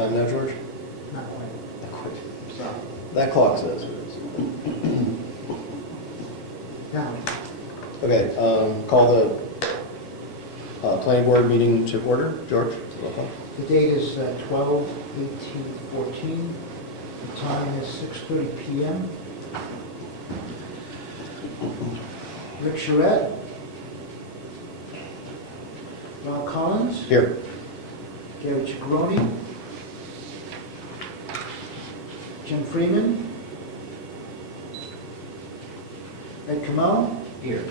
time now, George? Not quite. Not quite. Sorry. That clock says it is. Now, Okay, call the planning board meeting to order. George, roll call. the date is 12/18/14. The time is 6:30 p.m. Rick Charette. Ron Collins. Here. Gary Ciccarone. Jim Freeman. Ed Comeau. Here.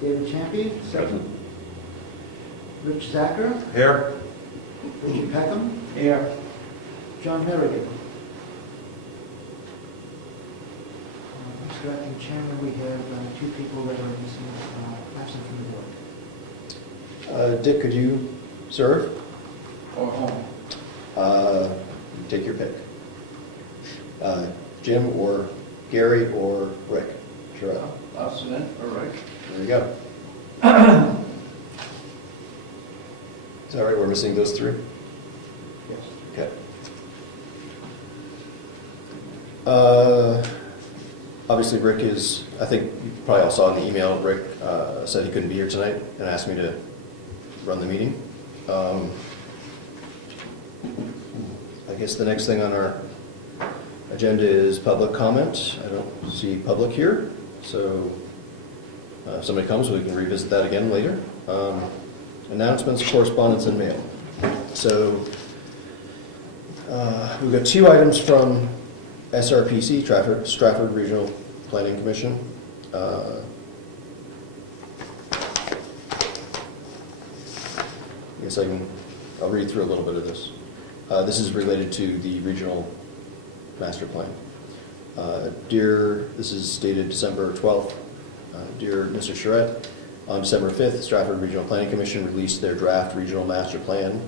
David Champion. Present. Rich Zacher. Here. Richard Peckham. Here. John Merrigan. Mr. Acting Chairman, we have two people that are missing, absent from the board. Dick, could you serve? Or home. Take your pick. Jim or Gary or Rick? Sure. I'll sit in. All right. There you go. Is that right? We're missing those three? Yes. Okay. Obviously, Rick is, I think you probably all saw in the email, Rick said he couldn't be here tonight and asked me to run the meeting. I guess the next thing on our agenda is public comment. I don't see public here, so if somebody comes, we can revisit that again later. Announcements, correspondence, and mail. So we've got two items from SRPC, Stratford Regional Planning Commission. I guess I'll read through a little bit of this. This is related to the regional master plan. This is dated December 12th. Dear Mr. Charette, on December 5th, Stratford Regional Planning Commission released their draft regional master plan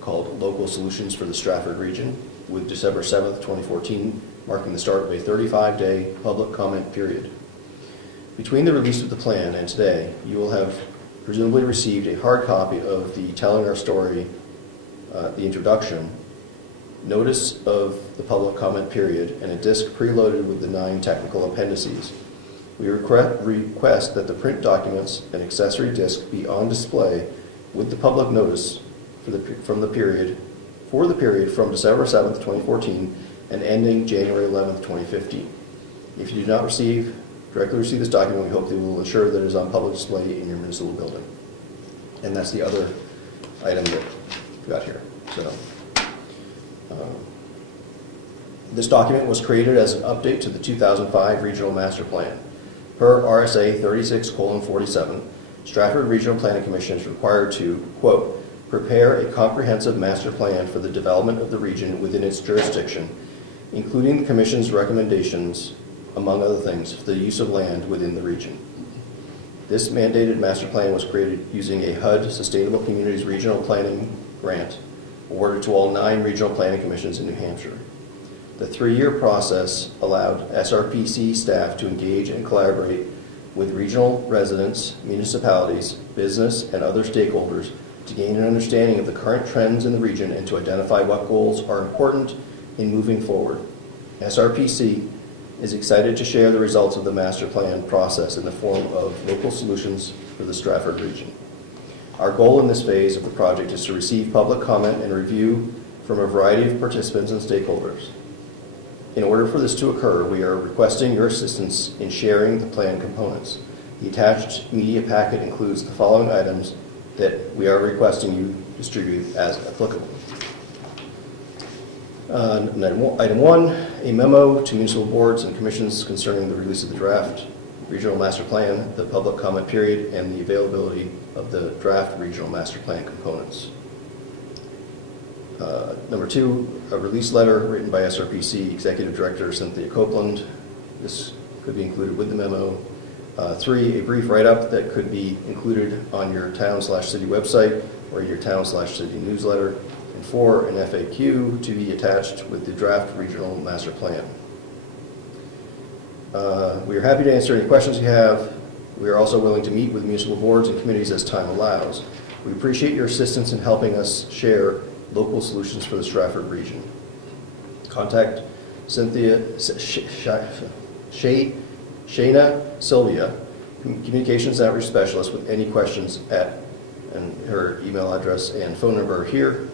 called Local Solutions for the Stratford Region, with December 7th, 2014 marking the start of a 35-day public comment period. Between the release of the plan and today, you will have presumably received a hard copy of the Telling Our Story, the introduction, notice of the public comment period, and a disc preloaded with the 9 technical appendices. We request that the print documents and accessory disc be on display with the public notice for the period from December 7th, 2014 and ending January 11th, 2015. If you do not directly receive this document, we hope that we will ensure that it is on public display in your municipal building. And that's the other item that we got here. So, this document was created as an update to the 2005 Regional Master Plan. Per RSA 36:47, Stratford Regional Planning Commission is required to, quote, prepare a comprehensive master plan for the development of the region within its jurisdiction, including the Commission's recommendations, among other things, for the use of land within the region. This mandated master plan was created using a HUD Sustainable Communities Regional Planning Grant awarded to all 9 regional planning commissions in New Hampshire. The 3-year process allowed SRPC staff to engage and collaborate with regional residents, municipalities, business, and other stakeholders to gain an understanding of the current trends in the region and to identify what goals are important in moving forward. SRPC is excited to share the results of the master plan process in the form of local solutions for the Stratford region. Our goal in this phase of the project is to receive public comment and review from a variety of participants and stakeholders. In order for this to occur, we are requesting your assistance in sharing the plan components. The attached media packet includes the following items that we are requesting you distribute as applicable. Item 1, a memo to municipal boards and commissions concerning the release of the draft regional master plan, the public comment period, and the availability of the draft regional master plan components. Number 2, a release letter written by SRPC Executive Director Cynthia Copeland. This could be included with the memo. 3, a brief write-up that could be included on your town/city website or your town/city newsletter. And 4, an FAQ to be attached with the draft regional master plan. We are happy to answer any questions you have. We are also willing to meet with municipal boards and committees as time allows. We appreciate your assistance in helping us share local solutions for the Stratford region. Contact Cynthia, Shayna Sylvia, Communications Outreach Specialist, with any questions at, and her email address and phone number are here.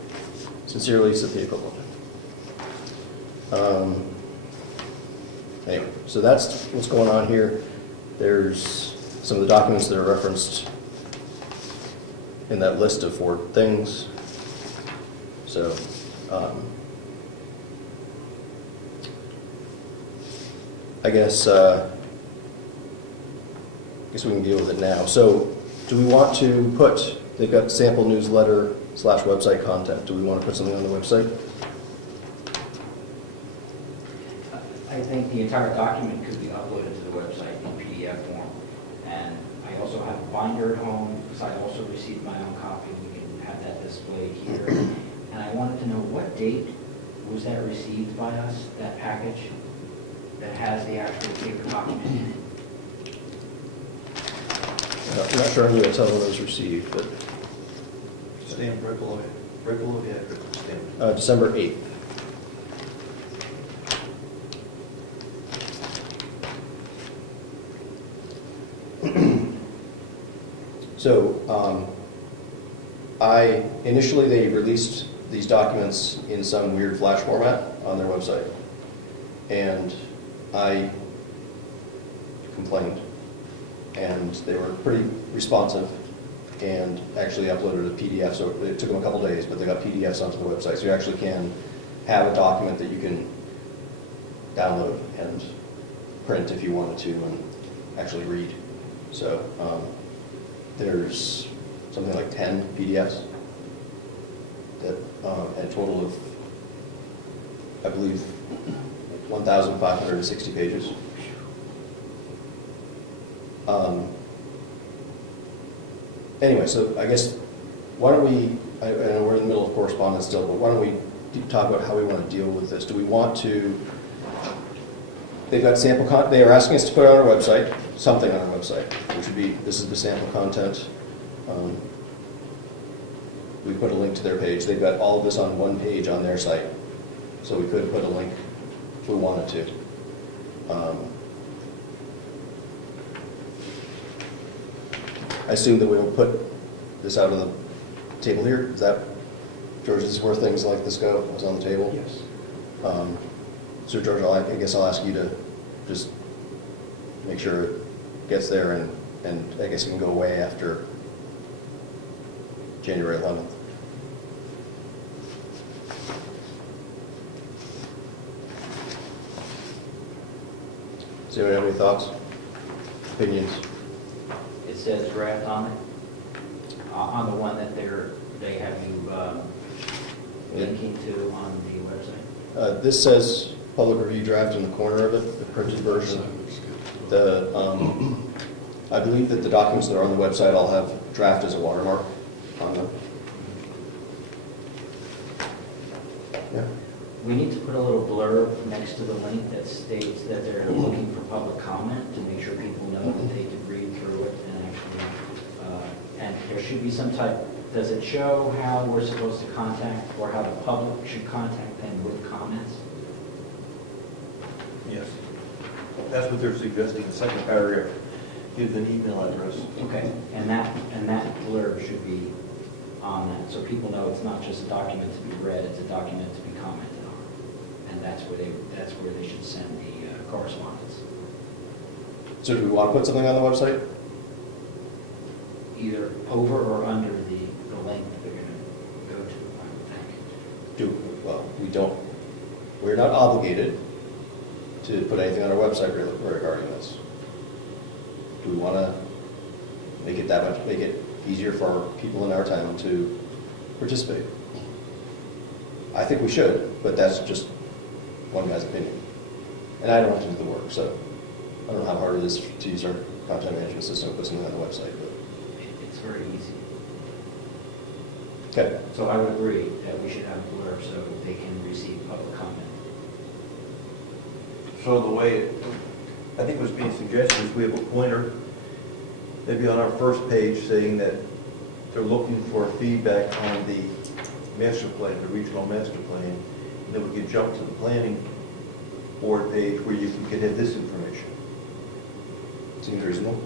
Sincerely, Cynthia Copeland. Anyway, so that's what's going on here. There's some of the documents that are referenced in that list of 4 things. So, I guess we can deal with it now. So, do we want to put, they've got sample newsletter / website content. Do we want to put something on the website? I think the entire document could be uploaded to the website in PDF form. And I also have a binder at home, because I also received my own copy. We can have that displayed here. And I wanted to know, what date was that received by us, that package that has the actual paper document in it? I'm not sure I'm going to tell when it was received, but Stamp right below it. Right below the address. Stamp. December 8th. So, initially they released these documents in some weird Flash format on their website, and I complained, and they were pretty responsive and actually uploaded a PDF. So it took them a couple days, but they got PDFs onto the website, so you actually can have a document that you can download and print if you wanted to and actually read. So there's something like 10 PDFs that and a total of, I believe, 1,560 pages. Anyway, so I guess, why don't we, I know we're in the middle of correspondence still, but why don't we talk about how we want to deal with this? Do we want to, they've got sample content, they are asking us to put it on our website, something on our website, which would be, this is the sample content. We put a link to their page. They've got all of this on one page on their site, so we could put a link if we wanted to. I assume that we'll put this out on the table here. Is that, George, this is where things like this go? It was on the table? Yes. So George, I guess I'll ask you to just make sure it gets there, and I guess it can go away after January 11th. Does anyone have any thoughts, opinions? It says draft on it, on the one that they have you linking to on the website. This says public review draft in the corner of it, the printed version. I believe that the documents that are on the website all have draft as a watermark on them. Yeah. We need to put a little blurb next to the link that states that they're looking for public comment to make sure people know that they can read through it and actually, and there should be some type, does it show how we're supposed to contact or how the public should contact them with comments? Yes. That's what they're suggesting. The second paragraph gives an email address. Okay, and that blurb should be on that, so people know it's not just a document to be read, it's a document to be commented on. And that's where they should send the correspondence. So do we want to put something on the website? Either over or under the link that they're going to go to, I would think. Well, we're not obligated to put anything on our website regarding this. Do we want to make it easier for people in our town to participate? I think we should, but that's just one guy's opinion. And I don't have to do the work, so I don't know how hard it is to use our content management system and put something on the website. But It's very easy. okay. So I would agree that we should have a blurb so they can receive public comment. So the way I think what's being suggested is we have a pointer, maybe on our first page, saying that they're looking for feedback on the master plan, the regional master plan, and then we could jump to the planning board page where you could have this information. Seems reasonable.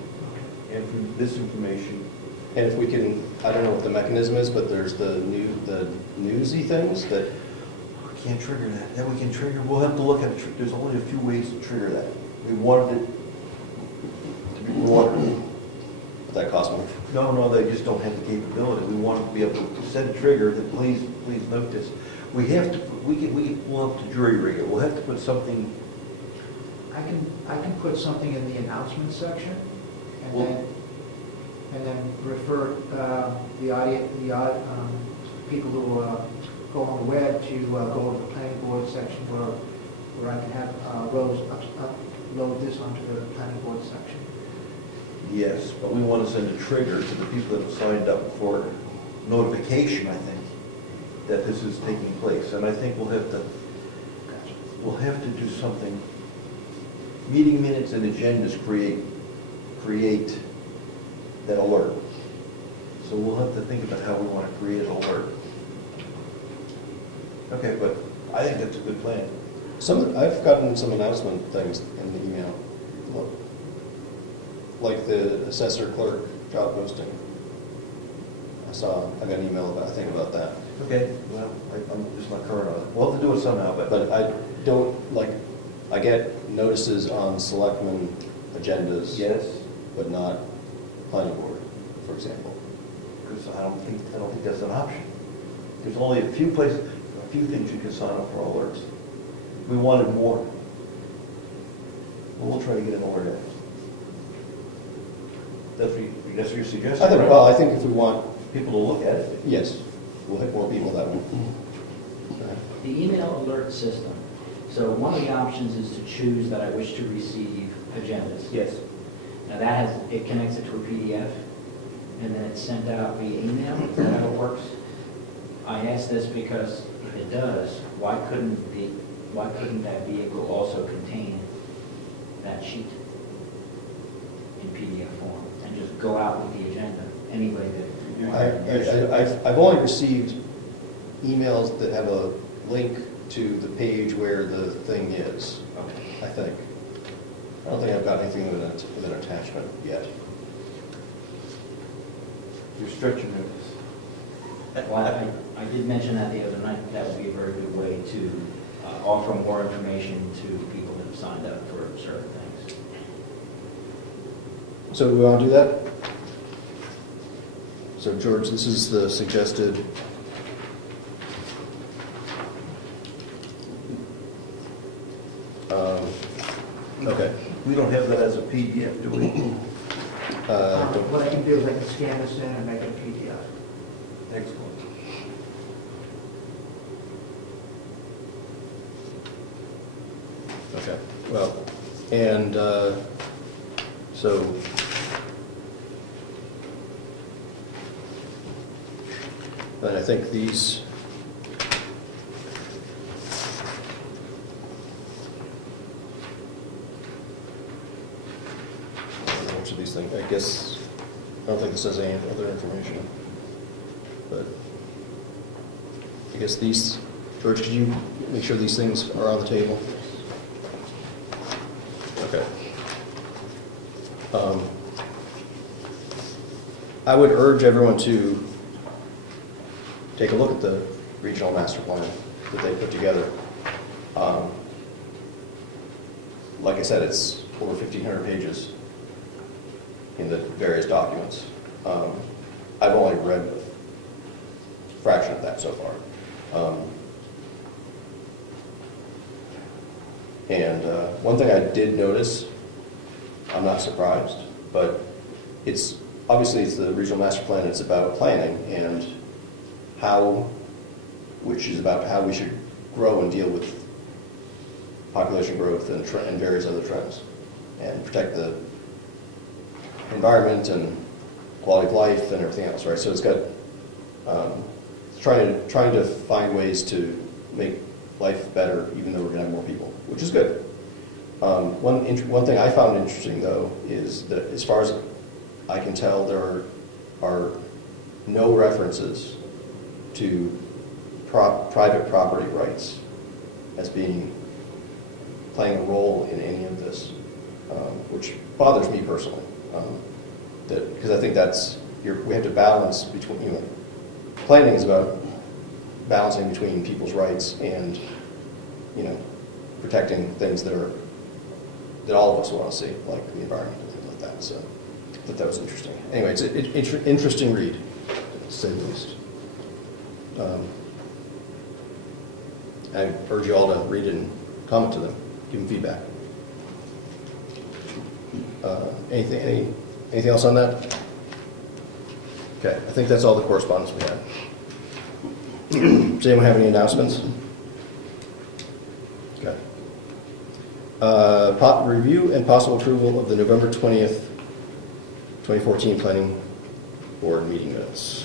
And from this information, And if we can, I don't know what the mechanism is, but there's the newsy things that, we can't trigger that. Then we can trigger, we'll have to look at it. There's only a few ways to trigger that. We wanted it to be broader. that cost more. No, they just don't have the capability. We want to be able to set a trigger that please note this. We have to, we'll have to jury rig it. We'll have to put something. I can put something in the announcement section, and Well- then refer people who go on the web to go to the planning board section where I can have Rose upload this onto the planning board section. Yes, but we want to send a trigger to the people that have signed up for notification, I think, that this is taking place. And I think we'll have to do something. Meeting minutes and agendas create that alert. So we'll have to think about how we want to create an alert. Okay, but I think that's a good plan. I've gotten some announcement things in the email, like the assessor clerk job posting. I got an email about that. Okay, well, I'm just not current on it. We'll have to do it somehow, But I don't, I get notices on selectmen agendas. yes, But not planning board, for example. because I don't think that's an option. There's only a few things you can sign up for alerts. We wanted more. Well, we'll try to get an alert out. That's your suggestion? I think if we want, People to look at it. yes, we'll hit more people that way. The email alert system. So one of the options is to choose that I wish to receive agendas. Yes. Now it connects it to a PDF, and then it's sent out via email. Is that how it works? I ask this because if it does, why couldn't that vehicle also contain that sheet in PDF form and just go out with the agenda? Anybody that. I've only received emails that have a link to the page where the thing is, Okay. I think. I don't think I've got anything with an attachment yet. You're stretching this. Well, I did mention that the other night. That would be a very good way to offer more information to people that have signed up for certain things. So do we want to do that? So George, this is the suggested. Okay. We don't have that as a PDF, do we? What I can do is I can scan this in and make it a PDF. Excellent. Okay, well, and so, and I think these, which of these things, I guess, I don't think this has any other information, but I guess these, George, could you make sure these things are on the table? Okay. I would urge everyone to take a look at the regional master plan that they put together. Like I said, it's over 1,500 pages in the various documents. I've only read a fraction of that so far. And one thing I did notice, I'm not surprised, but it's the regional master plan. It's about planning and which is about how we should grow and deal with population growth and various other trends, and protect the environment and quality of life and everything else, right? So it's got trying to find ways to make life better, even though we're going to have more people, which is good. One thing I found interesting, though, is that as far as I can tell, there are no references to private property rights as playing a role in any of this, which bothers me personally. Because I think we have to balance between, planning is about balancing between people's rights and, protecting things that all of us want to see, like the environment and things like that. So I thought that was interesting. Anyway, it's an interesting read, to say the least. I urge you all to read it and comment to them, give them feedback. Anything else on that? Okay, I think that's all the correspondence we had. Does anyone have any announcements? Okay. Review and possible approval of the November 20th, 2014 Planning Board meeting minutes.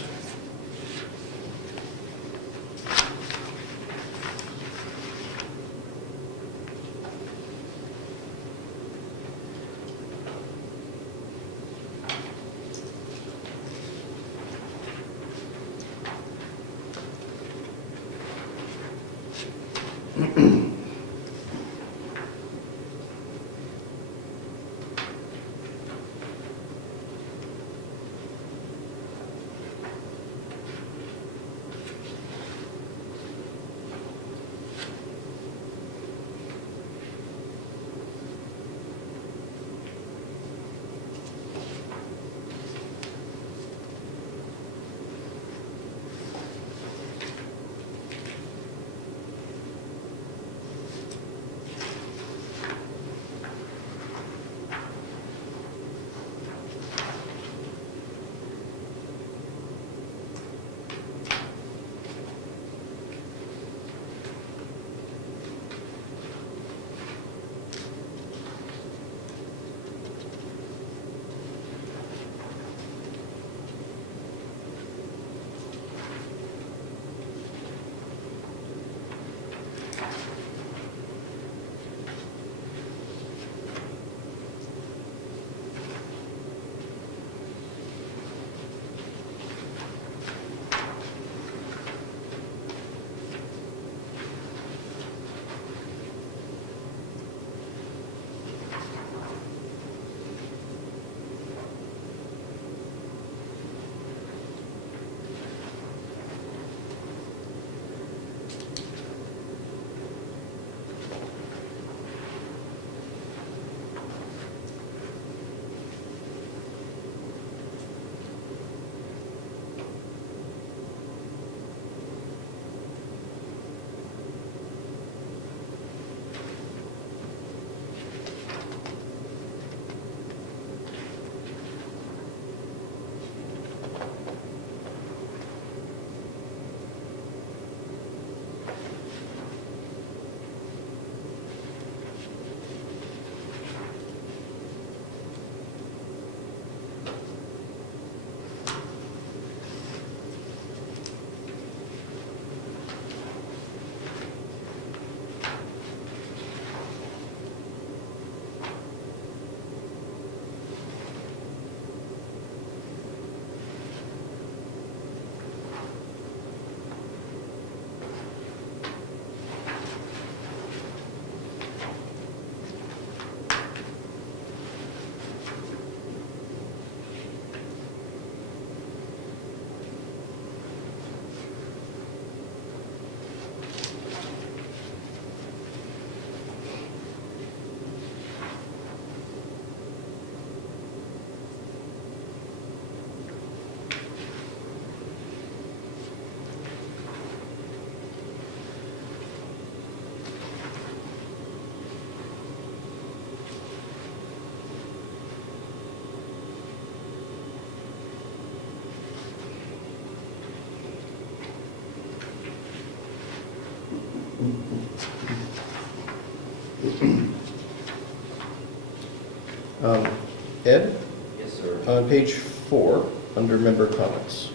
Ed, Yes, sir. on page 4, under member comments,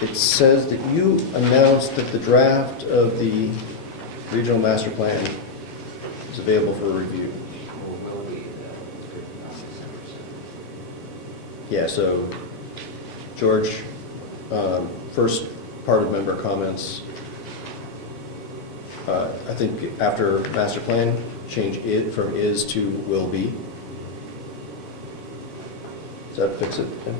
it says that you announced that the draft of the regional master plan is available for review. Or will be, on December 7th. Yeah, so George, first part of member comments. I think after master plan, change it from is to will be. Does that fix it? Yeah.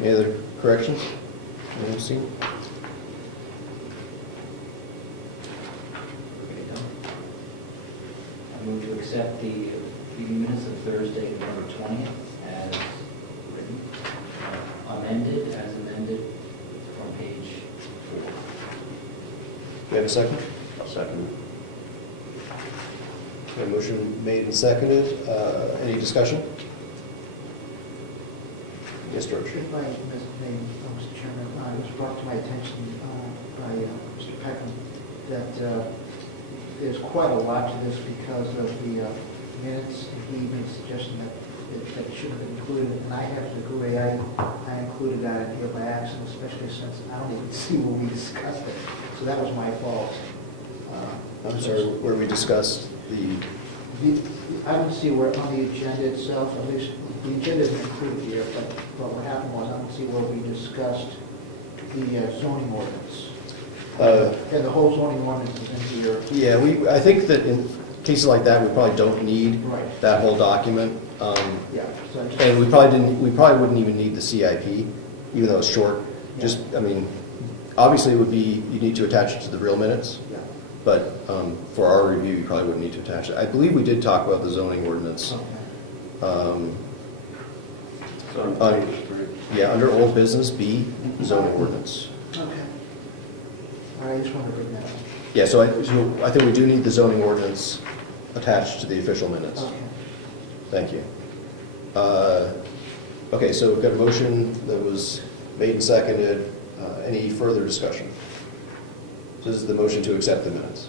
Any other corrections? Anyone see? Okay, done. I move to accept the meeting minutes of Thursday, November 20th as written, as amended from page 4. Do you have a second? I'll second. Okay, motion made and seconded. Any discussion? Yes, George. If I may, Mr. Chairman, it was brought to my attention by Mr. Peckham that there's quite a lot to this because of the minutes. He made a suggestion that it should have been included, and I have to agree. I included that in here by accident, especially since I don't even see where we discussed it. So that was my fault. I'm sorry, where we discussed I don't see where on the agenda itself, at least the agenda isn't included here, but what happened was I don't see where we discussed the zoning ordinance. And the whole zoning ordinance is in here. Yeah, I think that in cases like that, we probably don't need Right. that whole document. Yeah. So I just, And we probably wouldn't even need the CIP, even though it's short. Just, I mean, obviously it would be, you need to attach it to the real minutes, yeah. but for our review, you probably wouldn't need to attach it. I believe we did talk about the zoning ordinance. Okay. Yeah, under old business, B, zoning ordinance. Okay. All right, I just wanted to bring that up. Yeah, so I think we do need the zoning ordinance attached to the official minutes. Okay. Thank you. Okay, so we've got a motion that was made and seconded. Any further discussion? So this is the motion to accept the minutes.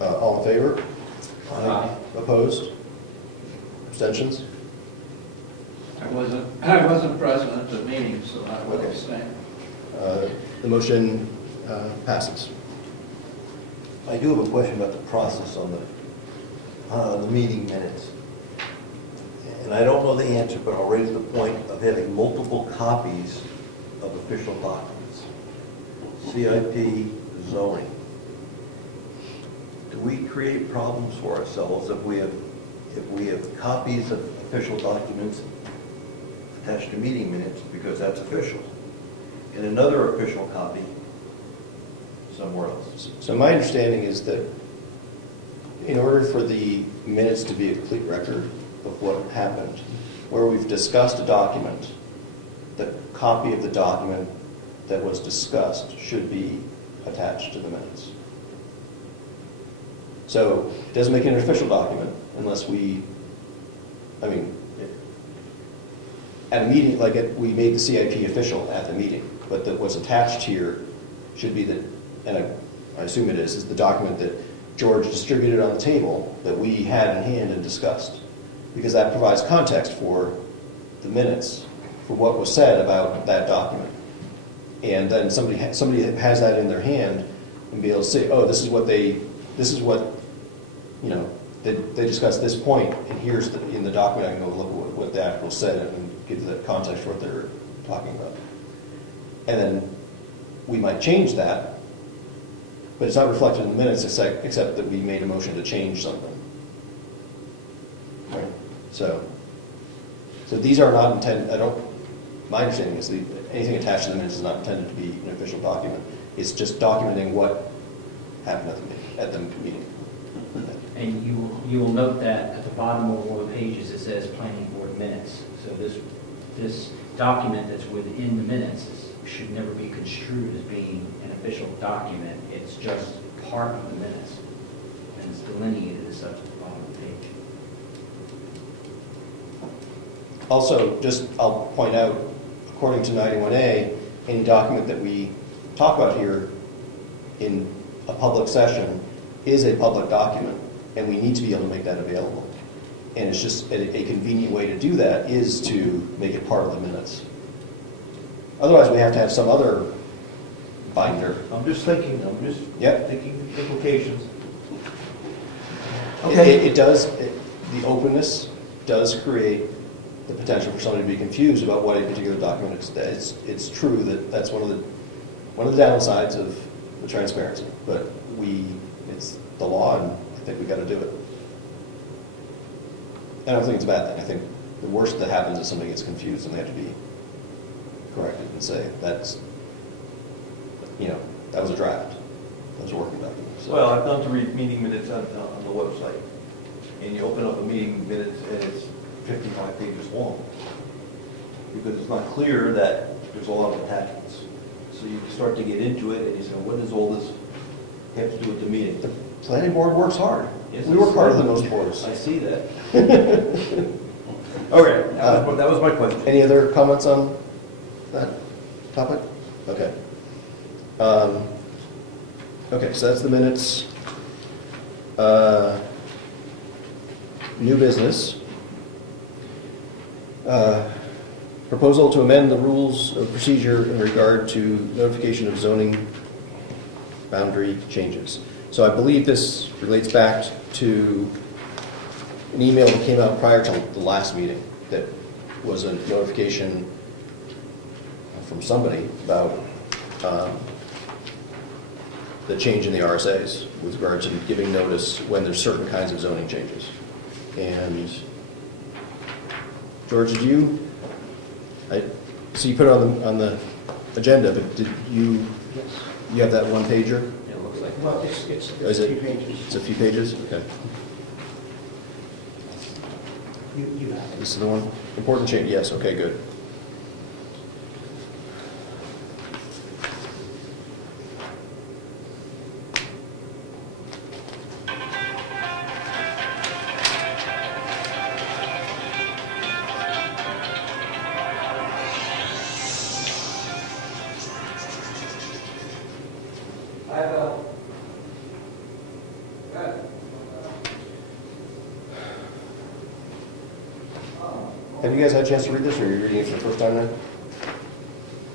All in favor? Aye. Opposed? Abstentions? I wasn't present at the meeting, so I will Okay. abstain. The motion passes. I do have a question about the process on the meeting minutes. And I don't know the answer, but I'll raise the point of having multiple copies of official documents. CIP, zoning. Do we create problems for ourselves if we have copies of official documents attached to meeting minutes, because that's official, and another official copy somewhere else? So my understanding is that in order for the minutes to be a complete record of what happened, where we've discussed a document, the copy of the document that was discussed should be attached to the minutes. So it doesn't make it an official document unless we, at a meeting, we made the CIP official at the meeting, but what's attached here should be and I assume it is the document that George distributed on the table that we had in hand and discussed, because that provides context for the minutes, for what was said about that document. And then somebody has that in their hand and be able to say, oh, this is what they discussed this point, and here's in the document, I can go look at what the actual said and give the context for what they're talking about. And then we might change that, but it's not reflected in the minutes except that we made a motion to change something. Right? So these are not intended, my understanding is anything attached to the minutes is not intended to be an official document. It's just documenting what happened at the meeting. And you will note that at the bottom of one of the pages, it says planning board minutes. So this document that's within the minutes should never be construed as being an official document. It's just part of the minutes, and it's delineated as such at the bottom of the page. Also, I'll point out, according to 91A, any document that we talk about here in a public session is a public document, and we need to be able to make that available. And it's just a convenient way to do that is to make it part of the minutes. Otherwise, we have to have some other binder. I'm just thinking, Yep. thinking implications. The openness does create the potential for somebody to be confused about what a particular document is. It's true that that's one of the downsides of the transparency, but it's the law, and I think we got to do it. I don't think it's a bad thing. I think the worst that happens is somebody gets confused and they have to be corrected and say, that was a draft. That was a working document. So. Well, I've done to read meeting minutes on the website, and you open up a meeting minutes and it's 55 pages long, because it's not clear that there's a lot of attachments. So you start to get into it and you say, what does all this have to do with the meeting? The planning board works hard. Yes, We work harder than most boards. I see that. Okay, that was my question. Any other comments on that topic? Okay. Okay, so that's the minutes. New business. Proposal to amend the rules of procedure in regard to notification of zoning boundary changes. So I believe this relates back to an email that came out prior to the last meeting that was a notification from somebody about the change in the RSAs with regard to giving notice when there's certain kinds of zoning changes. And George, so you put it on the agenda, but did you? Yes. You have that one pager? It looks like. Well, it's Is a it? few pages. It's a few pages? Okay. You have it. This is the one? Important change, yes, okay, good. Have you guys had a chance to read this, or are you reading it for the first time now?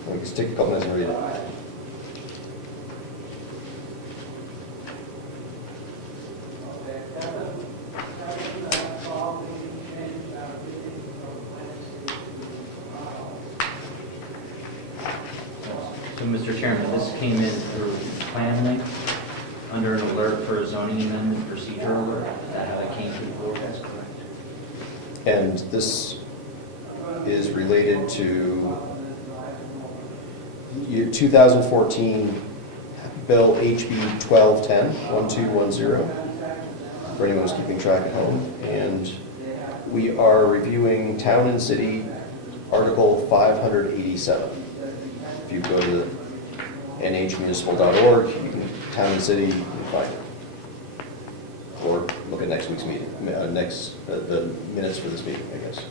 We can take a couple minutes and read it. So, Mr. Chairman, this came in through Plan Link under an alert for a zoning amendment procedure alert. Is that how it came through the board? That's correct. And this is related to 2014 Bill HB 1210, for anyone who's keeping track at home. And we are reviewing Town and City Article 587. If you go to nhmunicipal.org, you can, Town and City, you can find it. Or look at next week's meeting, the minutes for this meeting, I guess.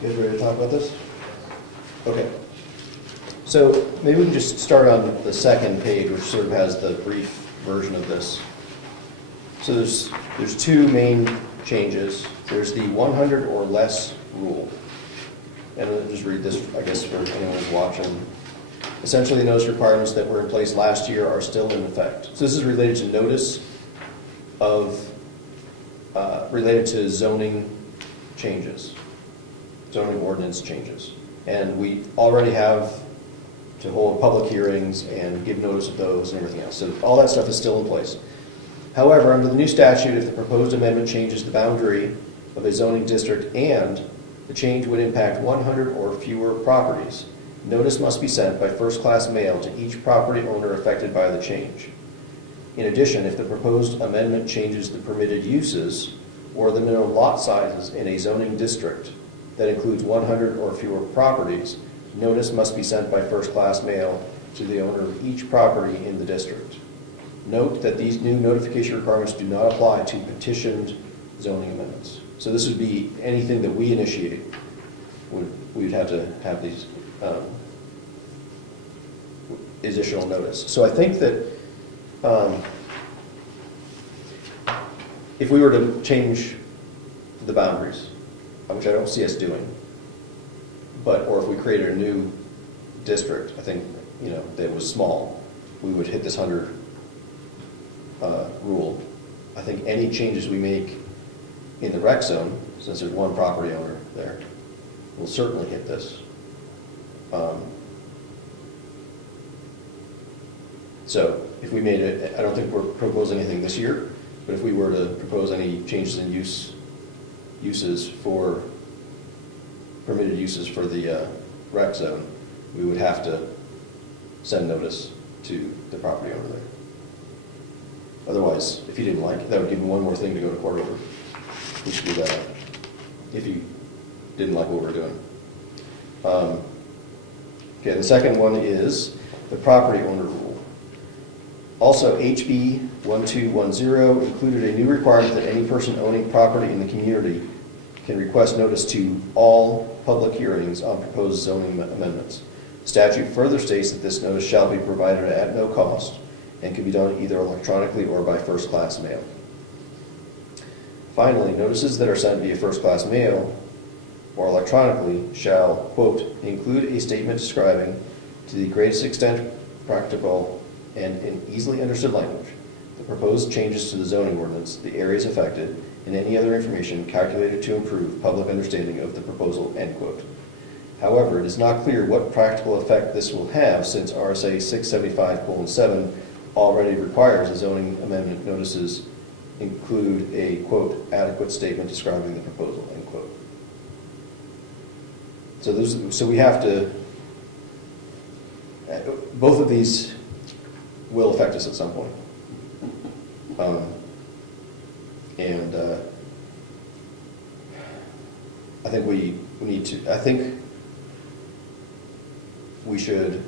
You guys ready to talk about this? Okay. So maybe we can just start on the second page, which sort of has the brief version of this. So there's two main changes. There's the 100 or less rule. And I'll just read this, I guess, for anyone who's watching. Essentially, the notice requirements that were in place last year are still in effect. So this is related to notice of, related to zoning changes, zoning ordinance changes. And we already have to hold public hearings and give notice of those and everything else. So all that stuff is still in place. However, under the new statute, if the proposed amendment changes the boundary of a zoning district and the change would impact 100 or fewer properties, notice must be sent by first-class mail to each property owner affected by the change. In addition, if the proposed amendment changes the permitted uses or the minimum lot sizes in a zoning district that includes 100 or fewer properties, notice must be sent by first-class mail to the owner of each property in the district. Note that these new notification requirements do not apply to petitioned zoning amendments. So this would be anything that we initiate. We'd have to have these additional notice. So I think that if we were to change the boundaries, which I don't see us doing, or if we created a new district, I think, that was small, we would hit this 100 rule. I think any changes we make in the rec zone, since there's one property owner there, will certainly hit this. So if we made it, I don't think we're proposing anything this year, but if we were to propose any changes in uses for permitted uses for the rec zone, we would have to send notice to the property owner there. Otherwise, if he didn't like it, that would give him one more thing to go to court over. We should do that if he didn't like what we're doing. Okay, the second one is the property owner rule. Also, HB 1210 included a new requirement that any person owning property in the community can request notice to all public hearings on proposed zoning amendments. The statute further states that this notice shall be provided at no cost and can be done either electronically or by first-class mail. Finally, notices that are sent via first-class mail or electronically shall, quote, include a statement describing, to the greatest extent practical and in easily understood language, the proposed changes to the zoning ordinance, the areas affected, and any other information calculated to improve public understanding of the proposal, end quote. However, it is not clear what practical effect this will have, since RSA 675:7 already requires the zoning amendment notices include a, quote, adequate statement describing the proposal, end quote. So we have to, both of these will affect us at some point. I think we need to, I think we should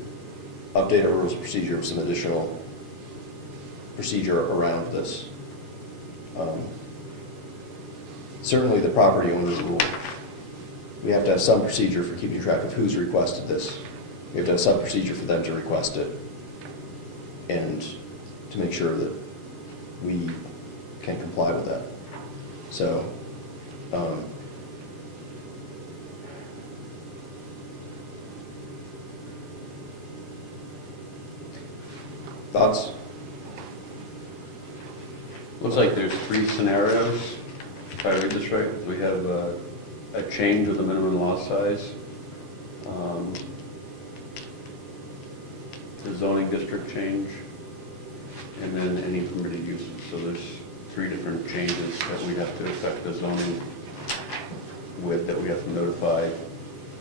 update our rules of procedure with some additional procedure around this. Certainly the property owner's rule. We have to have some procedure for keeping track of who's requested this. We have to have some procedure for them to request it and to make sure that we can comply with that. So, thoughts? Looks like there's 3 scenarios, if I read this right. We have a change of the minimum lot size, the zoning district change, and then any permitted uses. So there's 3 different changes that we have to affect the zoning with, that we have to notify.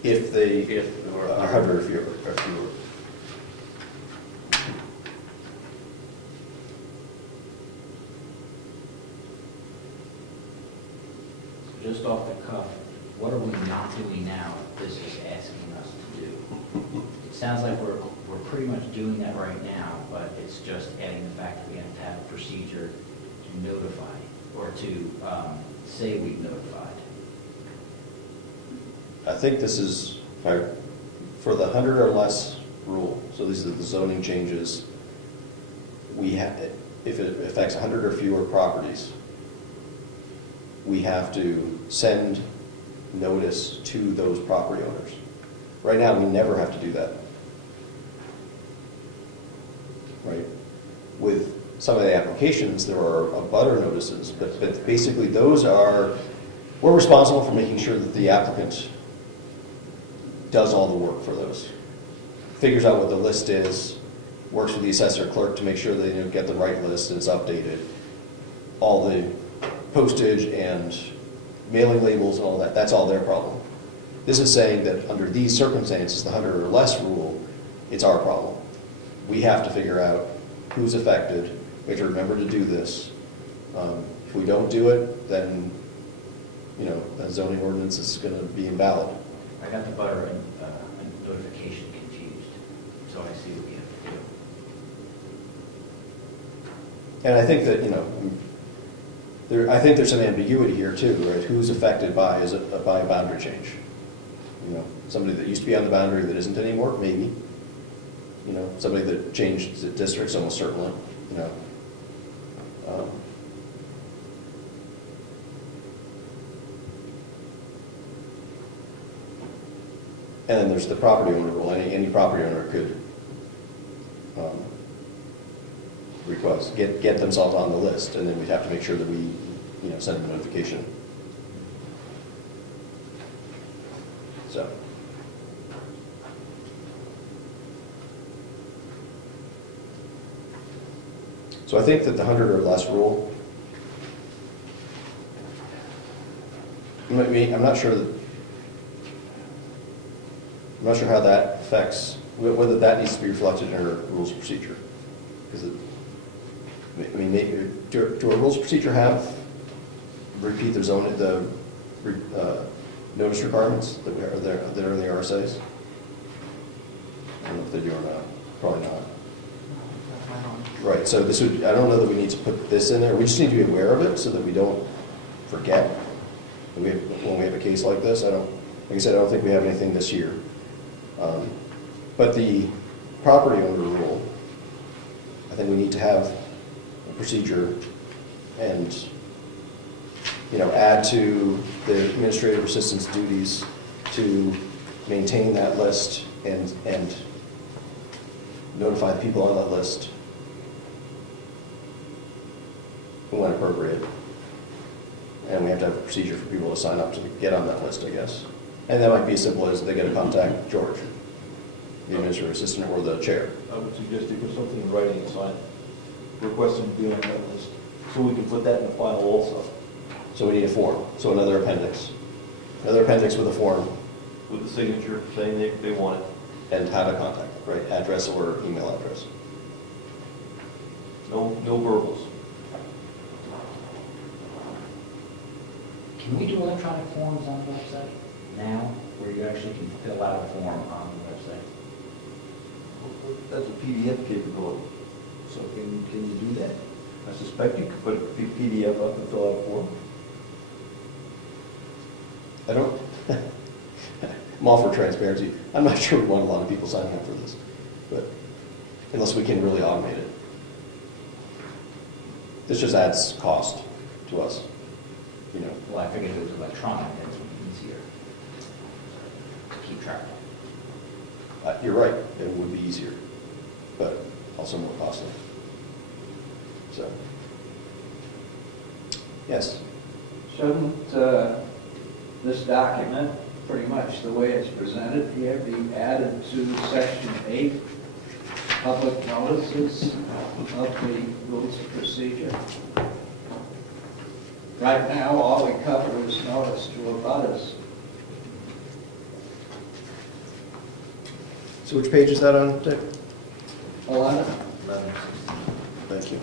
If they, If or 100 or fewer. Just off the cuff, what are we not doing now that this is asking us to do? It sounds like we're pretty much doing that right now, but it's just adding the fact that we have to have a procedure to notify, or to say we've notified. I think this is for the 100 or less rule. So these are the zoning changes. We have, if it affects 100 or fewer properties, we have to send notice to those property owners. Right now, we never have to do that. Right? With some of the applications, there are abutter notices, but basically those are, we're responsible for making sure that the applicant does all the work for those. Figures out what the list is, works with the assessor clerk to make sure they get the right list and it's updated. All the postage and mailing labels and all that, that's all their problem. This is saying that under these circumstances, the 100 or less rule, it's our problem. We have to figure out who's affected. We have to remember to do this. If we don't do it, then the zoning ordinance is going to be invalid. I got the butter and notification confused, so I see what we have to do. And I think that I think there's some ambiguity here too, right? Who's affected by a boundary change? Somebody that used to be on the boundary that isn't anymore, maybe. Somebody that changed the districts, almost certainly. And then there's the property owner rule. Any property owner could request, get themselves on the list, and then we'd have to make sure that we send them a notification. So I think that the 100 or less rule, I'm not sure how that affects, whether that needs to be reflected in our rules of procedure. Because do our rules of procedure have repeat the notice requirements that are in the RSAs? I don't know if they do or not. Probably not. Right, so I don't know that we need to put this in there. We just need to be aware of it so that we don't forget when we have a case like this. Like I said, I don't think we have anything this year. But the property owner rule, I think we need to have a procedure and add to the administrative assistant's duties to maintain that list and notify the people on that list when appropriate. And we have to have a procedure for people to sign up to get on that list, I guess. And that might be as simple as they got to contact George, the administrative assistant, or the chair. I would suggest you put something in writing and sign, requesting to be on that list, so we can put that in the file also. So we need a form, so another appendix. Another appendix with a form. With the signature saying they want it. And how to contact, right, address or email address. No verbals. Can we do electronic forms on the website now, where you actually can fill out a form on the website? That's a PDF capability. So can you do that? I suspect you could put a PDF up and fill out a form. I don't, I'm all for transparency. I'm not sure we want a lot of people signing up for this, but unless we can really automate it. This just adds cost to us, Well, I figured if it was electronic, it would be easier to keep track of. You're right, it would be easier, but also more costly. So, yes. Shouldn't this document, pretty much the way it's presented here, be added to Section 8, public notices of the rules of procedure? Right now, all we cover is notice to abutters. So which page is that on, Dick? 11. Thank you.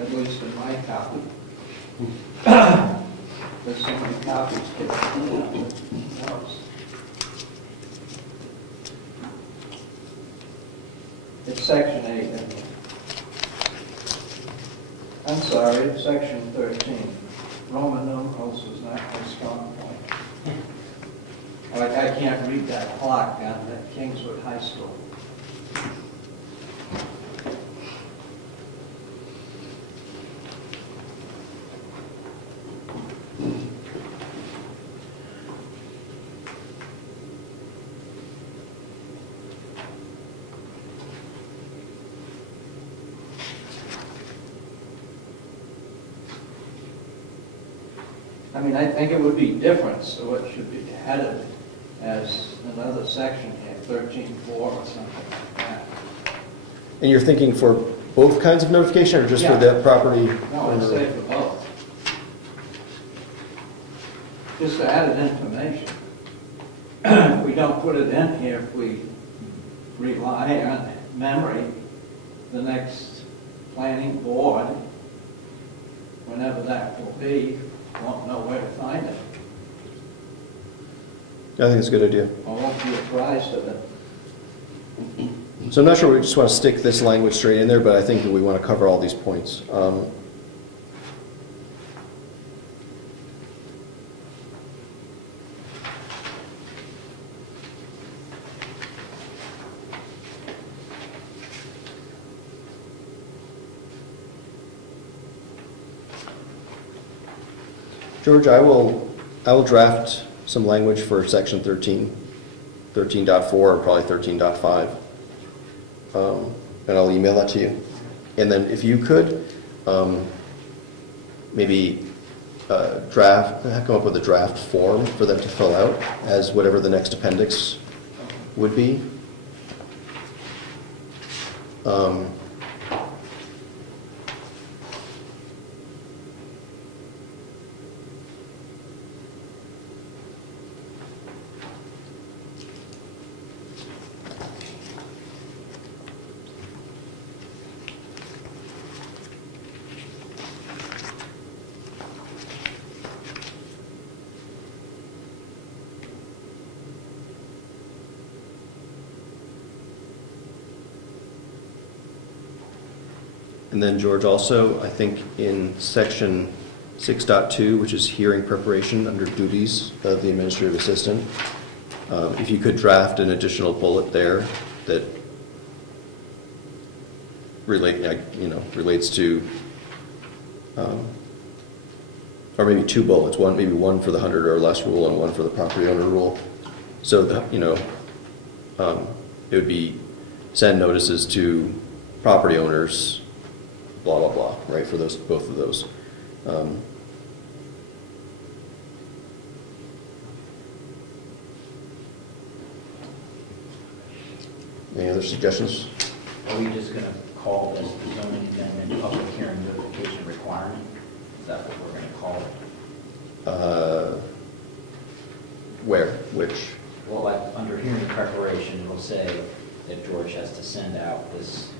At least in my copy. There's so many copies that it's Section 8, isn't it? I'm sorry, it's Section 13. Roman numeral Like, I can't read that clock down at Kingswood High School. I mean, I think it would be different, so it should be headed as another section here, 13.4 or something like that. And you're thinking for both kinds of notification, or just for the property? No, I'd say for both. Just added information. If we don't put it in here, if we rely on memory, the next planning board, whenever that will be, won't know where to find it, I think it's a good idea. or won't be apprised of it. So I'm not sure we just want to stick this language straight in there, but I think that we want to cover all these points. George, I will draft some language for section 13, 13.4, or probably 13.5. And I'll email that to you. And then if you could, maybe come up with a draft form for them to fill out as whatever the next appendix would be. And then, George, also, I think in section 6.2, which is hearing preparation under duties of the administrative assistant, if you could draft an additional bullet there that relates to, or maybe two bullets, maybe one for the 100 or less rule and one for the property owner rule. So that, it would be send notices to property owners, blah, blah, blah, right, for those, both of those. Any other suggestions? Are we just going to call this the zoning amendment public hearing notification requirement? Is that what we're going to call it? Where? Which? Well, like under hearing preparation, it'll say that George has to send out this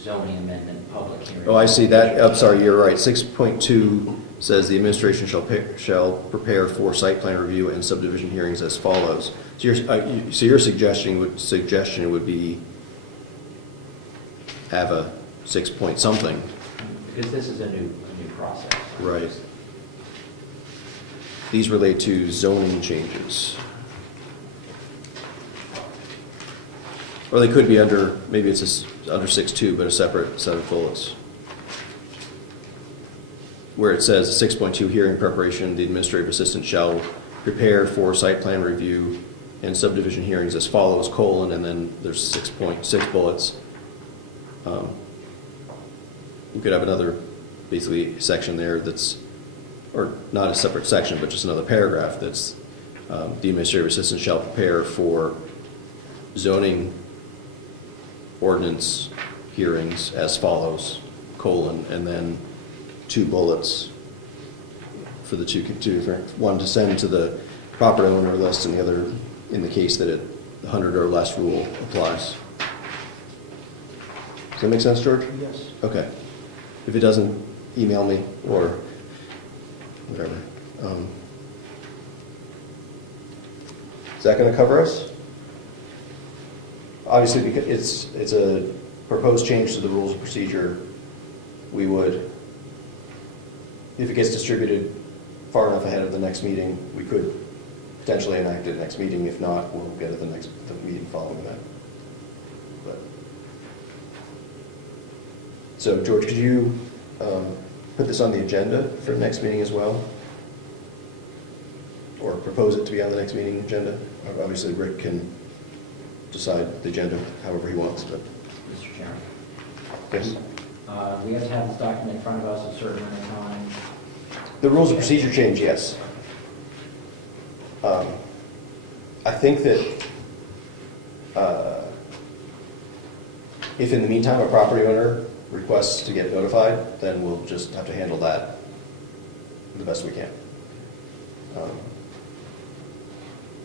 zoning amendment public hearing. Oh, I see that. I'm sorry, you're right. 6.2 says the administration shall prepare for site plan review and subdivision hearings as follows. So your suggestion would be have a 6 point something. Because this is a new process. Right. These relate to zoning changes. Or they could be under, maybe it's under 6.2, but a separate set of bullets. Where it says 6.2 hearing preparation, the administrative assistant shall prepare for site plan review and subdivision hearings as follows, colon, and then there's 6.6 bullets. We could have another, basically, section there that's, or not a separate section, but just another paragraph that's the administrative assistant shall prepare for zoning ordinance hearings as follows, colon, and then two bullets for the two different, one to send to the property owner list and the other in the case that the 100 or less rule applies. Does that make sense, George? Yes. Okay. If it doesn't, email me or whatever. Is that going to cover us? Obviously, because it's a proposed change to the rules of procedure, we would, if it gets distributed far enough ahead of the next meeting, we could potentially enact it next meeting. If not, we'll get it the meeting following that. But, so George, could you put this on the agenda for the next meeting as well? Or propose it to be on the next meeting agenda? Obviously, Rick can decide the agenda however he wants, but. Mr. Chairman. Yes. We have to have this document in front of us at a certain amount of time. The rules of procedure change, yes. I think that if in the meantime a property owner requests to get notified, then we'll just have to handle that the best we can.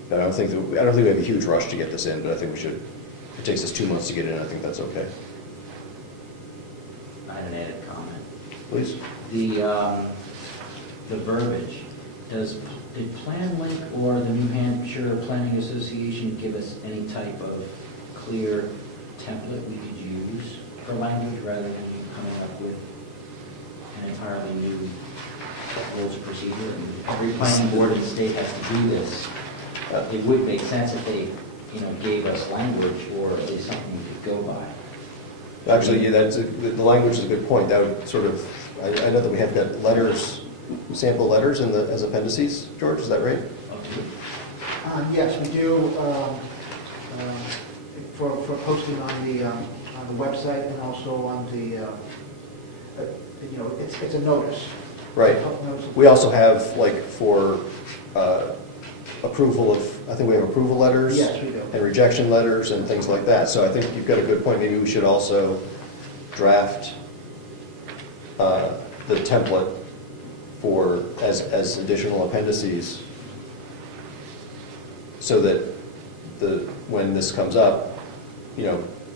But I don't think we have a huge rush to get this in, but I think we should. If it takes us 2 months to get it in, I think that's okay. I had an added comment. Please. The verbiage, did PlanLink or the New Hampshire Planning Association give us any type of clear template we could use for language rather than coming up with an entirely new rules of procedure? And every planning board in the state has to do this. It would make sense if they, gave us language or at least something we could go by. Actually, yeah, the language is a good point. That would sort of, I know that we have got letters, sample letters as appendices. George, is that right? Yes, we do, for posting on the website and also on the, it's a notice. Right. We also have, like, for approval of, I think we have approval letters. Yes, we do. And rejection letters and things like that. So I think you've got a good point. Maybe we should also draft the template for, as additional appendices, so that when this comes up,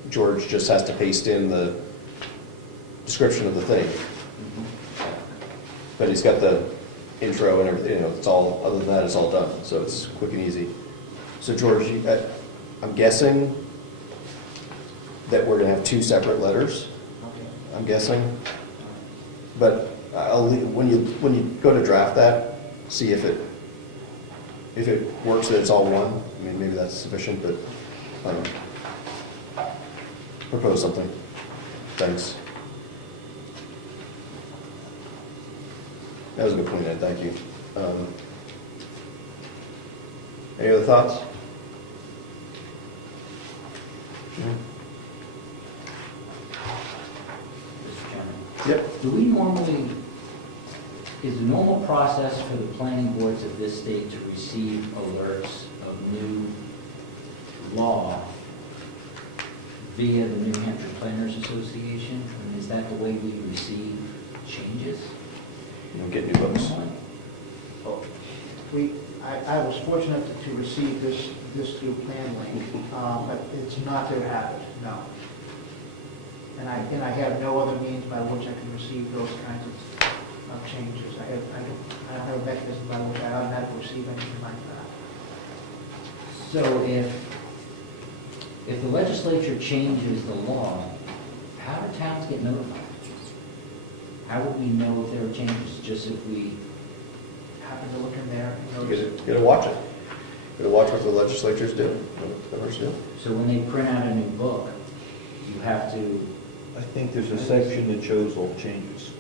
George just has to paste in the description of the thing. But he's got the intro and everything, it's all, other than that, it's all done. So it's quick and easy. So George, I'm guessing that we're going to have 2 separate letters. Okay. I'm guessing. But when you go to draft that, see if it works that it's all one. I mean, maybe that's sufficient, but propose something. Thanks. That was a good point, Ed. Thank you. Any other thoughts? Mr. Chairman. Yep. Do we normally, is the normal process for the planning boards of this state to receive alerts of new law via the New Hampshire Planners Association? And is that the way we receive changes? You don't get new books. I was fortunate to receive this through PlanLink, but it's not their habit, no. And I have no other means by which I can receive those kinds of changes. I don't have a mechanism by which I automatically receive anything like that. So if the legislature changes the law, how do towns get notified? How would we know if there are changes, just if we Happen to look in there and You notice. gotta watch it. You gotta watch what the legislatures do. So when they print out a new book, you have to, I think there's a section that shows all the changes.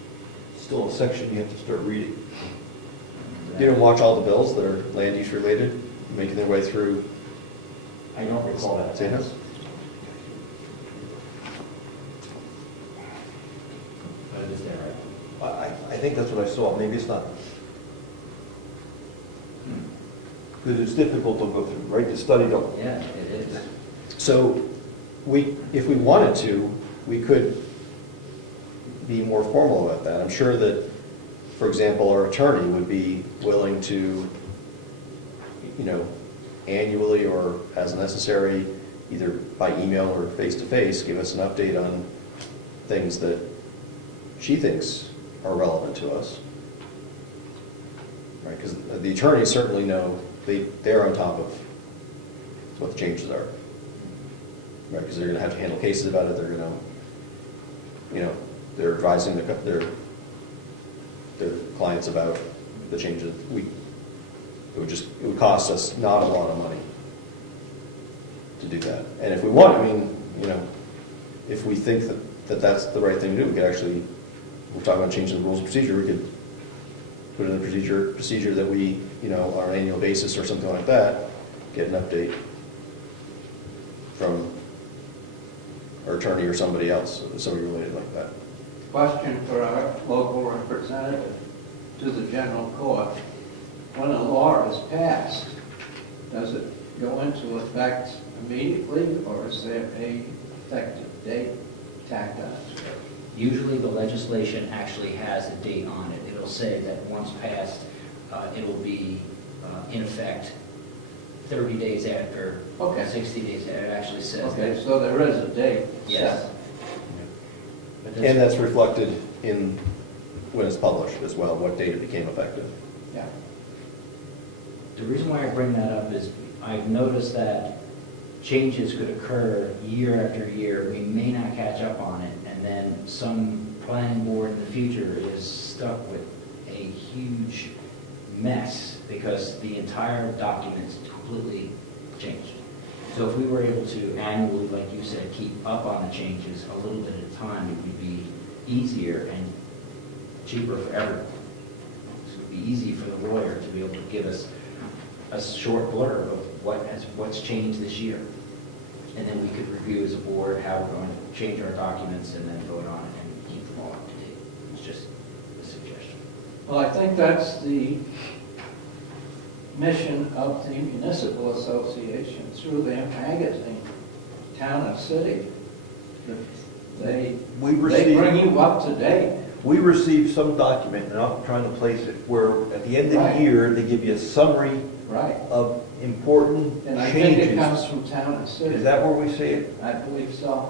Still a section you have to start reading. You don't watch all the bills that are land use related, making their way through. I don't recall that. Say no? But it is there, right? I think that's what I saw. Maybe it's not. Because it's difficult to go through, right? The study don't. Yeah, it is. So if we wanted to, we could be more formal about that. I'm sure that, for example, our attorney would be willing to, annually or as necessary, either by email or face-to-face, give us an update on things that she thinks are relevant to us. Right, because the attorneys certainly know, they're on top of what the changes are. Right, because they're going to have to handle cases about it. They're going to, they're advising their clients about the changes. It would cost us not a lot of money to do that. And if we want, I mean, you know, if we think that that's the right thing to do, we could actually, we're talking about changing the rules of procedure, we could put in the procedure that we, you know, on an annual basis or something like that, get an update from our attorney or somebody else, somebody related like that. Question for our local representative to the general court. When a law is passed, does it go into effect immediately, or is there a effective date tacked on to it? Usually the legislation actually has a date on it. It'll say that once passed, it will be in effect 30 days after, Okay. 60 days after. It actually says Okay, that. so there is a date. Yes. set. But And that's reflected in when it's published as well, what date it became effective. Yeah. The reason why I bring that up is I've noticed that changes could occur year after year. We may not catch up on it, and then some planning board in the future is stuck with a huge mess because the entire document is completely changed. So if we were able to annually, like you said, keep up on the changes a little bit at a time, it would be easier and cheaper for everyone. It would be easy for the lawyer to be able to give us a short blurb of what's changed this year. And then we could review as a board how we're going to change our documents and then vote on it and keep them all up to date. It's just a suggestion. Well, I think that's the mission of the municipal association through their magazine, Town and City. They bring you up to date. We received some document, and I'm trying to place it, where at the end of Right. the year, they give you a summary Right. of important And I think it changes. comes from Town and City. Is that where we see it? I believe so.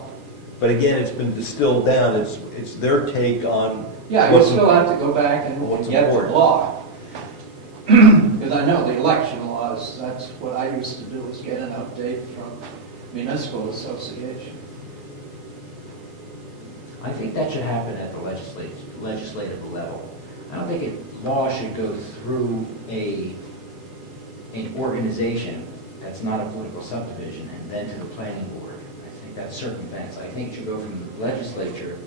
But again, it's been distilled down, it's their take on. Yeah, you what's- still have to go back and What's get the important. law. Because I know the election laws, that's what I used to do, was get an update from municipal association. I think that should happen at the legislative level. I don't think law should go through an organization that's not a political subdivision and then to the planning board. I think that's certain things. I think it should go from the legislature.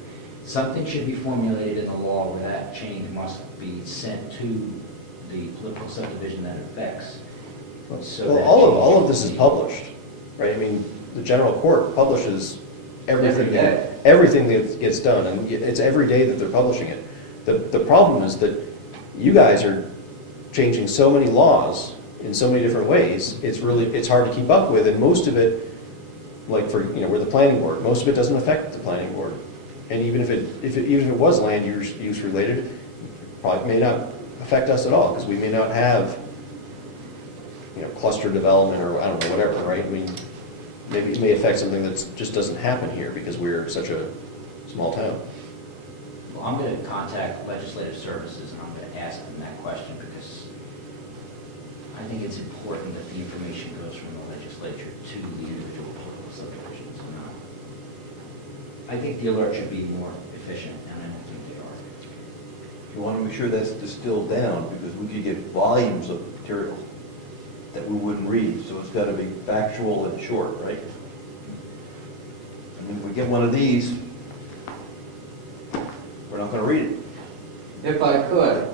Something should be formulated in the law where that change must be sent to the political subdivision that affects. So Well, that all of this is published, right? I mean, the general court publishes everything, Every day. everything that gets done, and it's every day that they're publishing it. The problem is that you guys are changing so many laws in so many different ways, it's hard to keep up with, and most of it, like for, you know, we're the planning board, most of it doesn't affect the planning board. And even if it was land use related, probably may not affect us at all, because we may not have, you know, cluster development or I don't know, whatever, right? I mean, maybe it may affect something that just doesn't happen here because we're such a small town. Well, I'm going to contact legislative services and I'm going to ask them that question because I think it's important that the information goes from the legislature to the individual political subdivisions. I think the alert should be more efficient, and I don't think they are. You want to make sure that's distilled down, because we could get volumes of material that we wouldn't read, so it's got to be factual and short, right? I mean, if we get one of these, we're not going to read it. If I could,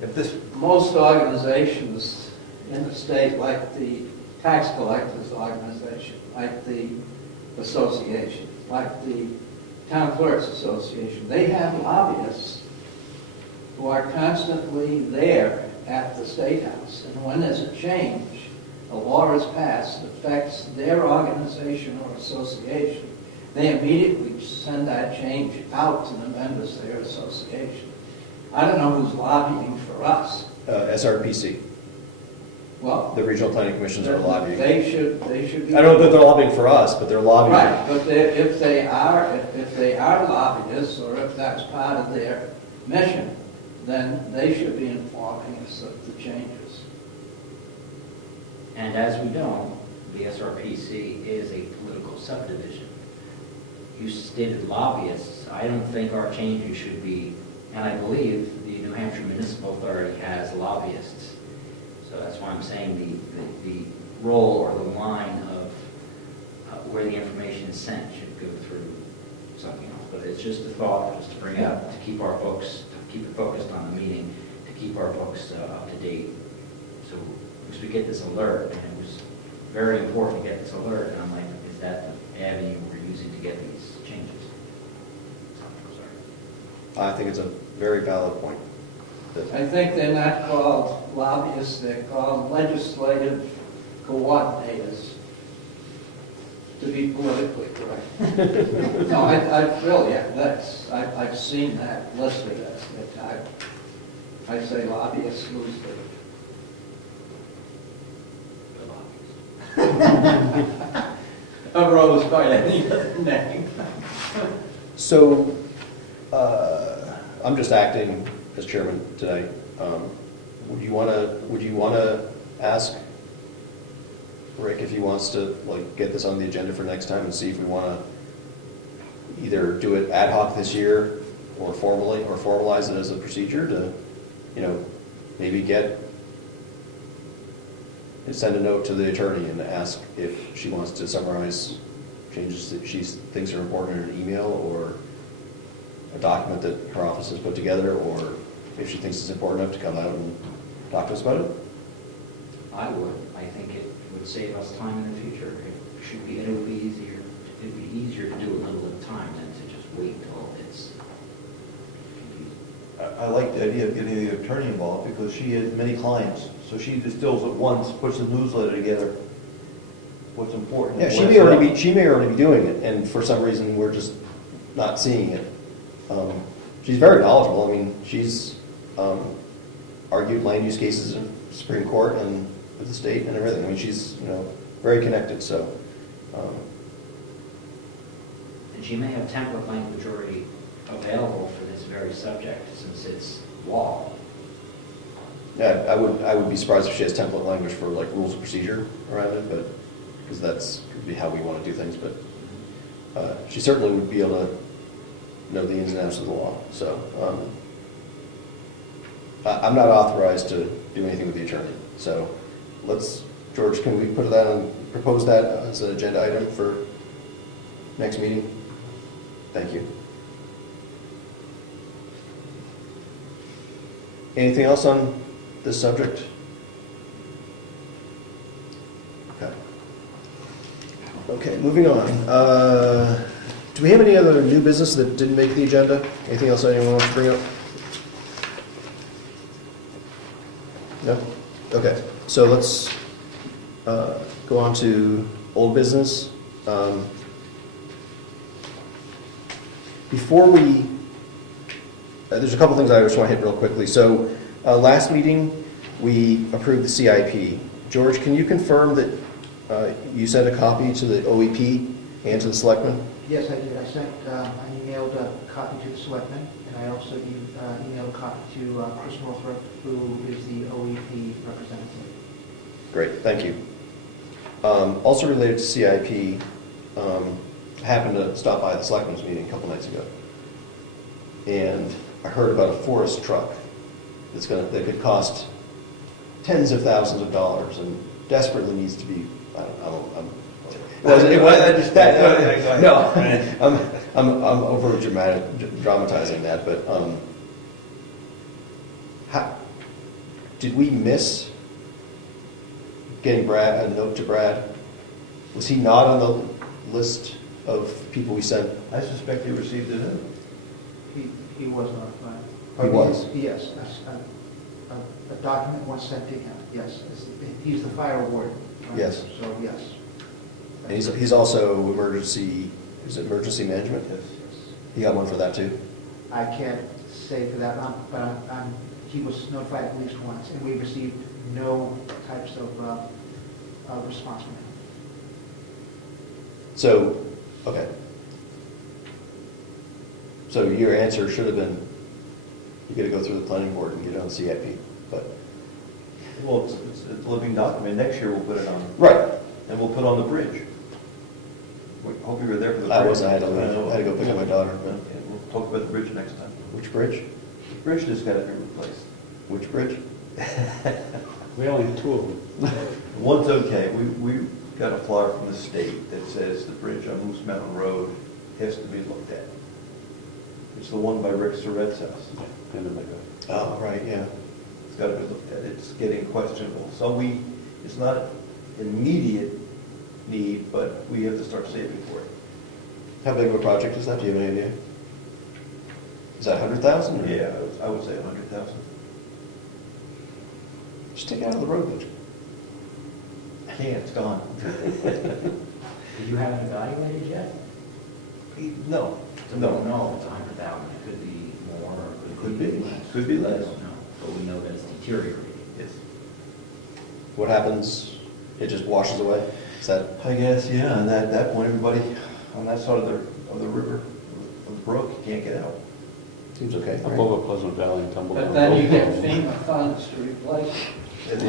If this, most organizations in the state, like the tax collectors organization, like the association, like the town clerks association, they have lobbyists who are constantly there at the State House. And when there's a change, a law is passed that affects their organization or association, they immediately send that change out to the members of their association. I don't know who's lobbying for us. SRPC, Well, the regional planning commissions are lobbying. they should be. I don't know that they're lobbying for us, but they're lobbying. Right, but if they are lobbyists, or if that's part of their mission, then they should be informing us of the changes. And as we know, the SRPC is a political subdivision. You stated lobbyists. I don't think our changes should be, and I believe the New Hampshire Municipal Authority has lobbyists. So that's why I'm saying the role or the line of where the information is sent should go through something else. But it's just a thought, just to bring it up, to keep our folks, to keep it focused on the meeting, to keep our folks up to date. So once we get this alert, and it was very important to get this alert, and I'm like, is that the avenue we're using to get these changes? Sorry. I think it's a very valid point. I think they're not called lobbyists, they're called legislative coordinators, to be politically correct. No, I really, I've seen that listed as, I say lobbyists loosely. Arose by any other name. So, I'm just acting as chairman today. Would you want to ask Rick if he wants to get this on the agenda for next time and see if we want to either do it ad hoc this year or formalize it as a procedure to, maybe send a note to the attorney and ask if she wants to summarize changes that she thinks are important in an email or a document that her office has put together, or if she thinks it's important enough to come out and talk to us about it? I would. I think it would save us time in the future. It would be easier. It'd be easier to do a little at a time than to just wait until it's confusing. I like the idea of getting the attorney involved because she has many clients. So she distills at once, puts a newsletter together, what's important. Yeah, she may already be doing it, and for some reason we're just not seeing it. She's very knowledgeable. I mean, she's argued land use cases in Supreme Court and with the state and everything. I mean, she's very connected. So, and she may have template language already available for this very subject, since it's law. yeah, I would be surprised if she has template language for rules of procedure around it, but because that's could be how we want to do things. But she certainly would be able to know the ins and outs of the law. So I'm not authorized to do anything with the attorney. So George, can we propose that as an agenda item for next meeting? Thank you. Anything else on this subject? Okay, moving on. Do we have any other new business that didn't make the agenda? Anything else anyone wants to bring up? No? Okay, so let's go on to old business. Before we, there's a couple things I just want to hit real quickly. So last meeting, we approved the CIP. George, can you confirm that you sent a copy to the OEP and to the selectmen? Yes, I did. I emailed a copy to the selectmen, and I also emailed a copy to Chris Northrup, who is the OEP representative. Great, thank you. Also related to CIP, I happened to stop by the selectmen's meeting a couple nights ago, and I heard about a forest truck that could cost tens of thousands of dollars and desperately needs to be. I'm over dramatizing that, but did we miss getting a note to Brad? Was he not on the list of people we sent? I suspect he received it in. He was notified. He was? Yes. A document was sent to him, yes. He's the fire warden. Right? Yes. So, yes. And he's also emergency management? Yes. He got one for that too? I can't say for that, but he was notified at least once, and we received no types of response from him. So, okay. So your answer should have been, you got to go through the planning board and get it on the CIP, but. Well, it's a living document. Next year we'll put it on. Right. And we'll put on the bridge. We hope you were there for the bridge. I wasn't. I had to go pick up my daughter. But. Okay, we'll talk about the bridge next time. Which bridge? The bridge just got to be replaced. Which bridge? We only have two of them. One's okay. We got a flyer from the state that says the bridge on Moose Mountain Road has to be looked at. It's the one by Rick Surratt's house. Kind of like a, Oh, right, yeah. It's got to be looked at. It's getting questionable. So it's not an immediate need, but we have to start saving for it. How big of a project is that? Do you have any idea? Is that 100,000? Yeah, I would say 100,000. Just take it out of the road budget. Can't, it's gone. Did you have it evaluated yet? No, So we don't know if it's 100,000, it could be more, or it Could be. less. Could be less. We don't know, but we know that it's deteriorating. yes. What happens? It just washes away? Is that, I guess, yeah, and at that point, everybody on that side of the river, of the brook, can't get out. seems okay, up right? over Pleasant Valley and tumble But down. then you get FEMA funds to replace it. It's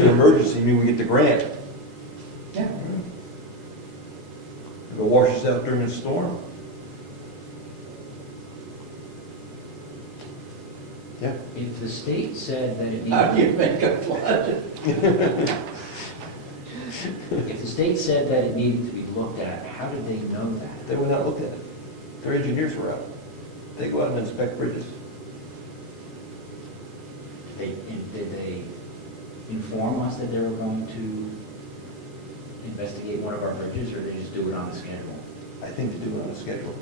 an emergency, I mean, we get the grant. Yeah. If it washes out during a storm. Yeah. If the state said that it How do you needed, make a flood? if the state said that it needed to be looked at, how did they know that? They were not looked at it. Their engineers were out. They go out and inspect bridges. Did they inform us that they were going to investigate one of our bridges, or they just do it on the schedule? I think they do it on a schedule.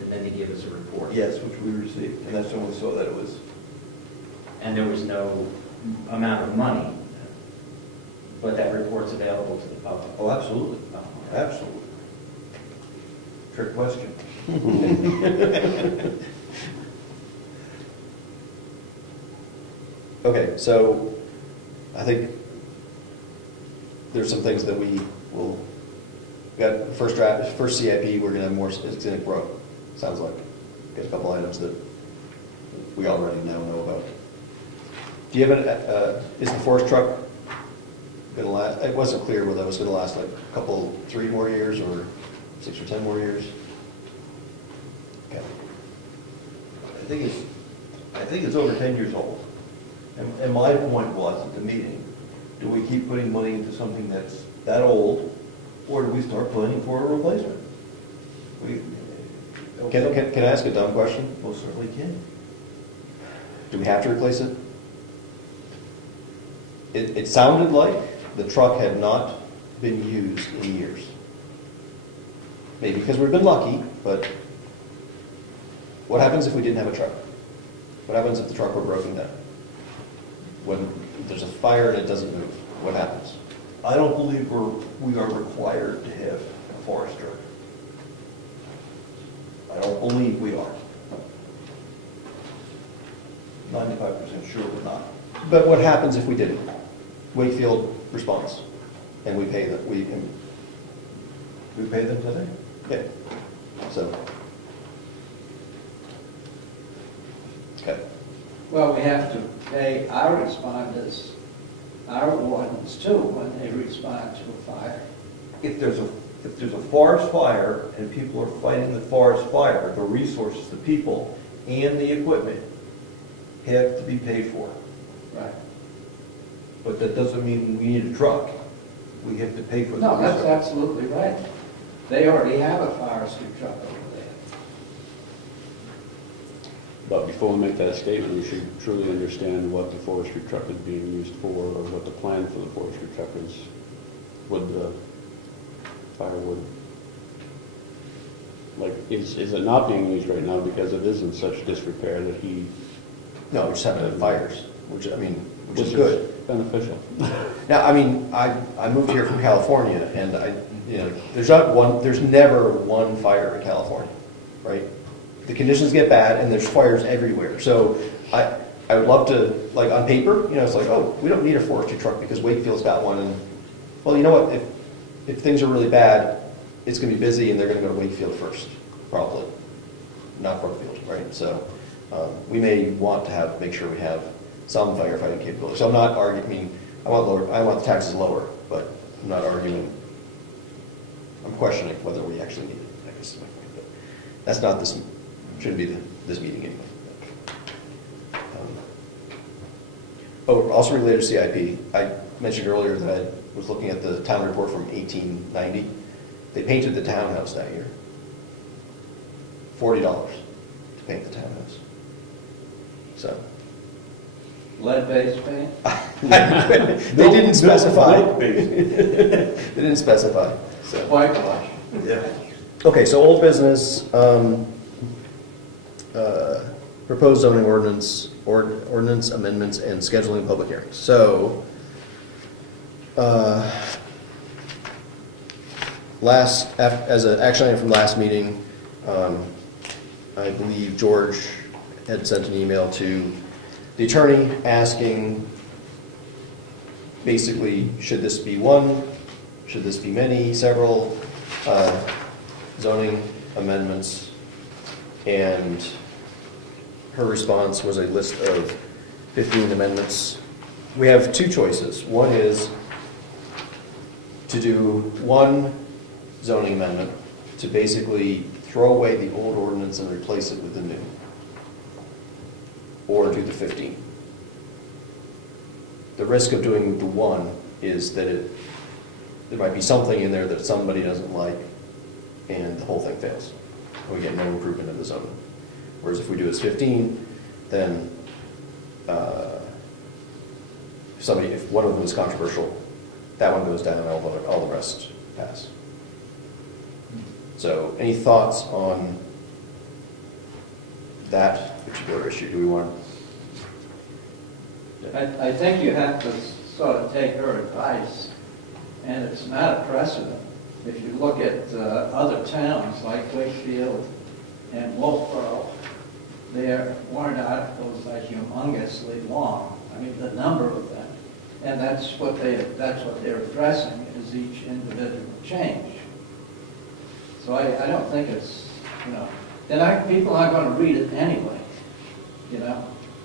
And then they give us a report? Yes, which we received, and that's when we saw that it was, And there was no amount of money, but that report's available to the public? oh, absolutely, Oh, absolutely. Trick question. Okay, so I think there's some things that we will, we got the first draft, first CIP, we're gonna have more scenic road, sounds like. Got a couple items that we already now know about. Do you have is the forest truck gonna last, it wasn't clear whether it was gonna last like a couple, 3 more years or 6 or 10 more years? Okay. I think it's over 10 years old. And my point was at the meeting, do we keep putting money into something that's that old, or do we start planning for a replacement? Can I ask a dumb question? Most certainly can. Do we have to replace it? It sounded like the truck had not been used in years. Maybe because we've been lucky, but what happens if we didn't have a truck? What happens if the truck were broken down? When there's a fire and it doesn't move, what happens? I don't believe we are required to have a forest truck. I don't believe we are. 95% sure we're not. But what happens if we didn't? Wakefield responds, and we pay them, We pay them today? yeah, so. Okay, Well, we have to pay our responders, our wardens too, when they respond to a fire. If there's a forest fire and people are fighting the forest fire, the resources, the people, and the equipment have to be paid for. Right. But that doesn't mean we need a truck. We have to pay for the No, that's resources. absolutely right. They already have a forestry truck over there. But before we make that statement, we should truly understand what the forestry truck is being used for, or what the plan for the forestry truck is. Would the firewood, like, is it not being used right now because it is in such disrepair that he... no, we just haven't had fires, which is good. Beneficial. Now, I mean, I moved here from California, and there's never one fire in California, right? The conditions get bad, and there's fires everywhere. So I would love to, like, on paper, it's like, oh, we don't need a forestry truck because Wakefield's got one, and, well, you know what, if things are really bad, it's gonna be busy, and they're gonna go to Wakefield first, probably, not Brookfield, right? So we may want to make sure we have some firefighting capability. So I'm not arguing, I want the taxes lower, but I'm not arguing, I'm questioning whether we actually need it, I guess is my point. But that's not this, shouldn't be this meeting anyway. Oh, also related to CIP, I mentioned earlier that I was looking at the town report from 1890. They painted the townhouse that year. $40 to paint the townhouse. So. Lead-based paint? They didn't specify. Milk-based. They didn't specify. So. Whitewash. Yeah. Okay, so old business, proposed zoning ordinance amendments and scheduling public hearings. So, as an action item from last meeting, I believe George had sent an email to the attorney asking, basically, should this be one? Should this be many, several zoning amendments? And her response was a list of 15 amendments. We have two choices. One is to do one zoning amendment to basically throw away the old ordinance and replace it with the new, or do the 15. The risk of doing the one is that there might be something in there that somebody doesn't like, and the whole thing fails. We get no improvement of the zoning. Whereas if we do it as 15, then if one of them is controversial, that one goes down, all the rest pass. So, any thoughts on that particular issue? Do we want? I think you have to sort of take her advice, and it's not a precedent. If you look at other towns like Wakefield and Wolfboro, their warrant articles are humongously long. I mean, the number of them, and that's what they're addressing is each individual change. So I don't think it's, and people aren't going to read it anyway.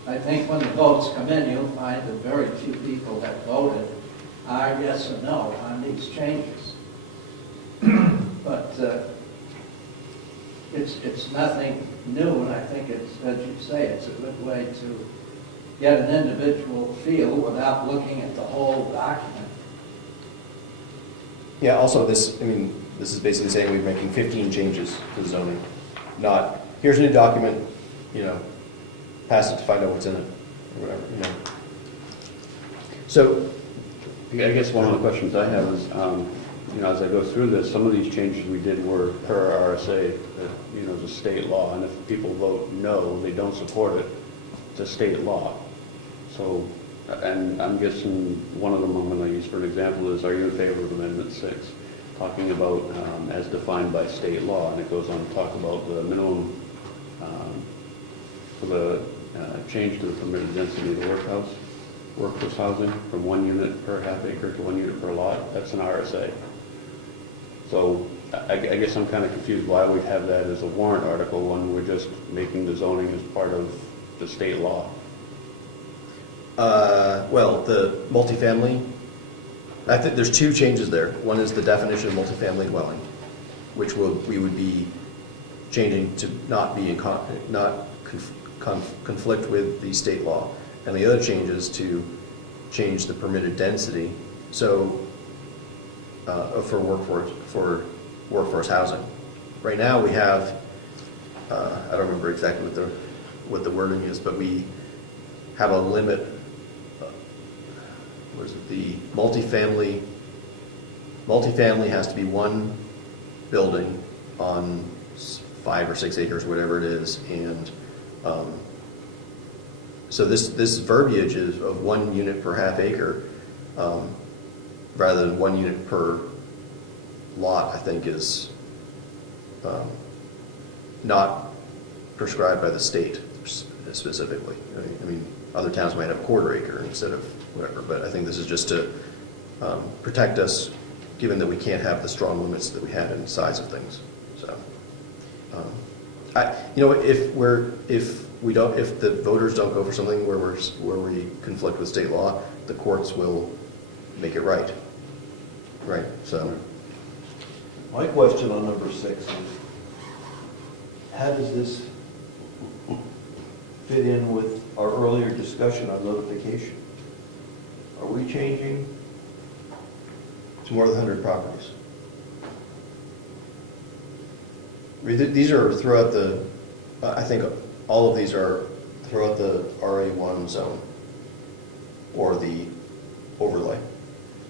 I think when the votes come in, you'll find that very few people that voted are yes or no on these changes. But it's nothing new, and I think it's, as you say, it's a good way to get an individual feel without looking at the whole document. Yeah, also this is basically saying we're making 15 changes to the zoning. Not, here's a new document, pass it to find out what's in it, or whatever, So, I guess one of the questions I have is, as I go through this, some of these changes we did were per RSA, that, the state law, and if people vote no, they don't support it, it's a state law. So, and I'm guessing one of them I'm going to use for an example is, are you in favor of Amendment 6? Talking about as defined by state law, and it goes on to talk about the minimum for the change to the permitted density of the workforce housing from 1 unit per half acre to 1 unit per lot. That's an RSA. So I guess I'm kind of confused why we have that as a warrant article when we're just making the zoning as part of the state law. well, the multifamily, I think there's two changes there. One is the definition of multifamily dwelling, which we would be changing to not be in conflict with the state law. And the other change is to change the permitted density. So for workforce housing. Right now we have, I don't remember exactly what the wording is, but we have a limit. What is it? The multifamily has to be one building on 5 or 6 acres, whatever it is, and so this verbiage is of 1 unit per half acre, rather than 1 unit per lot. I think is not prescribed by the state specifically. I mean, other towns might have 1/4 acre instead of whatever, but I think this is just to protect us, given that we can't have the strong limits that we had in the size of things. So, if the voters don't go for something where we conflict with state law, the courts will make it right. Right. So, my question on number 6 is, how does this fit in with our earlier discussion on notification? Are we changing? It's more than 100 properties. I mean, these are throughout the, I think all of these are throughout the RA1 zone or the overlay.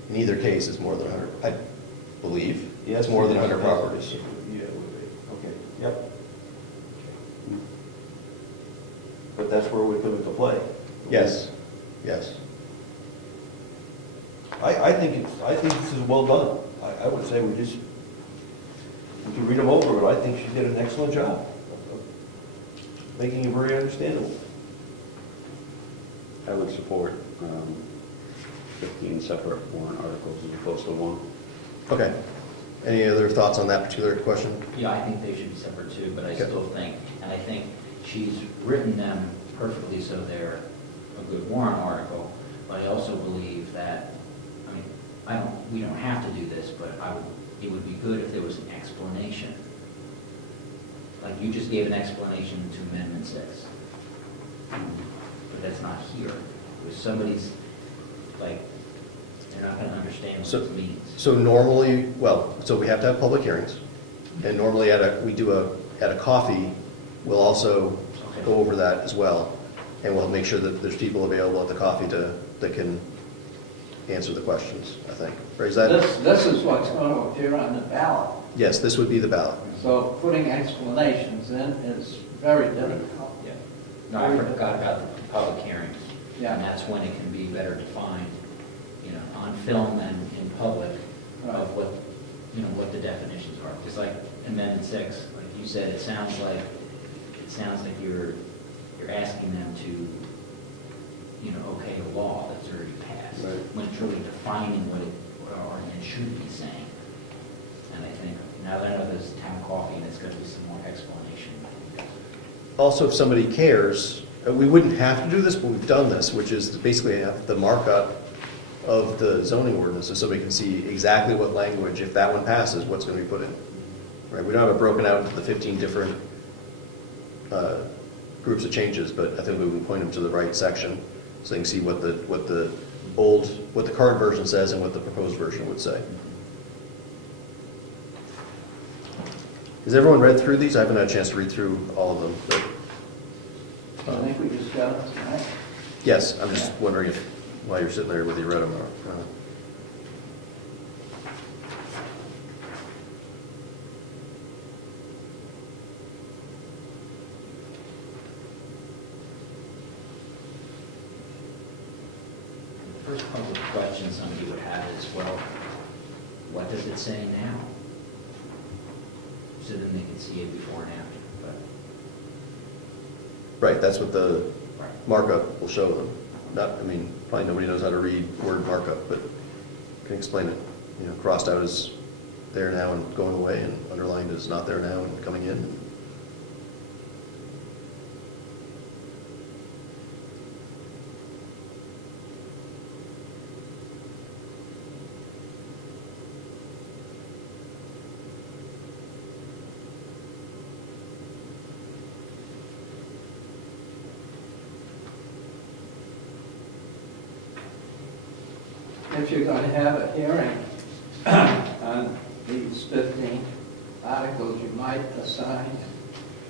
In either case, it's more than 100, I believe. Yeah, It's more than 100 properties. Yeah, it would be. Okay, yep. But that's where we come into play. Yes, yes. I think this is well done. I would say we can read them over, but I think she did an excellent job of making it very understandable. I would support 15 separate warrant articles as opposed to one. Okay. Any other thoughts on that particular question? Yeah, I think they should be separate too, but I Okay. still think, and I think she's written them perfectly so they're a good warrant article, but I also believe that, I mean, we don't have to do this, but it would be good if there was an explanation. Like you just gave an explanation to Amendment 6, but that's not here. If somebody's, like, they're not going to understand what it means. So normally, so we have to have public hearings, and normally at a coffee, we'll also go over that as well, and we'll make sure that there's people available at the coffee that can answer the questions, I think. Right, is that? This is what's going to appear on the ballot. Yes, this would be the ballot. So putting explanations in is very difficult. Yeah. No, I forgot about the public hearings. Yeah. And that's when it can be better defined, on film and in public of what the definitions are. Just like Amendment 6, like you said, it sounds like you're asking them to, okay a law that's already passed. Right. When it's really defining what our ordinance should be saying. And I think now that I know there's town coffee and it's going to be some more explanation. Also, if somebody cares, we wouldn't have to do this, but we've done this, which is to basically have the markup of the zoning ordinance so somebody can see exactly what language, if that one passes, what's going to be put in. Right? We don't have it broken out into the 15 different groups of changes, but I think we can point them to the right section so they can see what the current version says and what the proposed version would say. Has everyone read through these? I haven't had a chance to read through all of them. But, I think we just got it tonight. yes, I'm just wondering while you're sitting there whether you read them or not. The first public question somebody would have is, well, what does it say now? So then they can see it before and after. Right, that's what the Right. markup will show them. Probably nobody knows how to read word markup, but can explain it. Crossed out is there now and going away, and underlined is not there now and coming in. If you're going to have a hearing on these 15 articles, you might assign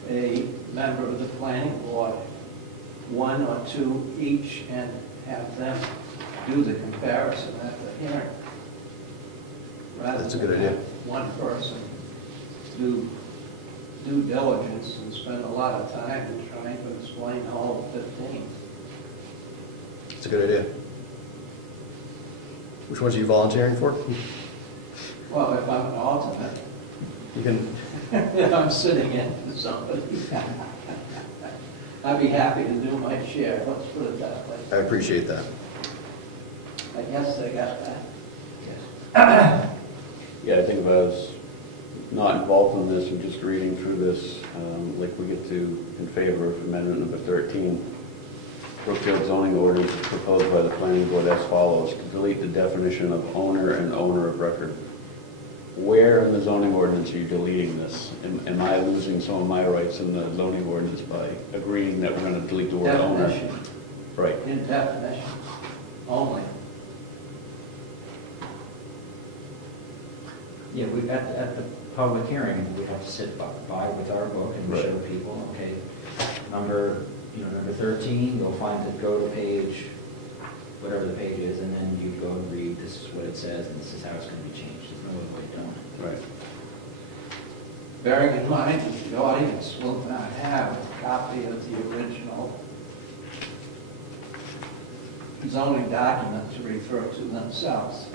a member of the planning board, one or two each, and have them do the comparison at the hearing. That's a good idea. Rather than one person do due diligence and spend a lot of time in trying to explain all 15. It's a good idea. Which ones are you volunteering for? Well, if I'm an alternate, You can, if I'm sitting in for somebody, I'd be happy to do my share, let's put it that way. I appreciate that. I guess they got that. Yeah, I think if I was not involved in this and just reading through this, like we get to in favor of amendment number 13, Brookfield zoning ordinance is proposed by the planning board as follows: to delete the definition of owner and owner of record. Where in the zoning ordinance are you deleting this? Am I losing some of my rights in the zoning ordinance by agreeing that we're going to delete the word owner? Definition, Right. in definition, only. Yeah, at the public hearing, we have to sit by with our book and Right. show people, okay, number 13, go to page, whatever the page is, and then you go and read, this is what it says, and this is how it's going to be changed. There's no other way of doing it. Right. Bearing in mind that the audience will not have a copy of the original zoning document to refer to themselves.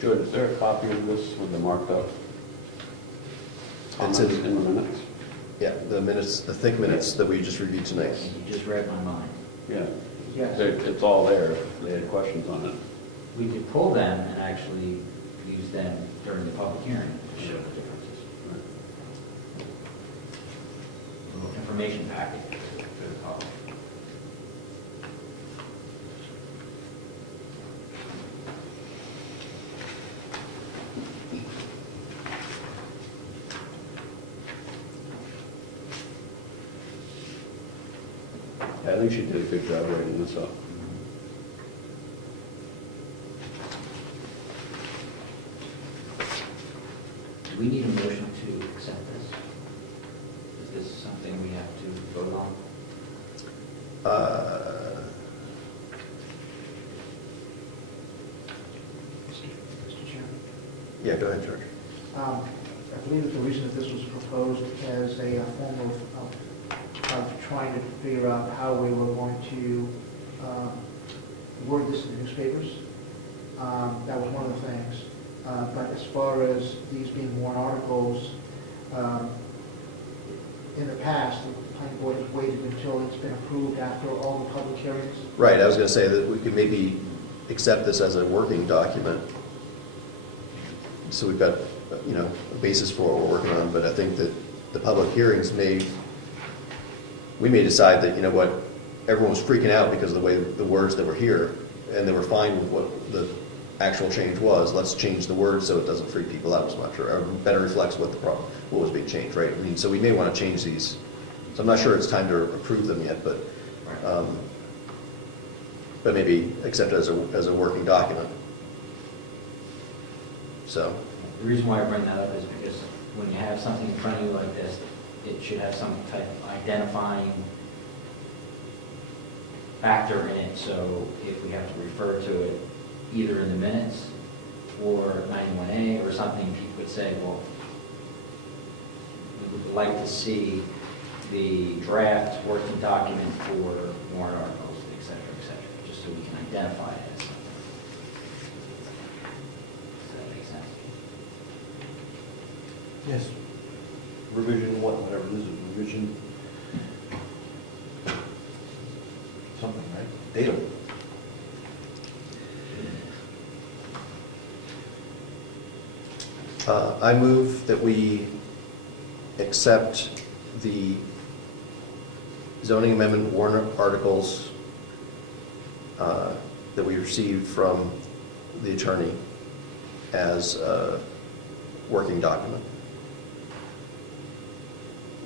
George, is there a copy of this with the marked up It's comments in- in the minutes? Yeah, the minutes, the thick minutes that we just reviewed tonight. And you just read my mind. Yeah. Yes. It's all there, if they had questions on it. We could pull them and actually use them during the public hearing to show the differences. A little information package for the public. Yeah, I think she did a good job writing this up. Do we need a motion to accept this? Is this something we have to vote on? Mr. Chairman. Yeah, go ahead, George. I believe that the reason that this was proposed as a form of trying to figure out how we were going to word this in the newspapers. That was one of the things. But as far as these being warrant articles, in the past, the planning board has waited until it's been approved after all the public hearings. Right, I was going to say that we could maybe accept this as a working document. So we've got, a basis for what we're working on, but I think that the public hearings we may decide that, everyone was freaking out because of the way the words that were here, and they were fine with what the actual change was. Let's change the words so it doesn't freak people out as much, or better reflects what what was being changed, right? I mean, so we may want to change these. So I'm not sure it's time to approve them yet, but maybe accept it as a working document. So. The reason why I bring that up is because when you have something in front of you like this, it should have some type of identifying factor in it. So if we have to refer to it either in the minutes or 91A or something, people would say, well, we would like to see the draft working document for warrant articles, et cetera, just so we can identify it as something. Does that make sense? Yes. Revision what, whatever it is, revision something, right? Datum. I move that we accept the zoning amendment warrant articles that we received from the attorney as a working document.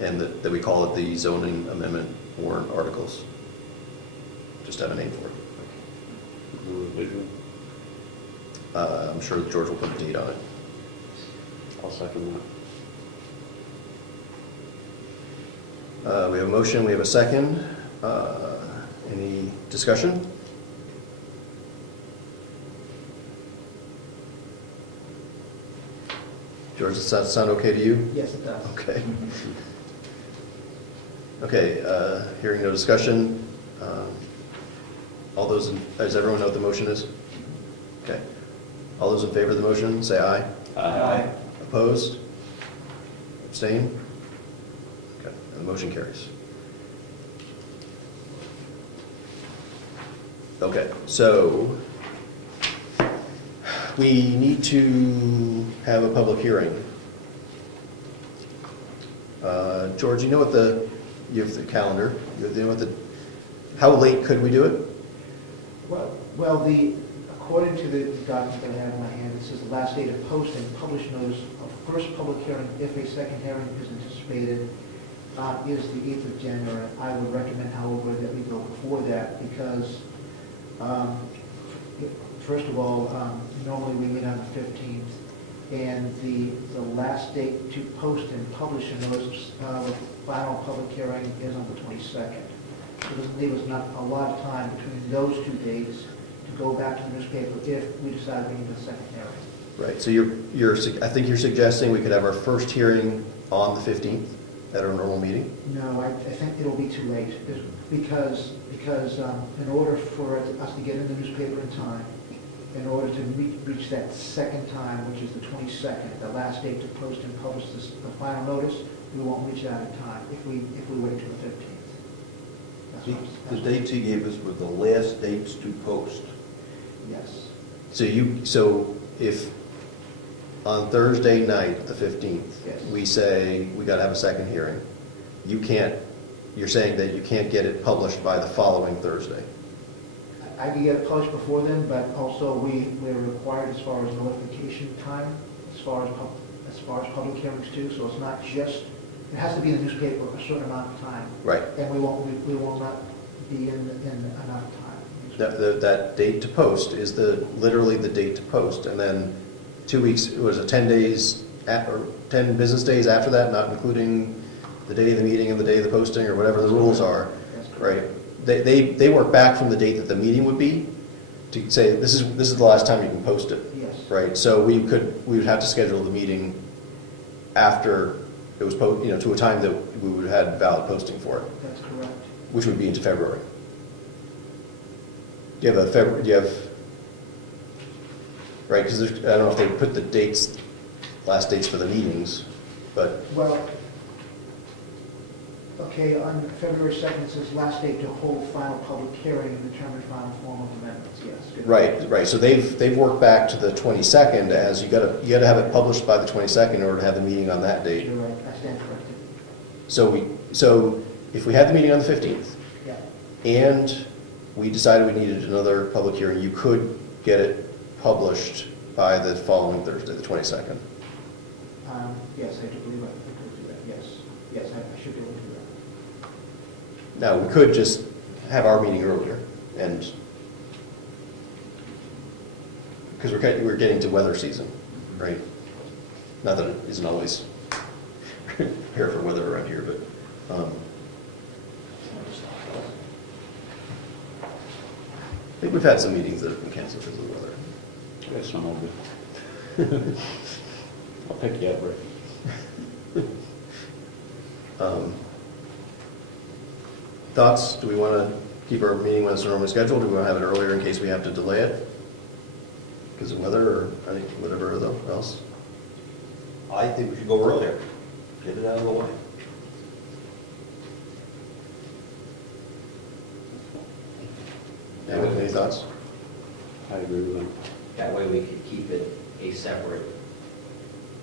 And that we call it the zoning amendment warrant articles. Just have a name for it. Revision. I'm sure George will put a date on it. I'll second We have a motion, we have a second. Any discussion? George, does that sound okay to you? Yes, it does. Okay. Okay, hearing no discussion. Does everyone know what the motion is? Okay. All those in favor of the motion, say aye. that. Aye. Opposed? Abstain? Okay, and the motion carries. Okay, so we need to have a public hearing. George, you have the calendar. How late could we do it? Well, according to the document that I have in my hand, it says the last date of posting, published notice of first public hearing if a second hearing is anticipated, is the 8th of January. I would recommend, however, that we go before that because, first of all, normally we meet on the 15th, and the last date to post and publish a notice with final public hearing is on the 22nd. So it doesn't leave us not a lot of time between those 2 dates to go back to the newspaper if we decide we need a second hearing. Right, so I think you're suggesting we could have our first hearing on the 15th at our normal meeting? No, I think it'll be too late because in order for us to get in the newspaper in time, in order to reach that second time, which is the 22nd, the last date to post and publish the final notice, we won't reach that in time if we wait till the 15th. The dates he gave us were the last dates to post. Yes. So if on Thursday night, the 15th, Yes. we say we got to have a second hearing, you're saying that you can't get it published by the following Thursday? I can get it published before then, but also we're required as far as notification time, as far as public hearings too. So it's not just, it has to be in the newspaper a certain amount of time. Right. And we will not be in enough time. That date to post is literally the date to post, and then 2 weeks, was it 10 days, or 10 business days after that, not including the day of the meeting and the day of the posting, or whatever the rules are, right? They work back from the date that the meeting would be to say this is the last time you can post it. Yes. Right. So we would have to schedule the meeting after it was to a time that we would have had valid posting for it, That's correct. which would be into February. Do you have right? Because I don't know if they put the last dates for the meetings, but Well, okay, on February 2nd, it says last date to hold final public hearing and determine final form of amendments, yes. Good. right. So they've worked back to the 22nd as you got to have it published by the 22nd in order to have the meeting on that date. You're right, I stand corrected. So if we had the meeting on the 15th Yeah, and we decided we needed another public hearing, you could get it published by the following Thursday, the 22nd. yes, I do believe I could do that, yes. Yes, I should be able to do that. Now, we could just have our meeting earlier, and because we're getting to weather season, right? Not that it isn't always here for weather around here, but I think we've had some meetings that have been canceled because of the weather. That's not all good. I'll pick you up, Rick. Thoughts? Do we want to keep our meeting when it's normally scheduled? Do we want to have it earlier in case we have to delay it because of weather or whatever else? I think we should go earlier. Get it out of the way. Any thoughts? I agree with them. That way we could keep it a separate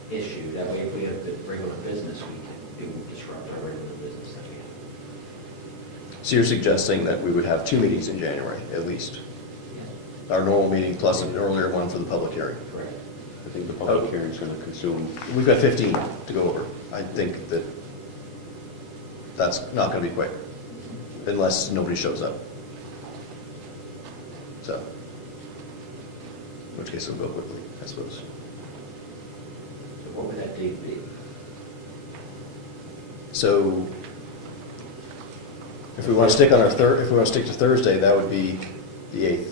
issue. That way if we have the regular business, we can disrupt our regular business that we have. So you're suggesting that we would have 2 meetings in January, at least? Our normal meeting plus an earlier one for the public hearing? Correct. I think the public hearing is going to consume. We've got 15 to go over. I think that's not going to be quick, unless nobody shows up. So, in which case it'll go quickly, I suppose. So what would that date be? So, if we want to stick to Thursday, that would be the 8th.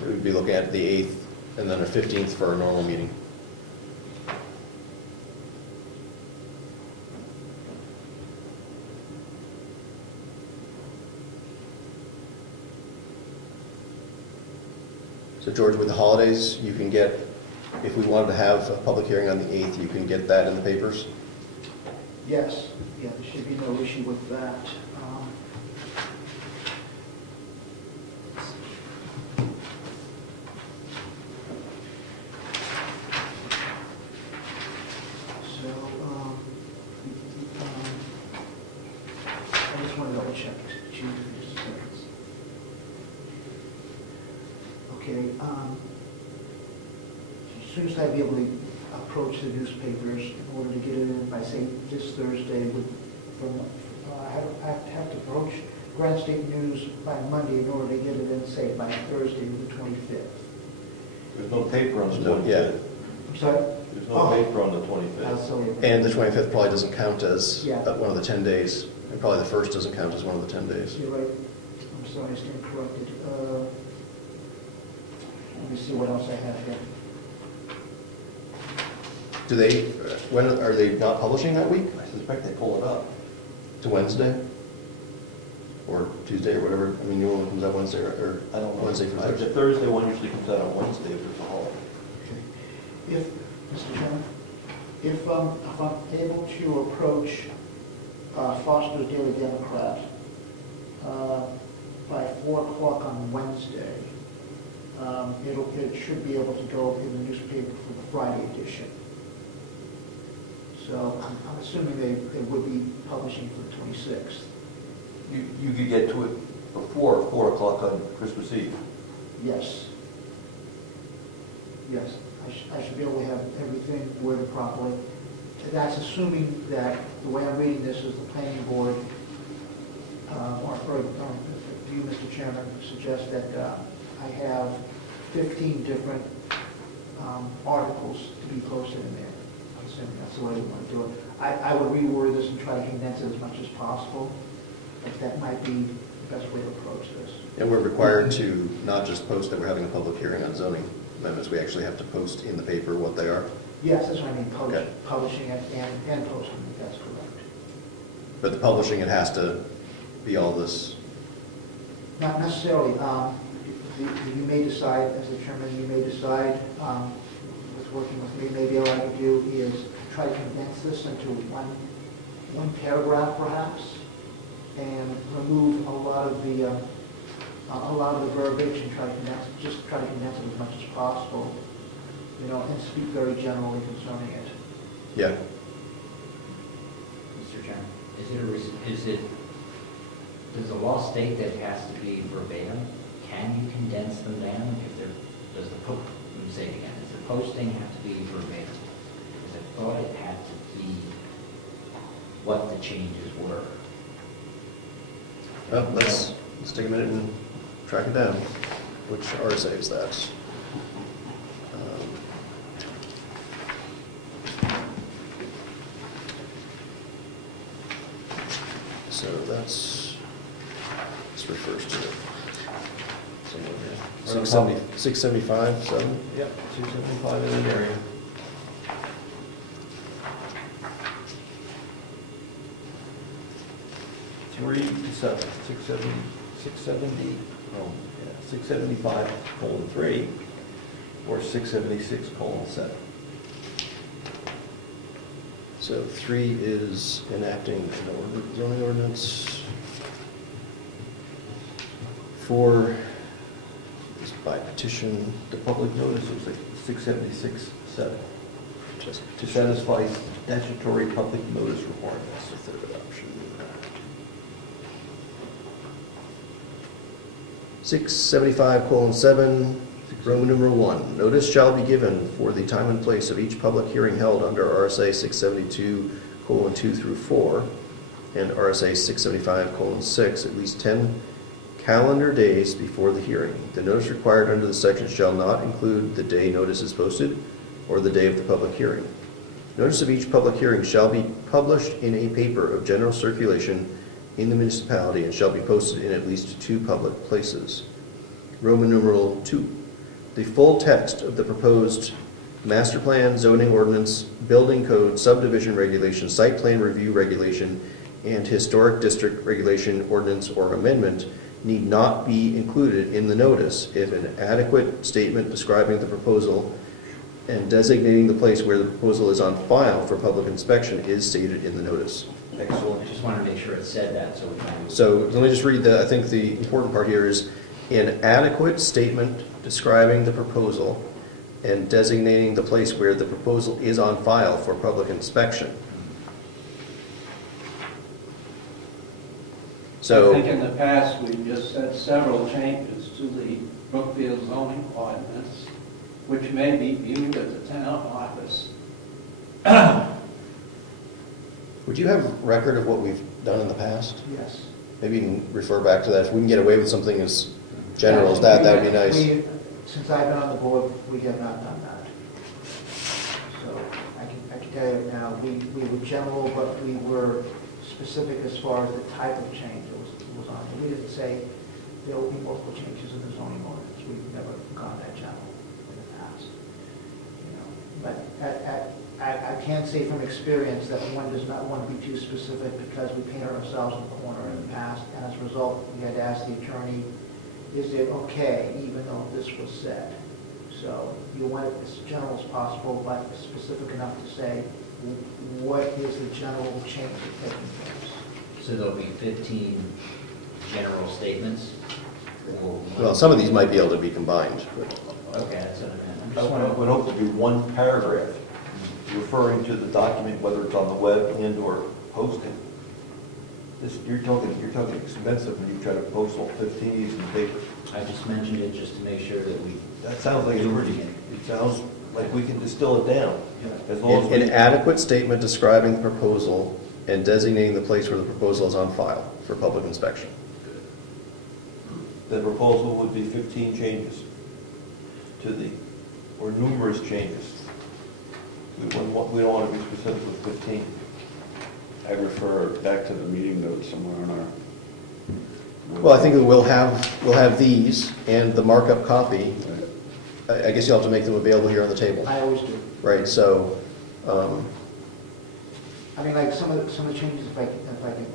We would be looking at the 8th, and then the 15th for our normal meeting. So George, with the holidays, you can get, if we wanted to have a public hearing on the 8th, you can get that in the papers? Yes, yeah, there should be no issue with that. I just want to double check. Just a second. Okay, as soon as I'd be able to approach the newspapers in order to get it in by, say, this Thursday. I have to approach Granite State News by Monday in order to get it in, say, by Thursday, the 25th. There's no paper on the No, 25th. yeah. I'm sorry? There's no paper on the 25th. That's silly. And the 25th probably doesn't count as Yeah. one of the 10 days. And probably the 1st doesn't count as one of the 10 days. You're right. I'm sorry, I stand corrected. Let me see what else I have here. Do they, when, are they not publishing that week? I suspect they pull it up. To Wednesday? Or Tuesday or whatever? I mean, your one comes out Wednesday or I don't know. Wednesday for The Thursday. Thursday one usually comes out on Wednesday if there's a holiday. If, Mr. Chairman, if I'm able to approach Foster's Daily Democrat by 4 o'clock on Wednesday, it should be able to go in the newspaper for the Friday edition. So I'm assuming they would be publishing for the 26th. You could get to it before 4 o'clock on Christmas Eve. Yes. Yes, I should be able to have everything worded properly. That's assuming that the way I'm reading this is the planning board, or do you, Mr. Chairman, suggest that I have 15 different articles to be posted in there? I'm assuming that's the way we want to do it. I would reword this and try to condense it as much as possible, but that might be the best way to approach this. And we're required to not just post that we're having a public hearing on zoning amendments, we actually have to post in the paper what they are. Yes, that's what I mean, Okay. publishing it and posting it, that's correct. But the publishing, it has to be all this. Not necessarily. You may decide, as the chairman, you may decide, with working with me, maybe what I could do is try to condense this into one paragraph perhaps, and remove a lot of the verbiage and try to condense it as much as possible, and speak very generally concerning it. Yeah. Mr. Chairman, does the law state that it has to be verbatim? Can you condense them down? Let me say it again, does the posting have to be verbatim? Because I thought it had to be what the changes were. Well, let's take a minute and track it down. Which RSA is that? So this refers to somewhere here. 675, 7? Yep, 275 in the area. Three to 7, 670, 675:3, or 676:7. So 3 is enacting an zoning ordinance. 4 is by petition. The public notice looks like 676:7. Just To satisfy statutory public notice requirements. the third adoption. 675:7, Roman numeral 1. Notice shall be given for the time and place of each public hearing held under RSA 672:2 through 4 and RSA 675:6 at least 10 calendar days before the hearing. The notice required under the section shall not include the day notice is posted or the day of the public hearing. Notice of each public hearing shall be published in a paper of general circulation in the municipality and shall be posted in at least 2 public places. Roman numeral 2. The full text of the proposed master plan, zoning ordinance, building code, subdivision regulation, site plan review regulation, and historic district regulation ordinance or amendment need not be included in the notice if an adequate statement describing the proposal and designating the place where the proposal is on file for public inspection is stated in the notice. Excellent. I just wanted to make sure it said that, so we can... So let me just read I think the important part here is an adequate statement describing the proposal and designating the place where the proposal is on file for public inspection. So I think in the past, we've just said several changes to the Brookfield zoning ordinance, which may be viewed as a town office Would you have record of what we've done in the past? Yes. Maybe you can refer back to that. If we can get away with something as general as that, that would be nice. Since I've been on the board, we have not done that. So I can tell you now, we were general, but we were specific as far as the type of change that was on. We didn't say there will be multiple changes in the zoning ordinance. We've never gone that general in the past. You know, but I can say from experience that one does not want to be too specific because we painted ourselves in the corner in the past, and as a result, we had to ask the attorney, is it okay, even though this was said? So you want it as general as possible, but specific enough to say, what is the general change that's taking place? So there'll be 15 general statements? Well, some of these might be able to be combined. But Okay, that's what I meant. I'm I just wondering. would hope to be one paragraph referring to the document, whether it's on the web and or posting. You're talking expensive when you try to post all 15 of these in the paper. I just mentioned it just to make sure that we. That sounds like it sounds like we can distill it down. As long as an adequate statement describing the proposal and designating the place where the proposal is on file for public inspection. the proposal would be 15 changes or numerous changes. We don't want to be specific with 15. I refer back to the meeting notes somewhere on our. Well, I think we'll have these and the markup copy. I guess you'll have to make them available here on the table. I always do. Right, so, I mean, like some of the changes, if I can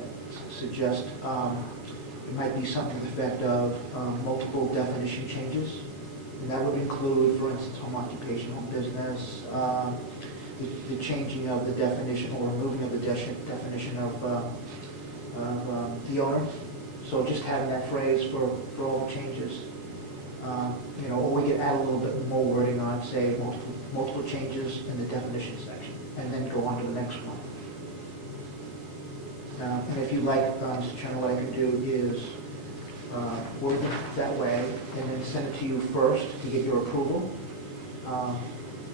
suggest, it might be something to the effect of multiple definition changes. And that would include, for instance, home occupation, home business, the changing of the definition or removing of the definition of the owner. So just having that phrase for all the changes. You know, or we could add a little bit more wording on, say, multiple changes in the definition section, and then go on to the next one. And if you like, Mr. Chairman, what I can do is word it that way, and then send it to you first to get your approval,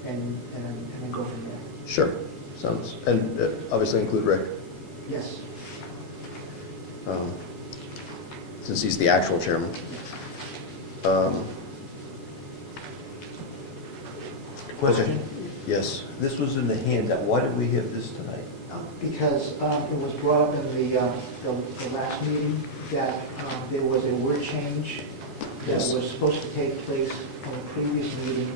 and then go from there. sure, sounds, and obviously include Rick, Yes. since he's the actual chairman. Question? Yes. This was in the handout. Why did we have this tonight? Because it was brought up in the last meeting that there was a word change that Yes. was supposed to take place from a previous meeting.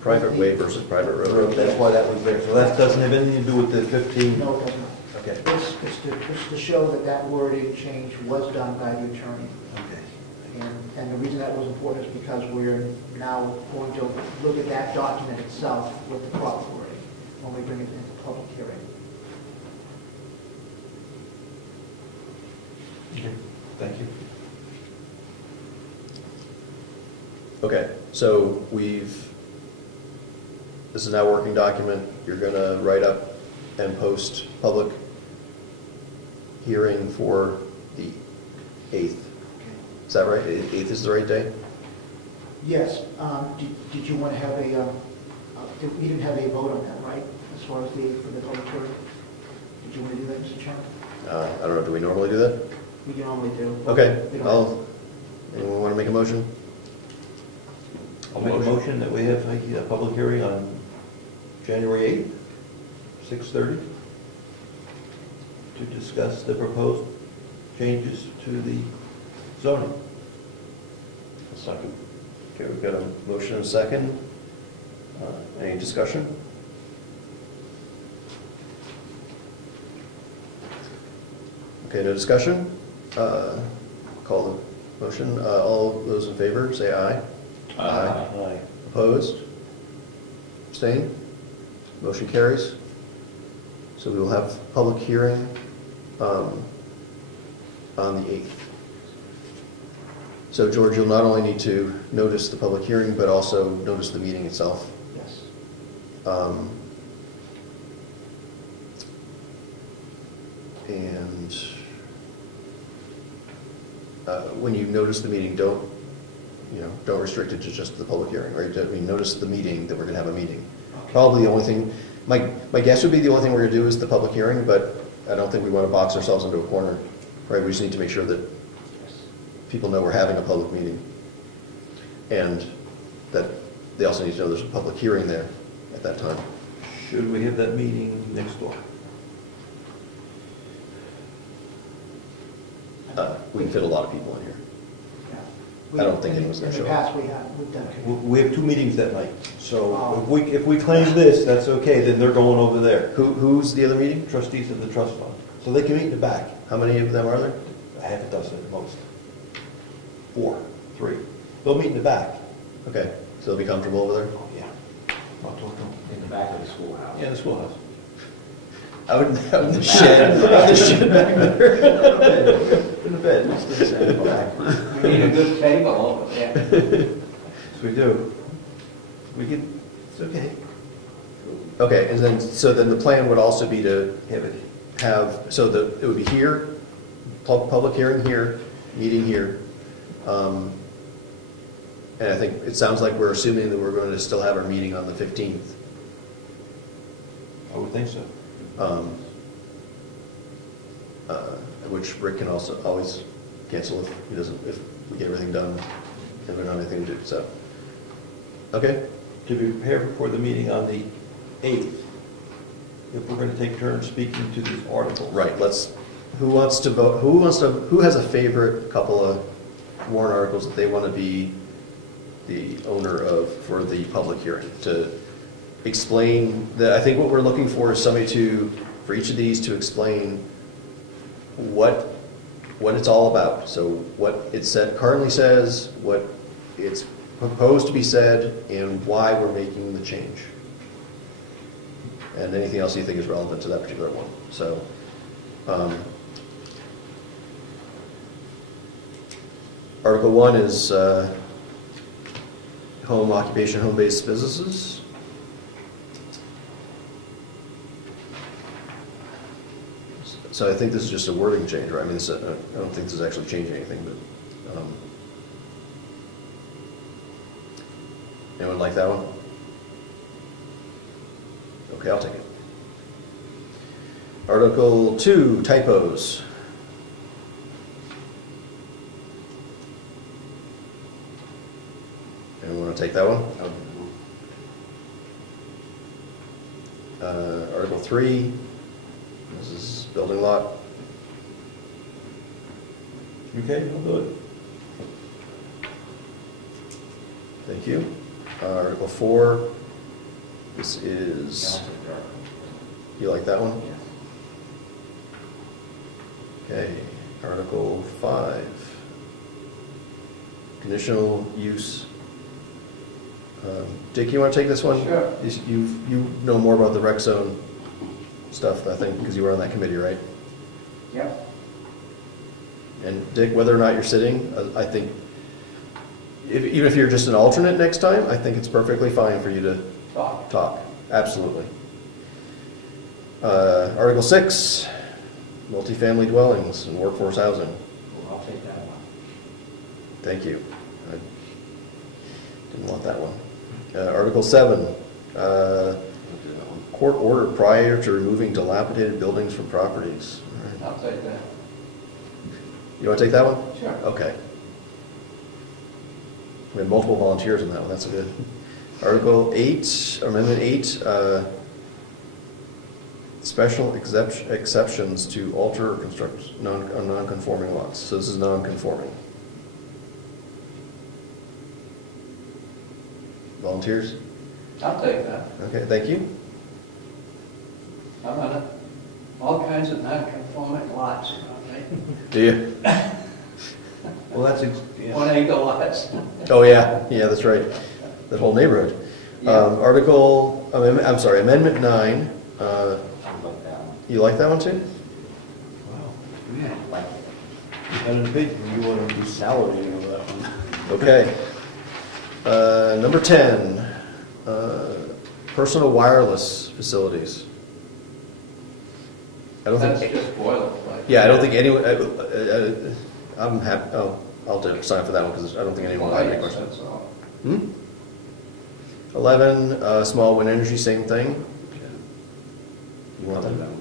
Private way versus private road. That's why that was there. So that doesn't have anything to do with the 15? No, it does not. Okay. It's to show that that wording change was done by the attorney. Okay. And the reason that was important is because we're now going to look at that document itself with the proper wording when we bring it into public hearing. Okay. Thank you. Okay, so this is now a working document. You're going to write up and post public hearing for the 8th. Is that right? 8th is the right day? Yes. Did you want to have we didn't have a vote on that, right? As far as for the public hearing? Did you want to do that, Mr. Chairman? I don't know, do we normally do that? We normally do. Okay, We don't anyone want to make a motion? I'll make a motion that we have a public hearing on January 8th, 6:30, to discuss the proposed changes to the zoning. A second. Okay, we've got a motion and a second. Any discussion? Okay, no discussion? Call the motion. All those in favor, say aye. Aye. Opposed? Abstained? Motion carries. So we will have public hearing on the 8th. So George, you'll not only need to notice the public hearing, but also notice the meeting itself. Yes. And when you notice the meeting, don't restrict it to just the public hearing, right? I mean, notice the meeting that we're going to have a meeting. Okay. Probably the only thing, My guess would be the only thing we're going to do is the public hearing, but I don't think we want to box ourselves into a corner, right? We just need to make sure that people know we're having a public meeting, and that they also need to know there's a public hearing there at that time. Should we have that meeting next door? We can fit a lot of people in here. I don't think anyone's gonna show In the up. past, we've done it. We have 2 meetings that night, so if we claim this, that's okay, then they're going over there. Who's the other meeting? Trustees of the trust fund, so they can meet in the back. How many of them are there? Half a dozen at most. 4, 3. They'll meet in the back. Okay, so they'll be comfortable over there? Oh, yeah. I'll talk to them. In the back of the schoolhouse. Yeah, the schoolhouse. Out in the shed, out in the shed back there. In the bed. Next to the sand. We need a good table over there. Yes, we do. We can, it's okay. Okay, and then, so then the plan would also be to Have it. it would be here, public hearing here, meeting here. And I think it sounds like we're assuming that we're going to still have our meeting on the 15th. I would think so. Which Rick can also always cancel if he doesn't, if we get everything done, and we don't have anything to do, so. Okay, To be prepared for the meeting on the 8th, if we're going to take turns speaking to these articles. right, who wants to vote, who has a favorite couple of warrant articles that they want to be the owner of for the public hearing? To explain, I think what we're looking for is somebody for each of these to explain what it's all about. So what it currently says, what it's proposed to be said, and why we're making the change. And anything else you think is relevant to that particular one. So, Article 1 is home occupation, home-based businesses. So I think this is just a wording change, right? I mean, I don't think this is actually changing anything, but, anyone like that one? Okay, I'll take it. Article 2, typos. Anyone want to take that one? Article 3, this is building lot. Okay, I'll do it. Thank you. Article 4, this is, you like that one? Okay. Article 5, conditional use. Dick, you want to take this one? Sure. You know more about the rec zone stuff, I think, because you were on that committee, right? Yep. And Dick, whether or not you're sitting, I think, even if you're just an alternate next time, I think it's perfectly fine for you to talk. Absolutely. Article 6, multifamily dwellings and workforce housing. Well, I'll take that one. Thank you. I didn't want that one. Article 7, court order prior to removing dilapidated buildings from properties. All right. I'll take that. You want to take that one? Sure. Okay. We had multiple volunteers on that one, that's good. Article 8, Amendment 8, special exceptions to alter or construct non-conforming lots. So this is non-conforming. Volunteers? I'll take that. Okay, thank you. I'm on it. All kinds of non-conforming lots, right? Do you? Well, that's, 1 acre lots. Oh, yeah, that's right. That whole neighborhood. Yeah. Amendment 9. I like that one. You like that one too? wow. Yeah, I like it. You had an opinion, you want to do Salivating over that one. Okay. Number 10, personal wireless facilities. I don't That's think. just boilerplate. Yeah, I don't think anyone. I'm happy. Oh, I'll sign for that one because I don't think anyone will have any Lights, questions. that's all. 11, small wind energy, same thing. You want I'll do that? that one.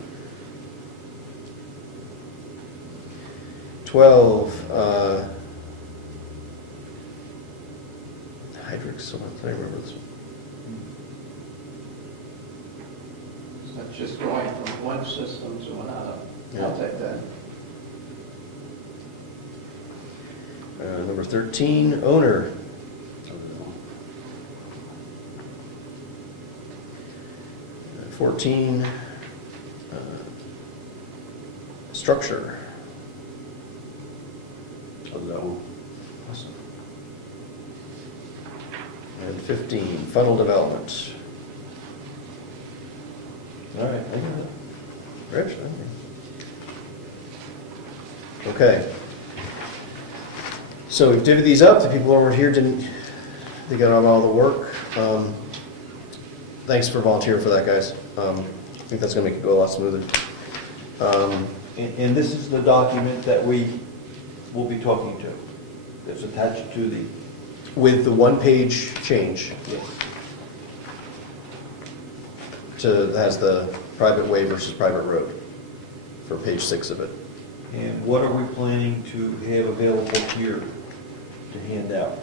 12, Hydrix, someone, I remember this. So it's just going from one system to another. Yeah. I'll take that. Number 13, owner. I'll do that one. 14, structure. I'll do that one. Awesome. And 15, funnel development. All right, I got it. Rich, okay. So we've divvied these up. The people over here they got on all the work. Thanks for volunteering for that, guys. I think that's gonna make it go a lot smoother. And this is the document that we will be talking to, that's attached to the, With the one-page change that has the private way versus private road for page 6 of it. and what are we planning to have available here to hand out?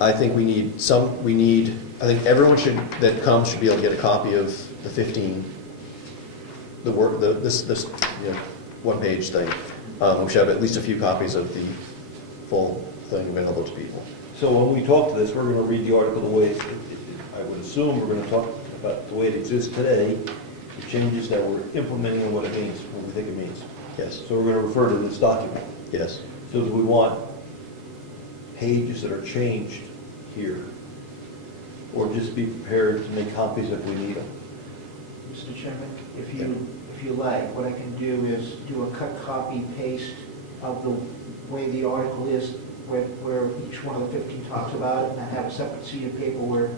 I think I think everyone that comes should be able to get a copy of the 15, this one-page thing. We should have at least a few copies of the full thing available to people. So when we talk to this, we're going to read the article the way, I would assume we're going to talk about the way it exists today, the changes that we're implementing and what it means, what we think it means. Yes, So we're going to refer to this document. yes. So do we want pages that are changed here? Or just be prepared to make copies if we need them? Mr. Chairman, if you like, what I can do is do a cut, copy, paste of the way the article is, where each one of the 15 talks about it, and I have a separate sheet of paper where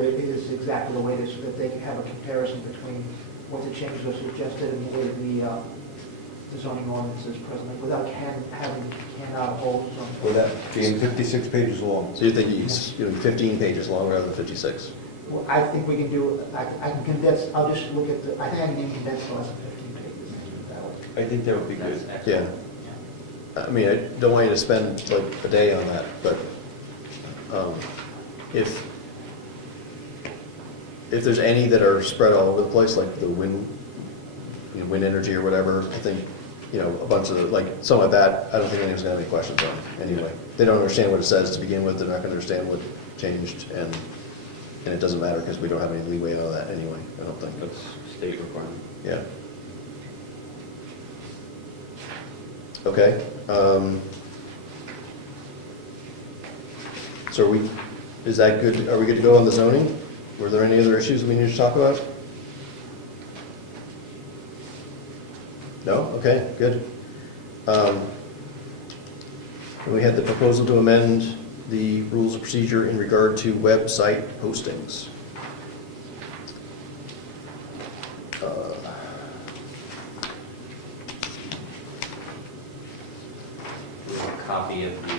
it is exactly the way it is, so that they can have a comparison between what the changes are suggested and the way the zoning ordinance is presently, without having to hand out a whole zoning. Without being 56 pages long. So you're thinking 15 pages long rather than 56? Well, I think we can do, I can condense, I'll just look at I think I can even condense less than 15 pages that way. I think that would be good. That's Yeah. excellent. I mean, I don't want you to spend like a day on that, but if there's any that are spread all over the place, like the wind energy or whatever, I think, a bunch of some of that, I don't think anyone's gonna have any questions on anyway. They don't understand what it says to begin with, they're not gonna understand what changed, and it doesn't matter because we don't have any leeway on that anyway, I don't think. That's state requirement. Yeah. Okay. So is that good? Are we good to go on the zoning? Were there any other issues we need to talk about? No? Okay, good. We had the proposal to amend the rules of procedure in regard to website postings. A copy of the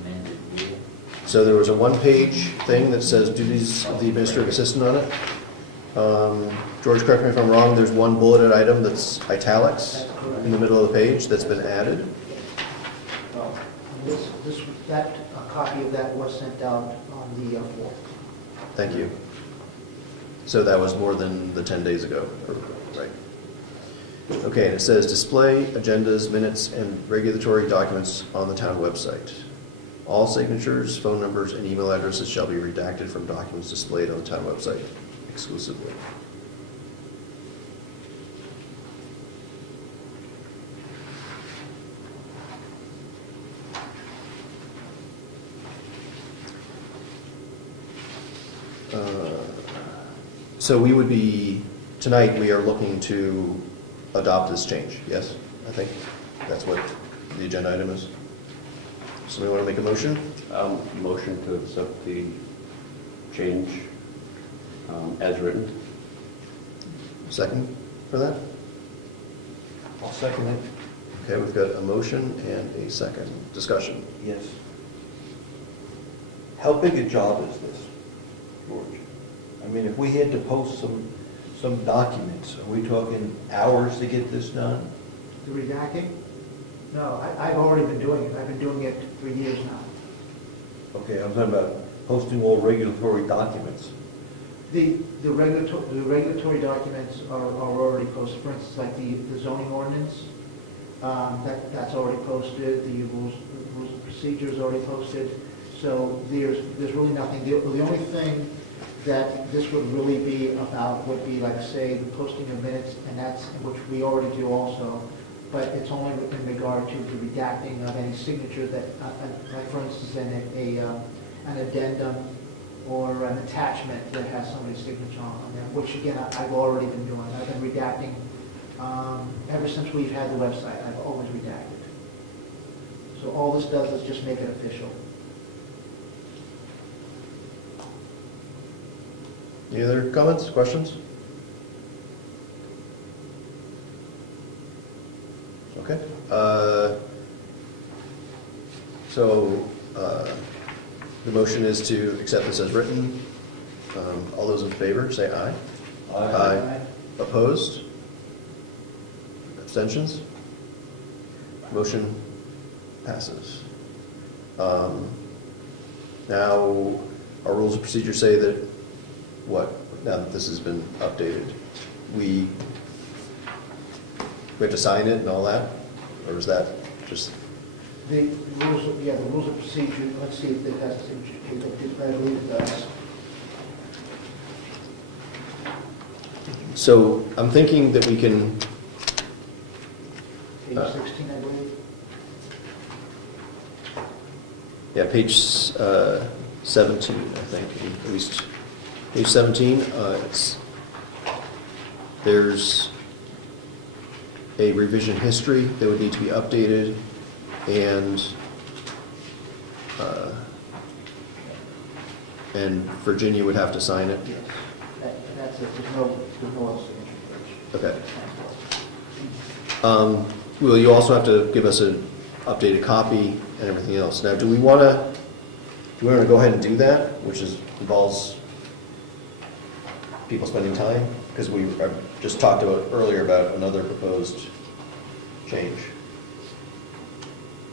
amended rule. So there was a one-page thing that says duties of the administrative assistant on it. George, correct me if I'm wrong, there's one bulleted item that's italics in the middle of the page that's been added. A copy of that was sent out on the 4th. Thank you. So that was more than the 10 days ago, right? Okay, and it says display agendas, minutes, and regulatory documents on the town website. All signatures, phone numbers, and email addresses shall be redacted from documents displayed on the town website exclusively. So we would be, tonight we are looking to adopt this change, yes? I think that's what the agenda item is. Somebody want to make a motion? Motion to accept the change as written. Second for that? I'll second it. Okay, we've got a motion and a second. Discussion. Yes. How big a job is this, George? I mean, if we had to post some some documents, are we talking hours to get this done? The redacting? No, I've already been doing it. I've been doing it for years now. Okay, I'm talking about posting all regulatory documents. The regulatory documents are already posted. For instance, like the zoning ordinance, that's already posted. The rules of procedure is already posted. So there's really nothing. The only thing that this would really be about would be, like, say, the posting of minutes, and that's, which we already do also, but it's only in regard to the redacting of any signature that, like, for instance, an addendum or an attachment that has somebody's signature on there, which, again, I've already been doing. I've been redacting ever since we've had the website. I've always redacted. So all this does is just make it official. Any other comments, questions? Okay. The motion is to accept this as written. All those in favor, say aye. Aye. Opposed? Abstentions? Motion passes. Now, our rules of procedure say that now that this has been updated, we have to sign it and all that? Or is that just... The rules of procedure, let's see if it has a signature page. I believe it does. So I'm thinking that we can... Page 16, I believe. Yeah, page 17, I think, at least. Page 17, there's a revision history that would need to be updated, and Virginia would have to sign it. Yes. That's it. There's no other signature page. Okay. Well, you also have to give us an updated copy and everything else. Now, do we want to go ahead and do that, which involves people spending time? Because we just talked about earlier about another proposed change.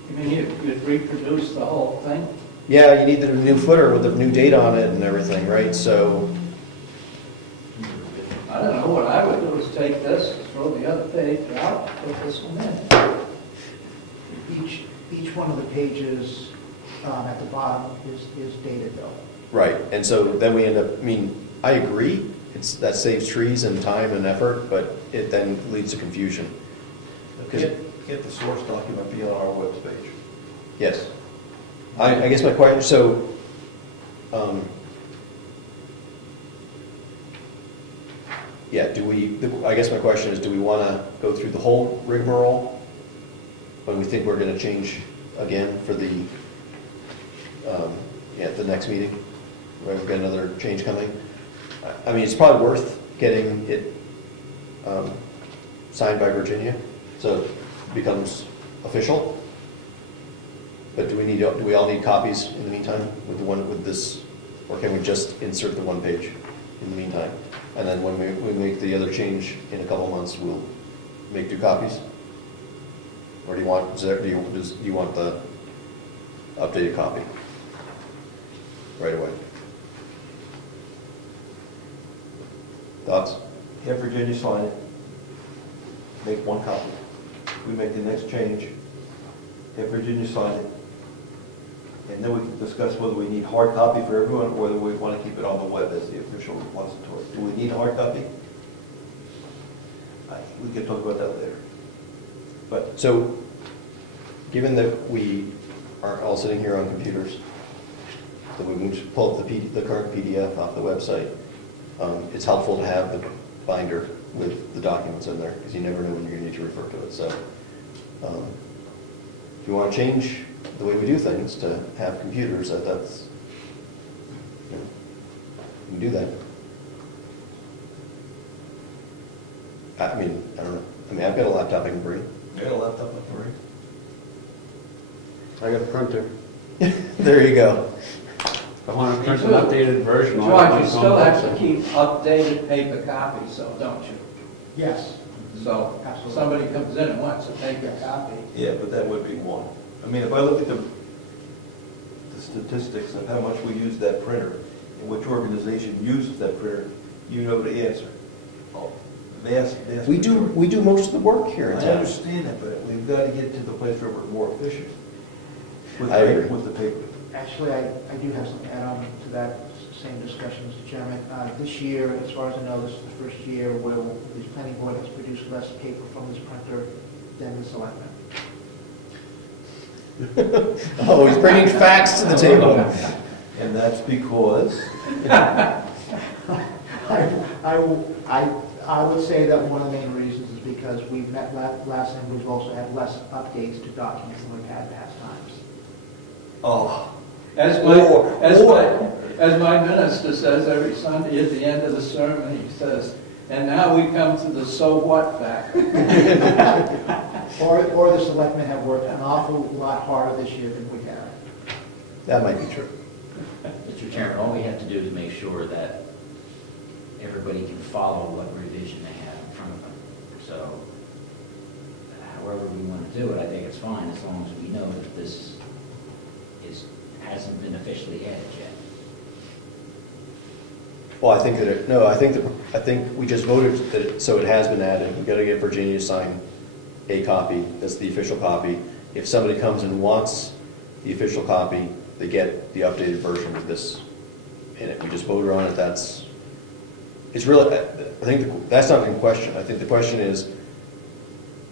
You mean you'd reproduce the whole thing? Yeah, you need the new footer with the new date on it and everything, right? So, I don't know, what I would do is take this, throw the other page out, put this one in. Each one of the pages at the bottom is dated, though. right, and so then we end up, I agree, that saves trees and time and effort, but it then leads to confusion. Get the source document be on our webpage. Yes. I guess my question, so, yeah, I guess my question is, do we want to go through the whole rigmarole when we think we're going to change again for the next meeting? We've got another change coming. I mean, it's probably worth getting it signed by Virginia, so it becomes official. But do we all need copies in the meantime with this, or can we just insert the one page in the meantime? And then when we make the other change in a couple months, we'll make 2 copies? Or do you want the updated copy right away? Thoughts? Have Virginia sign it, make 1 copy. We make the next change, have Virginia sign it, and then we can discuss whether we need hard copy for everyone or whether we want to keep it on the web as the official repository. Do we need a hard copy? We can talk about that later. But So, given that we are all sitting here on computers, that we can just pull up the current PDF off the website, it's helpful to have the binder with the documents in there, because you never know when you're going to need to refer to it. So, if you want to change the way we do things to have computers, that's, you can do that. I don't know. I've got a laptop I can bring. I got a laptop I can bring. I got a printer. There you go. If I want to print an updated version. I'll George, have you my still phone. have to keep updated paper copies, so don't you? Yes. So if somebody comes in and wants a paper copy. Yeah, but that would be one. I mean, if I look at the statistics of how much we use that printer and which organization uses that printer, you know the answer. Oh, vast We do majority. most of the work here in I town. understand that, but we've got to get to the place where we're more efficient with I agree. with the paper. Actually, I do have something to add on to that same discussion, Mr. Chairman. This year, as far as I know, this is the first year where the planning board has produced less paper from this printer than the selectmen. Oh, he's bringing facts to the table. And that's because, I would say that one of the main reasons is because we've met last time, we've also had less updates to documents than we've had past times. oh, As my minister says every Sunday at the end of the sermon, he says, and now we come to the so what factor. Or the selectmen have worked an awful lot harder this year than we have. That might be true. Mr. Chairman, all we have to do is make sure that everybody can follow what revision they have in front of them. So however we want to do it, I think it's fine, as long as we know that this hasn't been officially added yet. Well, I think that I think we just voted that so it has been added. We've got to get Virginia to sign a copy. That's the official copy. If somebody comes and wants the official copy, they get the updated version with this in it. We just voted on it. It's really, I think that's not in question. I think the question is,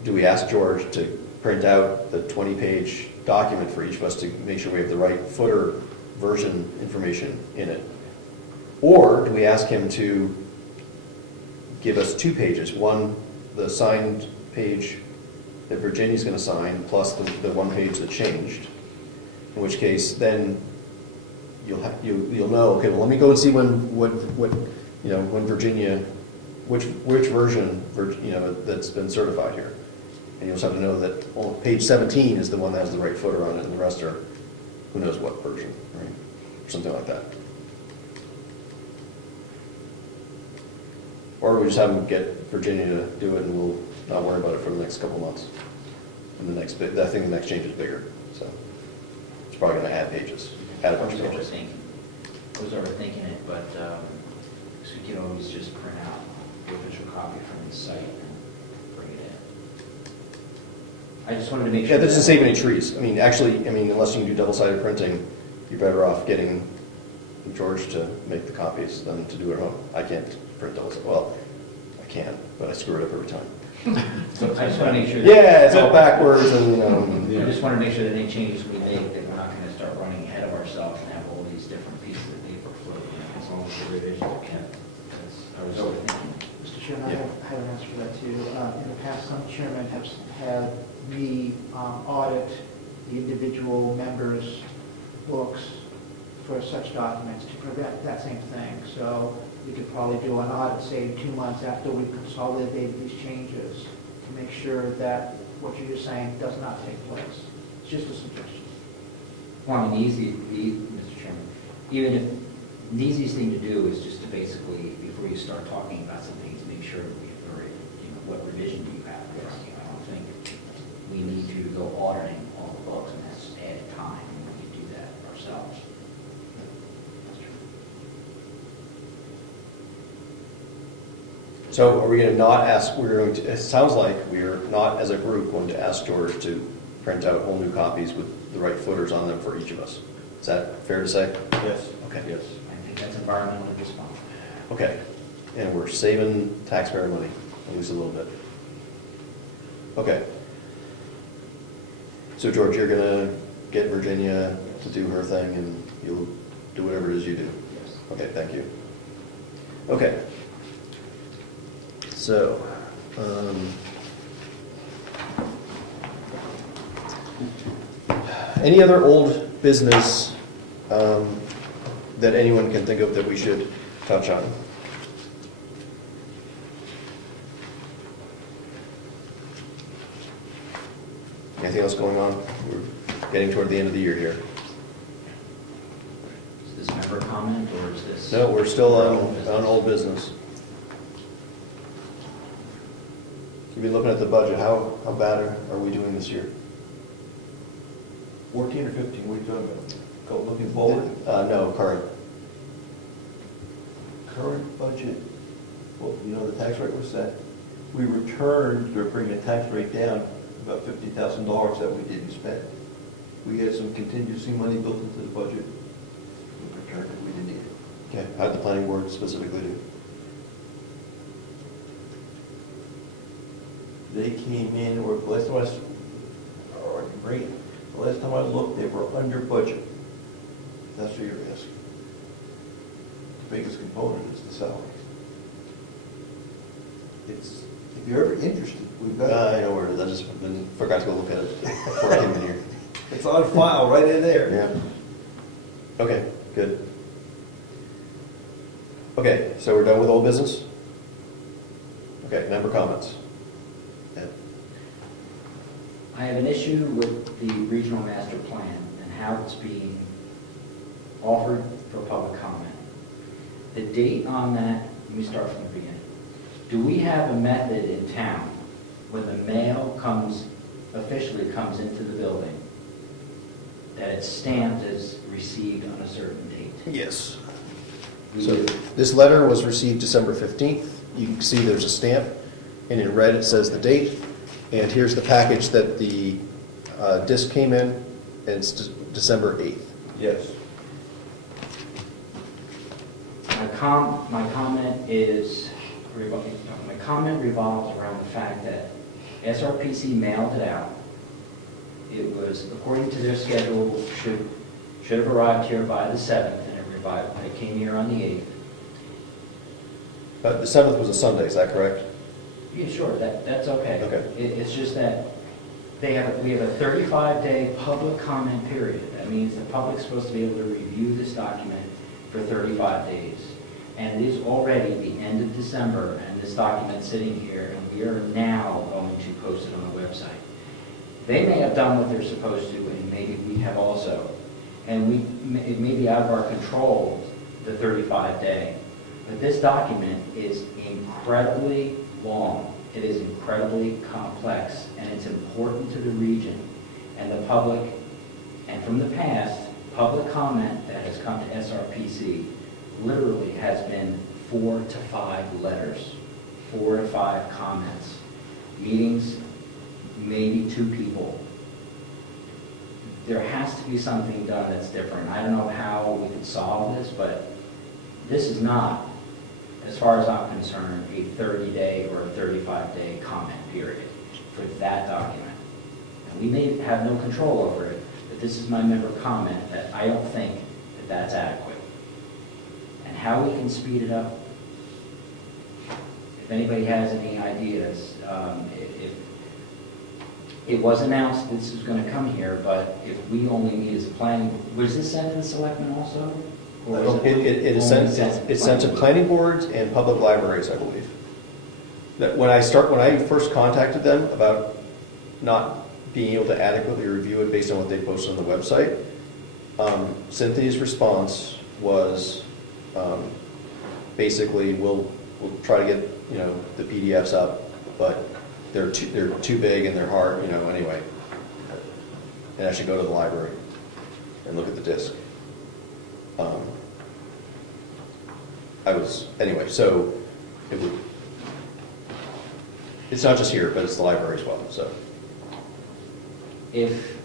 do we ask George to print out the 20-page document for each of us to make sure we have the right footer version information in it? Or do we ask him to give us 2 pages, one, the signed page that Virginia's going to sign, plus the 1 page that changed, in which case then you'll know, okay, well, let me go and see when Virginia, which version, that's been certified here. And you'll just have to know that page 17 is the one that has the right footer on it, and the rest are who knows what version, right? Or something like that. Or we just have them get Virginia to do it, and we'll not worry about it for the next couple of months. And I think the next change is bigger, so it's probably going to add pages, add a bunch of pages. I was overthinking it, but so you can always just print out the official copy from the site and bring it in. I just wanted to make sure. Yeah, this doesn't save any trees. Actually, unless you can do double-sided printing, you're better off getting George to make the copies than to do it at home. I can't print double-sided. Well, I can, but I screw it up every time. So I just want to make sure. Yeah, it's all backwards, and I just want to make sure that any changes we make, that we're not going to start running ahead of ourselves and have all these different pieces of paper floating. As long as the revisions are kept. I was overthinking. Mr. Chairman, I have an answer for that too. In the past, some chairmen have had me audit the individual members' books for such documents to prevent that same thing. So we could probably do an audit, say, 2 months after we've consolidated these changes to make sure that what you're just saying does not take place. It's just a suggestion. Well, Mr. Chairman, even if the easiest thing to do is just to basically, before you start talking about something, is make sure what revision do you have. I don't think we need to go auditing all the books, and that's just added time, and we can do that ourselves. so are we going to not ask? It sounds like we're not, as a group, going to ask George to print out whole new copies with the right footers on them for each of us. Is that fair to say? yes. Okay. Yes. I think that's environmentally responsible. Okay, and we're saving taxpayer money, at least a little bit. Okay. So George, you're gonna get Virginia to do her thing, and you'll do whatever it is you do? Yes. Okay, thank you. Okay. So, any other old business that anyone can think of that we should touch on? Anything else going on? We're getting toward the end of the year here. Does this matter or is this? No, we're still on old business. You've been looking at the budget. How bad are we doing this year? 14 or 15, what are you talking about? Go looking forward? No, current. Current budget, well, you know, the tax rate was set. We returned, to bring the tax rate down, about $50,000 that we didn't spend. We had some contingency money built into the budget. We returned it, we didn't need it. Okay, how did the planning board specifically do? They came in, or last time last time I looked, they were under budget. That's what you're asking. The biggest component is the salaries. It's, if you're ever interested, we've got I know where it is. I just forgot to go look at it before I came in here. it's on file right in there. Yeah. Okay, good. Okay, so we're done with old business? Okay, member comments. Ed? I have an issue with the regional master plan and how it's being offered for public comment. The date on that, let me start from the beginning. Do we have a method in town when the mail officially comes into the building, that it's stamped as received on a certain date? Yes. We So do. this letter was received December 15th. You can see there's a stamp, and in red it says the date. And here's the package that the disc came in, and it's December 8th. Yes. My comment revolves around the fact that SRPC mailed it out. It was, according to their schedule, should have arrived here by the 7th, and it came here on the 8th. The 7th was a Sunday, is that correct? Yeah, sure, that's okay. Okay. It's just that we have a 35-day public comment period. That means the public's supposed to be able to review this document for 35 days. And it is already the end of December, and this document's sitting here, and we are now going to post it on the website. They may have done what they're supposed to, and maybe we have also. And it may be out of our control, the 35-day. But this document is incredibly long. It is incredibly complex, and it's important to the region and the public. And from the past, public comment that has come to SRPC literally has been 4 to 5 letters, 4 to 5 comments, meetings, maybe 2 people. There has to be something done that's different. I don't know how we could solve this, but this is not, as far as I'm concerned, a 30-day or a 35-day comment period for that document. And we may have no control over it, but this is my member comment that I don't think that that's adequate. And how we can speed it up, if anybody has any ideas, if it was announced this is going to come here, but if we only meet as a planning, was this sent to the selectmen also? Or was It is only sent, it's sent to planning boards and public libraries, I believe. That when I first contacted them about not being able to adequately review it based on what they posted on the website, Cynthia's response was basically we'll try to get the PDFs up, but they're too big and they're hard, anyway. And I should go to the library and look at the disc. So it's not just here, but it's the library as well. So if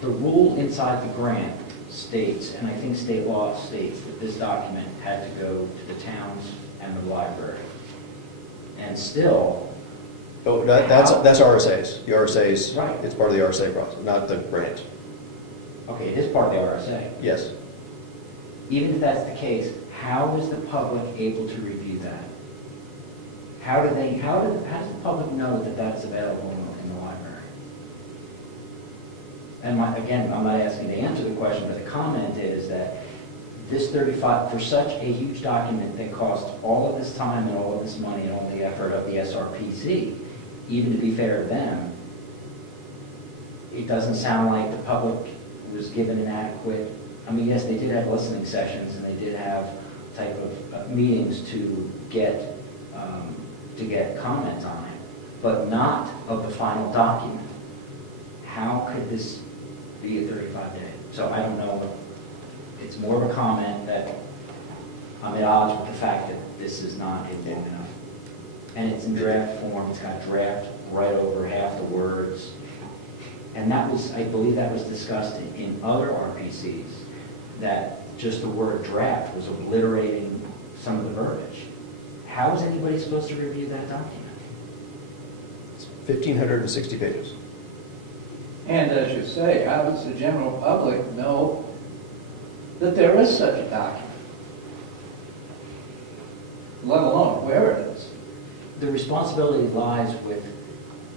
the rule inside the grant states, and I think state law states, that this document had to go to the towns and the library, and still... that's RSA's. The RSA's, right. It's part of the RSA process, not the grant. Okay, it is part of the RSA. Yes. Even if that's the case, how is the public able to review that? How does the public know that that's available in the library? And again, I'm not asking to answer the question, but the comment is that this 35, for such a huge document that cost all of this time and all of this money and all the effort of the SRPC, even to be fair to them, it doesn't sound like the public was given an adequate, I mean, yes, they did have listening sessions and they did have type of meetings to get comments on it, but not of the final document. How could this be a 35-day? So I don't know. It's more of a comment that I'm at odds with the fact that this is not in long enough. And it's in draft form. It's got draft right over half the words. And that was, I believe that was discussed in other RPCs, that just the word draft was obliterating some of the verbiage. How is anybody supposed to review that document? It's 1,560 pages. And as you say, how does the general public know that there is such a document? Let alone where it is. The responsibility lies with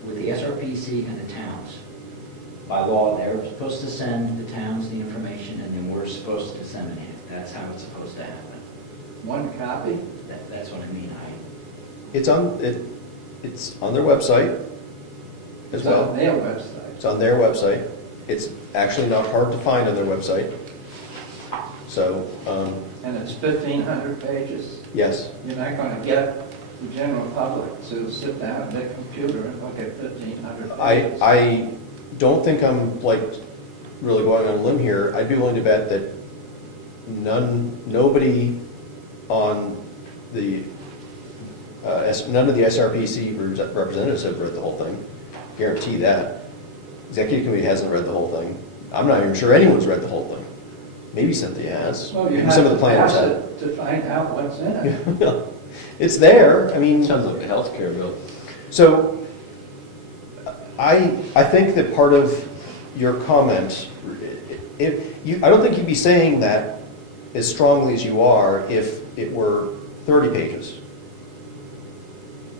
the SRPC and the towns. By law, they're supposed to send the towns the information, and then we're supposed to disseminate it. That's how it's supposed to happen. One copy? That's what I mean. It's on their website as It's well. on their website. It's on their website. It's actually not hard to find on their website. So, And it's 1,500 pages. yes. You're not going to get the general public to sit down at their computer and look at 1,500 pages. I don't think I'm like really going on a limb here. I'd be willing to bet that nobody on the none of the SRPC representatives have read the whole thing. Guarantee that. Executive committee hasn't read the whole thing. I'm not even sure anyone's read the whole thing. Maybe Cynthia has. Well, you Maybe have some of the to planners pass have. it to find out what's in it. It's there. I mean, Sounds like a healthcare bill. so I think that part of your comment, I don't think you'd be saying that as strongly as you are if it were 30 pages,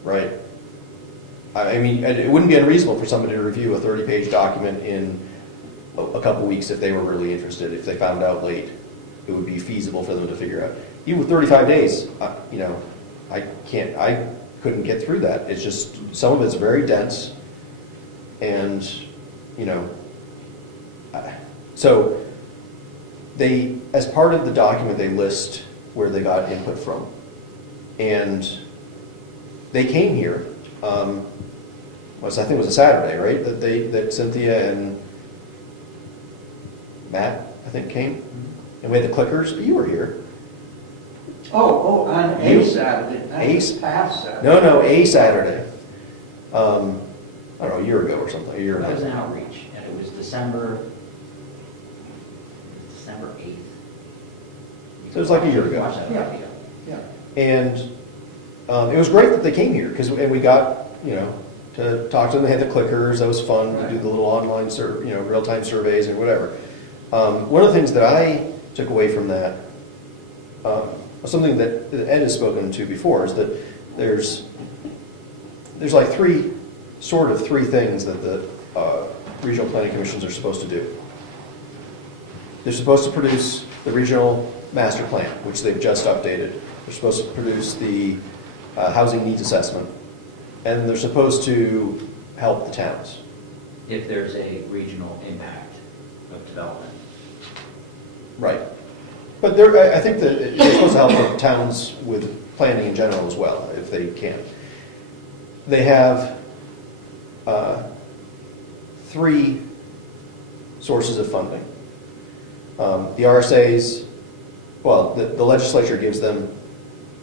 right? I mean, it wouldn't be unreasonable for somebody to review a 30-page document in a couple weeks if they were really interested. If they found out late, it would be feasible for them to figure out. Even with 35 days, you know, I couldn't get through that. It's just, some of it's very dense, and, you know, so they, as part of the document, they list where they got input from. And they came here, I think it was a Saturday, right? That Cynthia and Matt, I think, came. And we had the clickers. You were here. Oh, on a Saturday, not A- past Saturday. No, a Saturday. I don't know, a year ago or something, a year That was ago. an outreach, and it was December 8th. So it was like a year ago. Watch that Yeah. video. Yeah. And it was great that they came here, and we got, you know, to talk to them. They had the clickers. That was fun to do the little online, real-time surveys and whatever. One of the things that I took away from that, something that Ed has spoken to before, is that there's like three things that the regional planning commissions are supposed to do. They're supposed to produce the regional master plan, which they've just updated. They're supposed to produce the housing needs assessment, and they're supposed to help the towns. If there's a regional impact of development. Right. But I think that they're supposed to help the towns with planning in general as well, if they can. They have 3 sources of funding. The RSAs, well, the legislature gives them,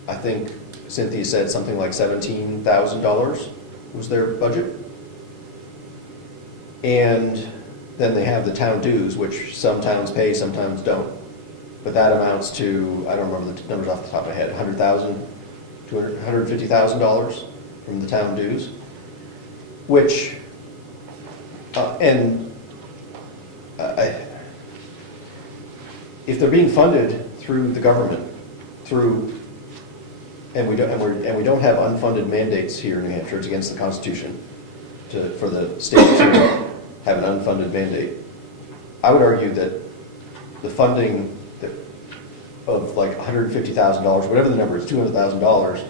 I think Cynthia said something like $17,000 was their budget. And then they have the town dues, which some towns pay, some towns don't. But that amounts to, I don't remember the numbers off the top of my head, $100,000, $150,000 from the town dues, which, if they're being funded through the government, and we don't have unfunded mandates here in New Hampshire, it's against the Constitution for the state to have an unfunded mandate. I would argue that the funding of like $150,000, whatever the number is, $200,000,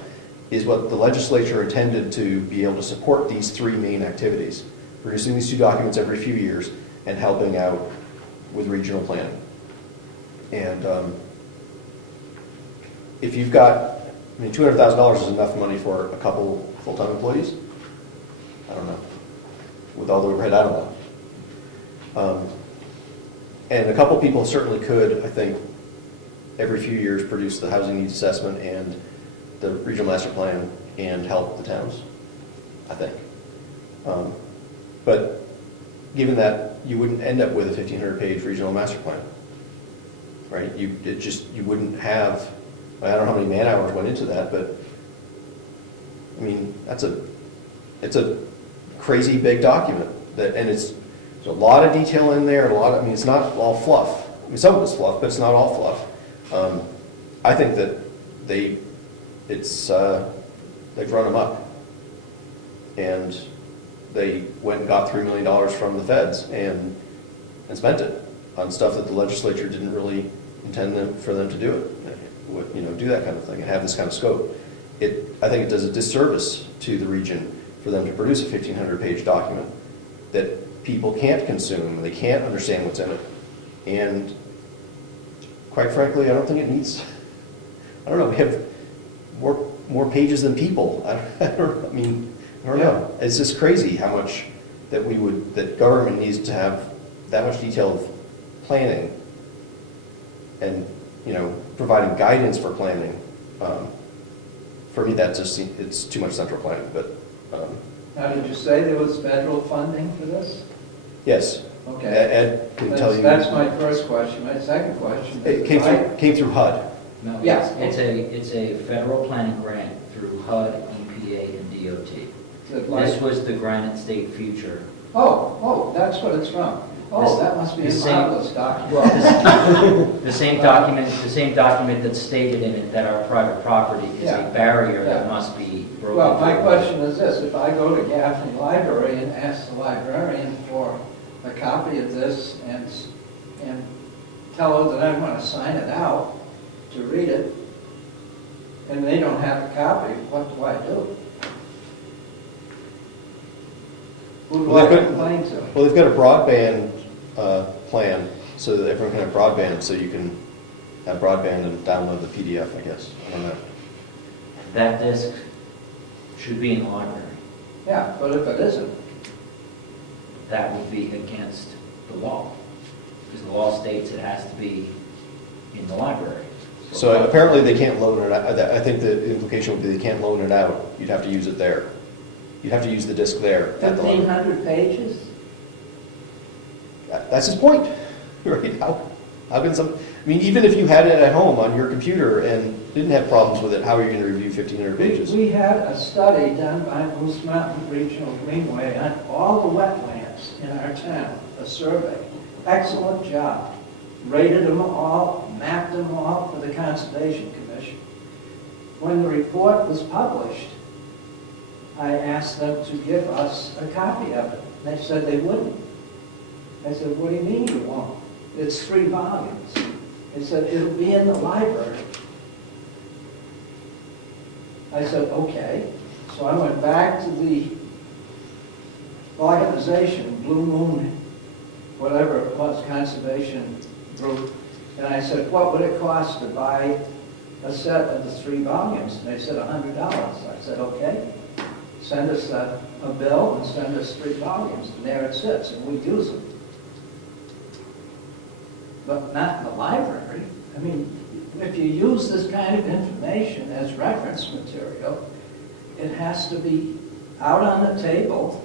is what the legislature intended to be able to support these 3 main activities: producing these 2 documents every few years and helping out with regional planning. And if you've got, I mean, $200,000 is enough money for a couple full-time employees? I don't know. With all the overhead, I don't know. And a couple people certainly could, I think, every few years produce the housing needs assessment and the regional master plan and help the towns, I think. But given that, you wouldn't end up with a 1,500-page regional master plan, right? You wouldn't have, I don't know how many man hours went into that, but I mean, it's a crazy big document that, and there's a lot of detail in there, I mean, it's not all fluff. I mean, some of it's fluff, but it's not all fluff. I think that they've run them up, and they went and got $3 million from the feds and spent it on stuff that the legislature didn't really intend for them to do it, do that kind of thing and have this kind of scope. I think it does a disservice to the region for them to produce a 1,500-page document that people can't consume and they can't understand what's in it. And quite frankly, I don't think it needs, I don't know, we have more pages than people. I don't know. It's just crazy how much that government needs to have that much detail of planning and, providing guidance for planning. For me, it's too much central planning, but. Now, did you say there was federal funding for this? Yes. Okay. Ed can tell you. That's my first question. My second question. It came through HUD. No, Yes. it's a federal planning grant through HUD, EPA, and DOT. This was the Granite State Future. Oh, that's what it's from. That must be a marvelous document. Well, the same document that's stated in it that our private property is a barrier that must be broken. Well, my question is this: if I go to Gaffney Library and ask the librarian for a copy of this and tell her that I want to sign it out to read it, and they don't have a copy, what do I do? Who do I complain to? Well, they've got a broadband plan so that everyone can have broadband, so you can have broadband and download the PDF, I guess. I don't know. That disc should be in the library. Yeah, but if it isn't, that would be against the law, because the law states it has to be in the library. So apparently they can't loan it out. I think the implication would be they can't loan it out. You'd have to use it there. You'd have to use the disc there. 1,500 pages? That's his point, right? How can even if you had it at home on your computer and didn't have problems with it, how are you going to review 1,500 pages? We had a study done by Moose Mountain Regional Greenway on all the wetlands in our town, a survey. Excellent job. Rated them all, mapped them all for the Conservation Commission. When the report was published, I asked them to give us a copy of it. They said they wouldn't. I said, what do you mean you won't? It's 3 volumes. They said, it'll be in the library. I said, okay. So I went back to the organization, Blue Moon, whatever it was, conservation group, and I said, what would it cost to buy a set of the 3 volumes? And they said, $100. I said, okay. Send us a bill and send us 3 volumes, and there it sits, and we use them. But not in the library. I mean, if you use this kind of information as reference material, it has to be out on the table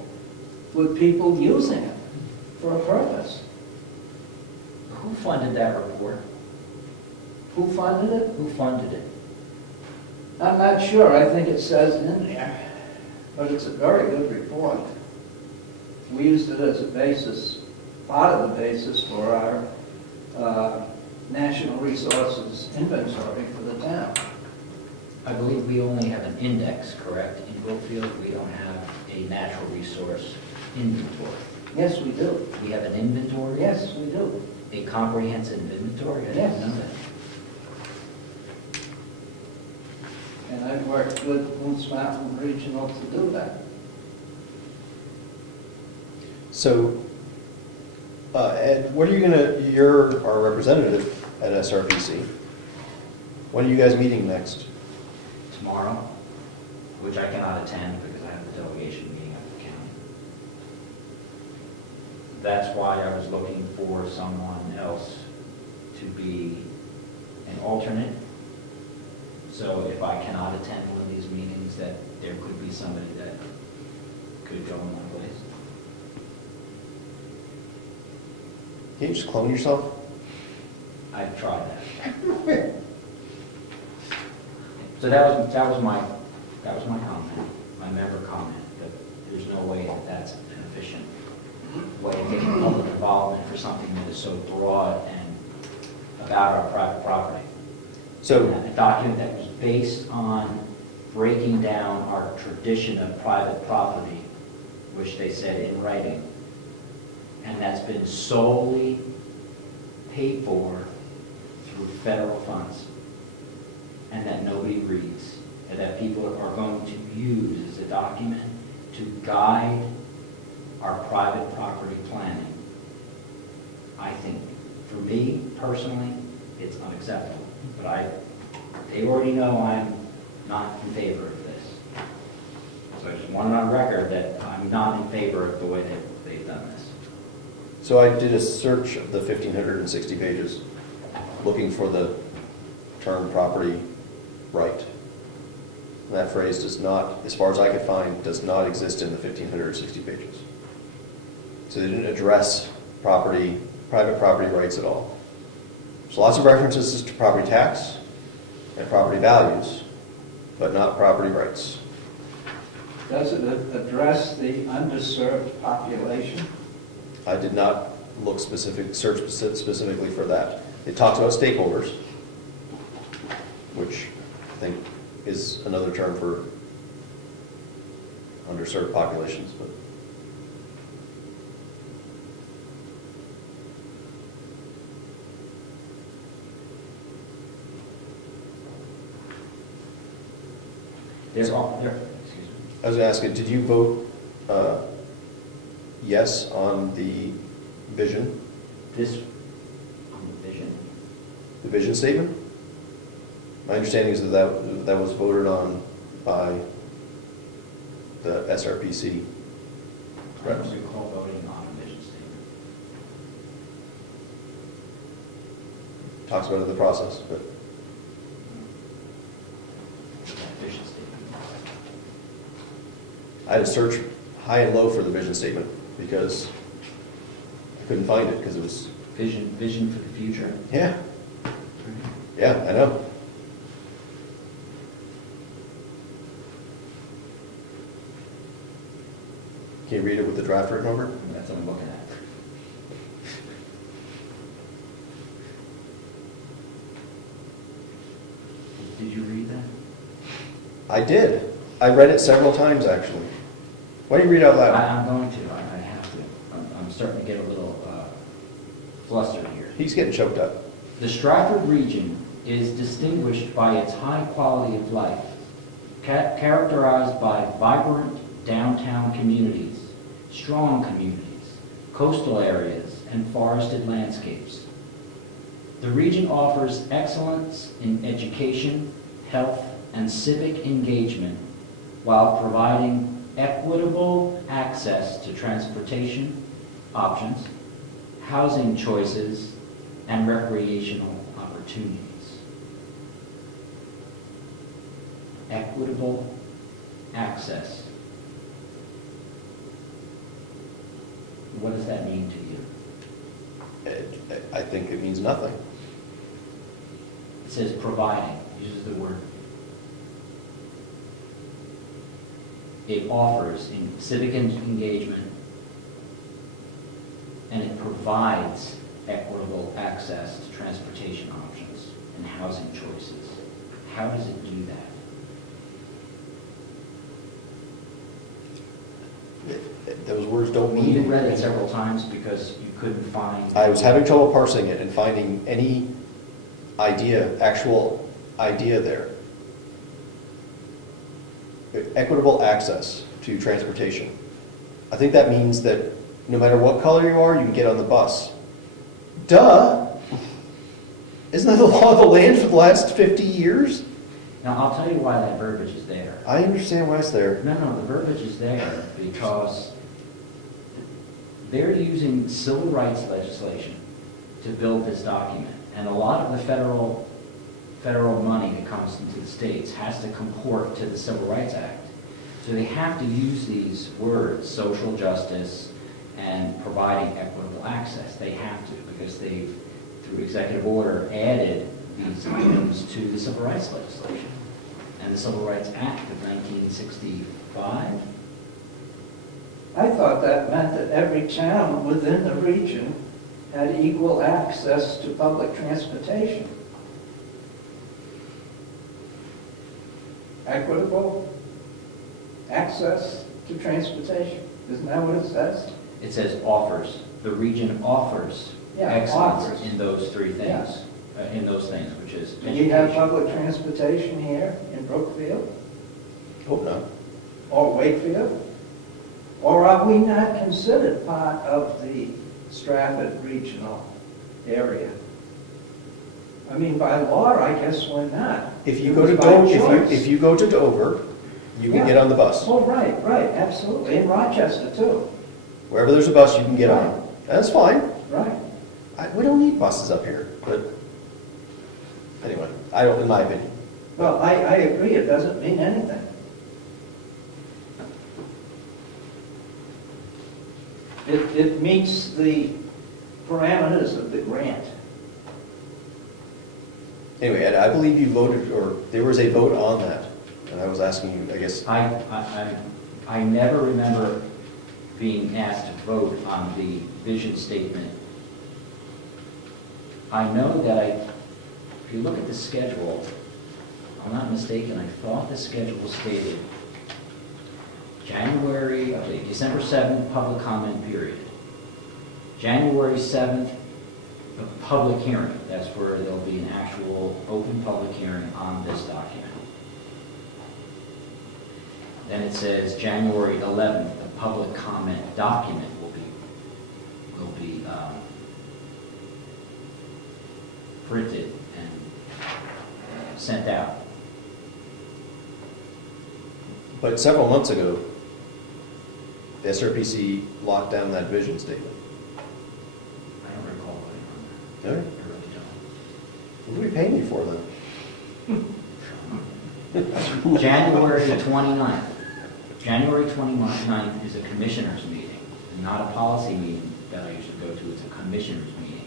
with people using it for a purpose. Who funded that report? Who funded it? Who funded it? I'm not sure. I think it says in there. But it's a very good report. We used it as a basis, part of the basis for our national resources inventory for the town. I believe we only have an index, correct? In Brookfield, we don't have a natural resource inventory. Yes, we do. We have an inventory? Yes, we do. A comprehensive inventory? I Yes. didn't know that. And I've worked with Moose Mountain Regional to do that. So, Ed, what are you you're our representative at SRPC. When are you guys meeting next? Tomorrow, which I cannot attend because I have the delegation meeting at the county. That's why I was looking for someone else to be an alternate. So if I cannot attend one of these meetings, that there could be somebody that could go in my place. Can you just clone yourself? I've tried that. So that was my comment, my member comment, that there's no way that that's an efficient way of getting public involvement for something that is so broad and about our private property. So, A document that was based on breaking down our tradition of private property, which they said in writing, and that's been solely paid for through federal funds, and that nobody reads, and that people are going to use as a document to guide our private property planning. I think, for me personally, it's unacceptable. But they already know I'm not in favor of this. So I just want it on record that I'm not in favor of the way that they've done this. so I did a search of the 1,560 pages looking for the term property right. And that phrase does not, as far as I could find, does not exist in the 1,560 pages. So they didn't address private property rights at all. So lots of references to property tax and property values, but not property rights. Does it address the underserved population? I did not search specifically for that. It talks about stakeholders, which I think is another term for underserved populations, but Excuse me. I was asking, did you vote yes on the vision, This vision, the vision statement? My understanding is that was voted on by the SRPC I don't reps. recall voting on a vision statement. Talks about it in the process, but Vision statement. I had to search high and low for the vision statement because I couldn't find it because it was, Vision for the future. yeah, I know. Can you read it with the draft written over? That's what I'm looking at. Did you read that? I did. I read it several times, actually. Why don't you read out loud? I'm going to. I have to. I'm starting to get a little flustered here. He's getting choked up. The Stratford region is distinguished by its high quality of life, characterized by vibrant downtown communities, strong communities, coastal areas, and forested landscapes. The region offers excellence in education, health, and civic engagement while providing equitable access to transportation options, housing choices, and recreational opportunities. Equitable access. What does that mean to you? I think it means nothing. It says providing, uses the word. It offers in civic engagement, and it provides equitable access to transportation options and housing choices. How does it do that? Those words don't mean You anything. read it several times because you couldn't find. I was having trouble parsing it and finding any actual idea there. Equitable access to transportation. I think that means that no matter what color you are, you can get on the bus. Duh! Isn't that the law of the land for the last 50 years? Now, I'll tell you why that verbiage is there. I understand why it's there. No, the verbiage is there because they're using civil rights legislation to build this document. And a lot of the federal money that comes into the states has to comport to the Civil Rights Act. So they have to use these words, social justice and providing equitable access. They have to, because they've, through executive order, added these items to the civil rights legislation. And the Civil Rights Act of 1965. I thought that meant that every town within the region had equal access to public transportation. Equitable access to transportation. Isn't that what it says? It says offers. The region offers excellence offers. in those three things. Yes. In those things, which is Do you have education. public transportation here in Brookfield Hope not. or Wakefield? Or are we not considered part of the Stratford regional area? I mean, by law, I guess we're not. If you It go to was by Dover, choice. if you go to Dover, you can Yeah. get on the bus. Oh, right, absolutely. In Rochester, too. Wherever there's a bus, you can get on. That's fine. Right. We don't need buses up here, but anyway, I don't, in my opinion. Well, I agree, it doesn't mean anything. It meets the parameters of the grant. Anyway, Ed, I believe you voted, or there was a vote on that, and I was asking you, I guess, I never remember being asked to vote on the vision statement. I know that if you look at the schedule, if I'm not mistaken, I thought the schedule stated December 7th, public comment period. January 7th, a public hearing. That's where there'll be an actual open public hearing on this document. Then it says January 11th, the public comment document will be printed and sent out. but several months ago, the SRPC locked down that vision statement. I don't recall putting on Yeah. there. I really don't. What are we paying you for then? January 29th. January 29th is a commissioners meeting, not a policy meeting that I usually go to. It's a commissioners meeting.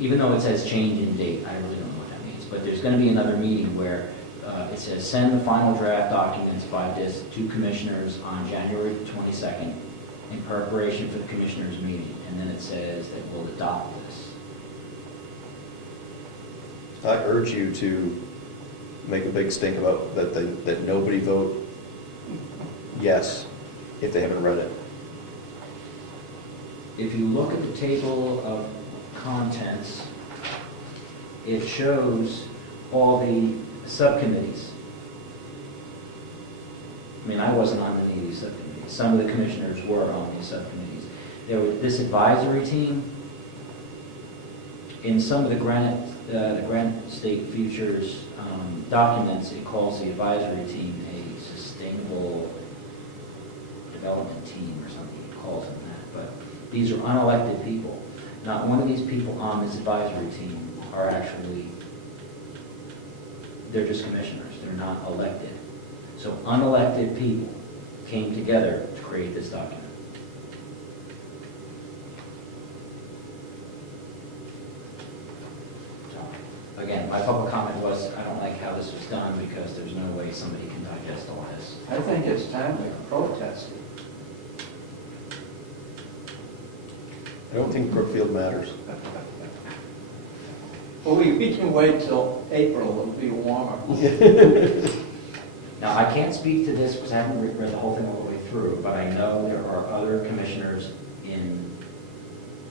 Even though it says change in date, I really don't know what that means. But there's going to be another meeting where it says send the final draft documents by this to commissioners on January 22nd in preparation for the commissioners meeting. And then it says that we'll adopt this. I urge you to make a big stink about that nobody vote yes if they haven't read it. If you look at the table of contents, it shows all the subcommittees. I mean, I wasn't on any of these subcommittees. Some of the commissioners were on these subcommittees. There was this advisory team. In some of the Granite State Futures documents, it calls the advisory team a sustainable development team or something. It calls them that. But these are unelected people. Not one of these people on this advisory team are actually, they're just commissioners. They're not elected. So unelected people came together to create this document. So, again, my public comment was, I don't like how this was done because there's no way somebody can digest all this. I think it's time to protest it. I don't think Brookfield matters. Well, we can wait till April, it'll be warmer. Now, I can't speak to this because I haven't read the whole thing all the way through, but I know there are other commissioners in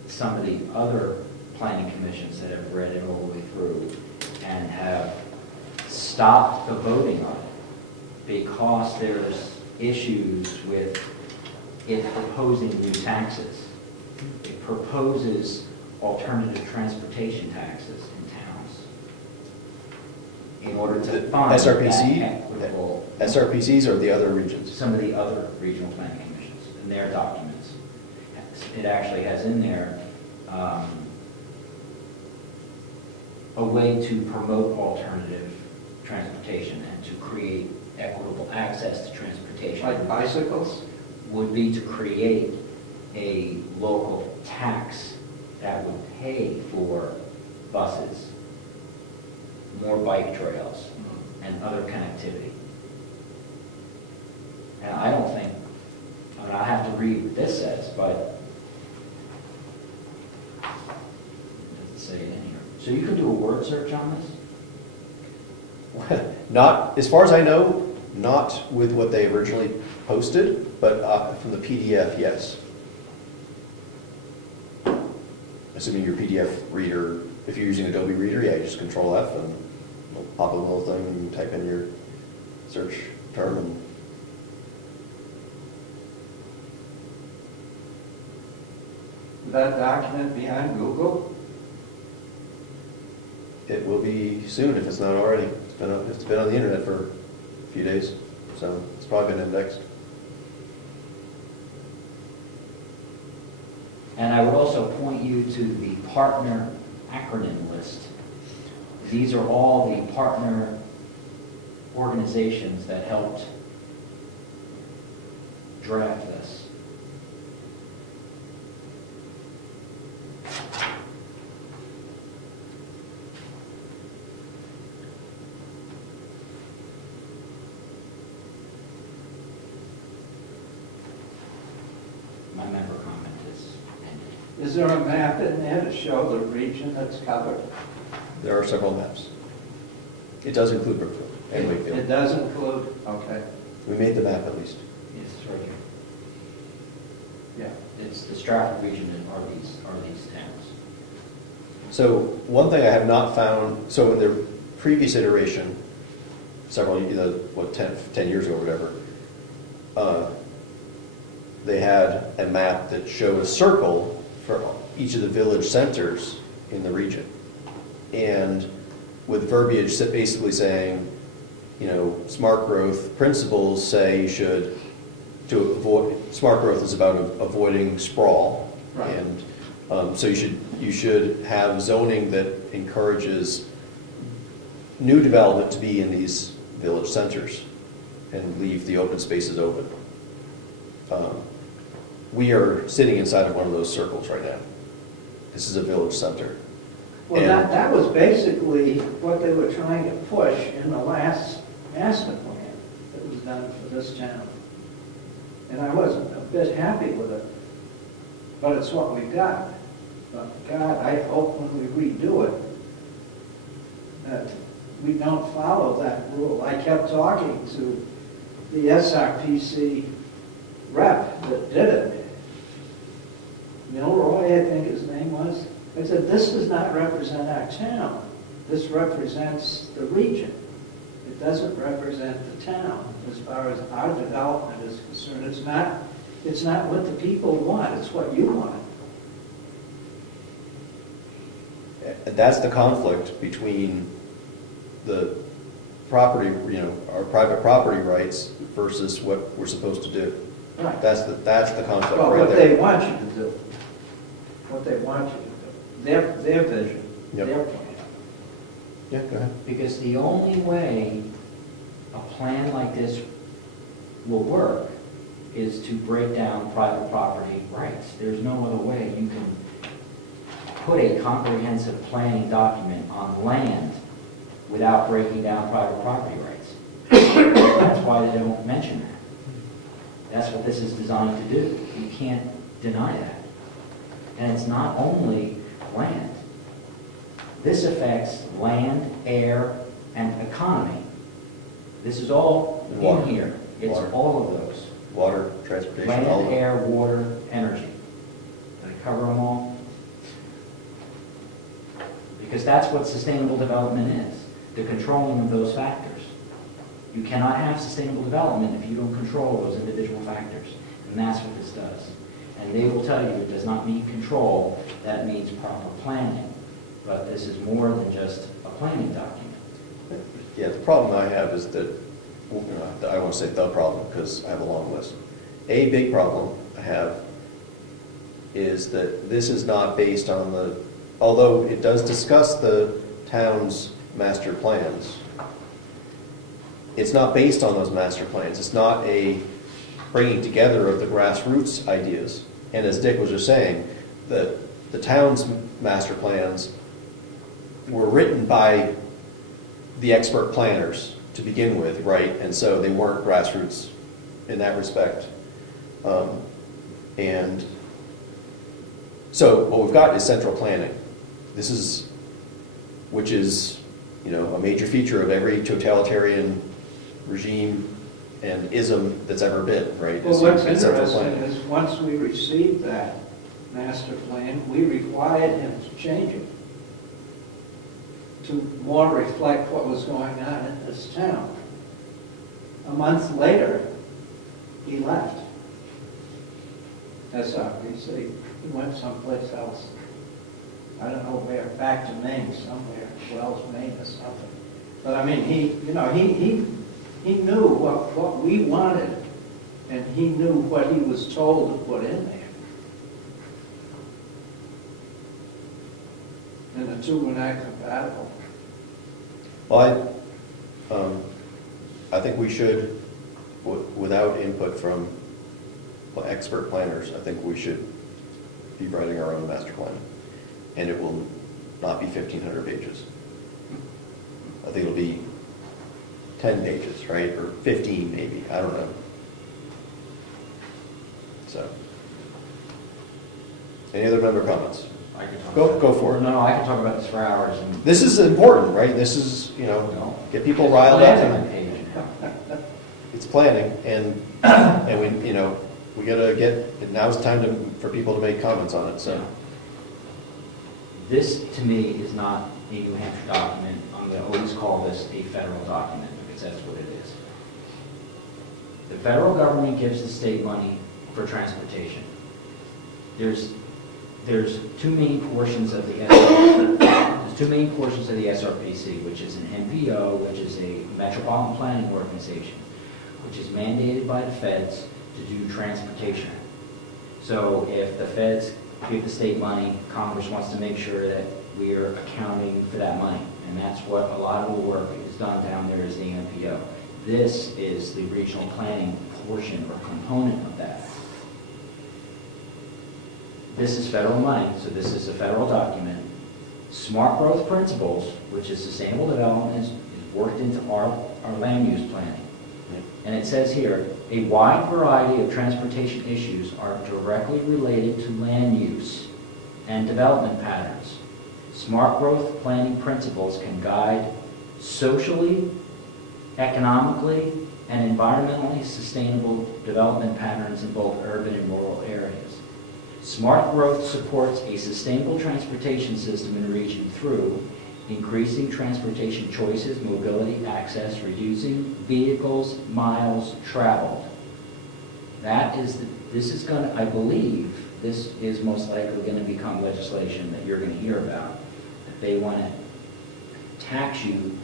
some of the other planning commissions that have read it all the way through and have stopped the voting on it because there's issues with it proposing new taxes. It proposes alternative transportation taxes in towns in order to The fund SRPC? that equitable. SRPCs or the other regions? Some of the other regional planning commissions in their documents. It actually has in there a way to promote alternative transportation and to create equitable access to transportation. Like bicycles? Would be to create a local tax that would pay for buses, more bike trails, and other connectivity. And I don't think, I mean, I have to read what this says, but it doesn't say it in here. So you can do a word search on this? Not, as far as I know, not with what they originally posted, but from the PDF, yes. Assuming your PDF reader, if you're using Adobe Reader, yeah, you just Control F and it'll pop a little thing and you type in your search term and That document behind Google? it will be soon if it's not already. It's been on the internet for a few days, so it's probably been indexed. And I would also point you to the partner acronym list. These are all the partner organizations that helped draft this. My member comment is ended. Is there a map in there to show the region that's covered? There are several maps. It does include Brookfield and It Wakefield. does include, okay, We made the map at least. Yes, it's right here. yeah. It's the Stratford region and are these towns. So one thing I have not found, so in the previous iteration, several, 10 years ago or whatever, they had a map that showed a circle for each of the village centers in the region. And with verbiage basically saying, smart growth principles say you should, to avoid, smart growth is about avoiding sprawl. Right. And so you should have zoning that encourages new development to be in these village centers and leave the open spaces open. We are sitting inside of one of those circles right now. This is a village center. Well, And- that was basically what they were trying to push in the last master plan that was done for this town. And I wasn't a bit happy with it, but it's what we got. But God, I hope when we redo it, that we don't follow that rule. I kept talking to the SRPC rep that did it. Milroy, I think his name was. I said, this does not represent our town. This represents the region. It doesn't represent the town as far as our development is concerned. It's not what the people want, it's what you want. That's the conflict between the property, our private property rights versus what we're supposed to do. Right. That's the conflict Well, right what they there. want you to do. What they want you to do. Their vision, Yep. their plan. Yeah, go ahead. Because the only way a plan like this will work is to break down private property rights. There's no other way you can put a comprehensive planning document on land without breaking down private property rights. That's why they don't mention that. That's what this is designed to do. You can't deny that. And it's not only land. This affects land, air, and economy. This is all Water. in here. It's Water. all of those. Water, transportation, all Land, of it. air, water, energy. Did I cover them all? Because that's what sustainable development is, the controlling of those factors. You cannot have sustainable development if you don't control those individual factors, and that's what this does. And they will tell you it does not mean control, that means proper planning. But this is more than just a planning document. Yeah, the problem I have is that, I won't say the problem because I have a long list. A big problem I have is that this is not based on although it does discuss the town's master plans, it's not based on those master plans. It's not a bringing together of the grassroots ideas. And as Dick was just saying, the town's master plans were written by the expert planners to begin with, right? And so they weren't grassroots in that respect. And so what we've got is central planning. Which is, a major feature of every totalitarian regime and ism that's ever been, right? Well, what's It's central interesting planning. is once we received that master plan, we required him to change it to more reflect what was going on in this town. A month later, he left. SRPC. He went someplace else. I don't know where, back to Maine somewhere, Wells, Maine or something. But I mean, he knew what we wanted, and he knew what he was told to put in there. And the two were not compatible. Well, I think we should, without input from expert planners, I think we should be writing our own master plan. And it will not be 1,500 pages. I think it'll be 10 pages, right? Or 15 maybe, I don't know. So, any other member comments? I can talk Go for it. No, I can talk about this for hours. And This is important, right? This is, get people riled up. It's planning, and we, we gotta now's the time for people to make comments on it, so. This, to me, is not a New Hampshire document. I'm going to always call this a federal document because that's what it is. The federal government gives the state money for transportation. There's two main portions of the SRPC, which is an MPO, which is a metropolitan planning organization, which is mandated by the feds to do transportation. So if the feds give the state money, Congress wants to make sure that we are accounting for that money. And that's what a lot of the work is done down there is the MPO. This is the regional planning portion or component of that. This is federal money, so this is a federal document. Smart growth principles, which is sustainable development, is worked into our land use planning. And it says here, a wide variety of transportation issues are directly related to land use and development patterns. Smart growth planning principles can guide socially, economically, and environmentally sustainable development patterns in both urban and rural areas. Smart growth supports a sustainable transportation system in a region through increasing transportation choices, mobility, access, reducing vehicles, miles traveled. This is going to, I believe, this is most likely going to become legislation that you're going to hear about. That they want to tax you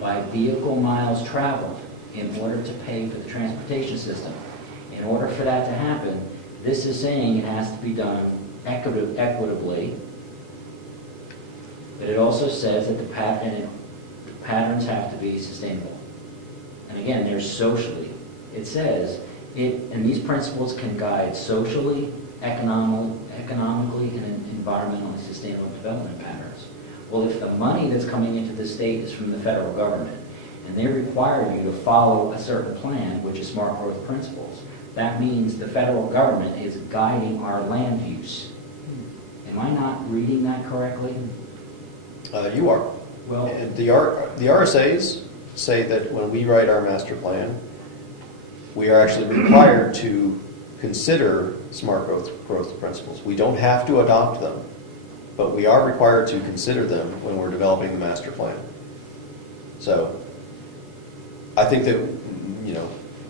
by vehicle miles traveled in order to pay for the transportation system. In order for that to happen, this is saying it has to be done equitably. But it also says that the patterns have to be sustainable. And again, there's socially. It says, and these principles can guide socially, economically, and environmentally sustainable development patterns. Well, if the money that's coming into the state is from the federal government, and they require you to follow a certain plan, which is smart growth principles, that means the federal government is guiding our land use. Am I not reading that correctly? You are. Well, the RSAs say that when we write our master plan, we are actually required to consider smart growth principles. We don't have to adopt them, but we are required to consider them when we're developing the master plan. So I think that,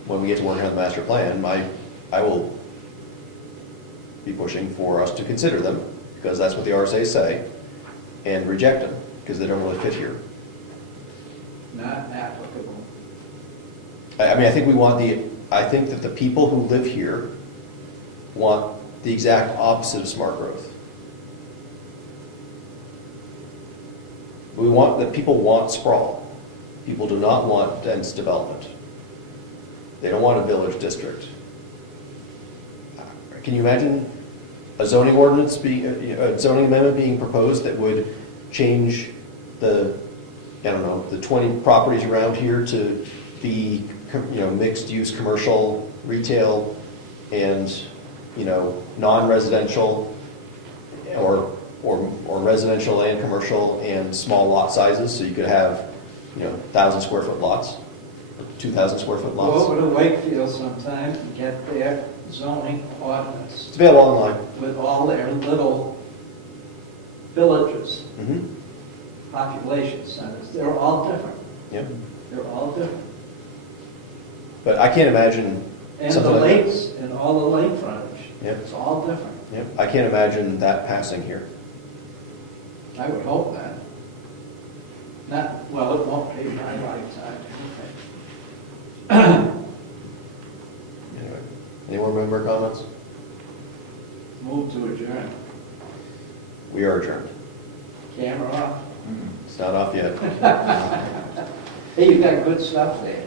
when we get to work on the master plan, I will be pushing for us to consider them, because that's what the RSAs say, and reject them, because they don't really fit here. Not applicable. I mean, I think that the people who live here want the exact opposite of smart growth. People want sprawl. People do not want dense development. They don't want a village district. Can you imagine a zoning ordinance a zoning amendment being proposed that would change the 20 properties around here to be, mixed-use commercial, retail, and, non-residential, or residential and commercial and small lot sizes, so you could have, 1,000 square foot lots, 2,000 square foot Go lots. over to Wakefield sometime and get their zoning ordinance It's available online. with all their little villages, Mm-hmm. population centers. They're all different. Yep. They're all different. But I can't imagine And the something like that. lakes and all the lake frontage. Yep. It's all different. Yep. I can't imagine that passing here. I would hope that. Well, it won't be my lifetime. Anyway, any more member comments? Move to adjourn. We are adjourned. Camera off. It's not off yet. Hey, you got good stuff there.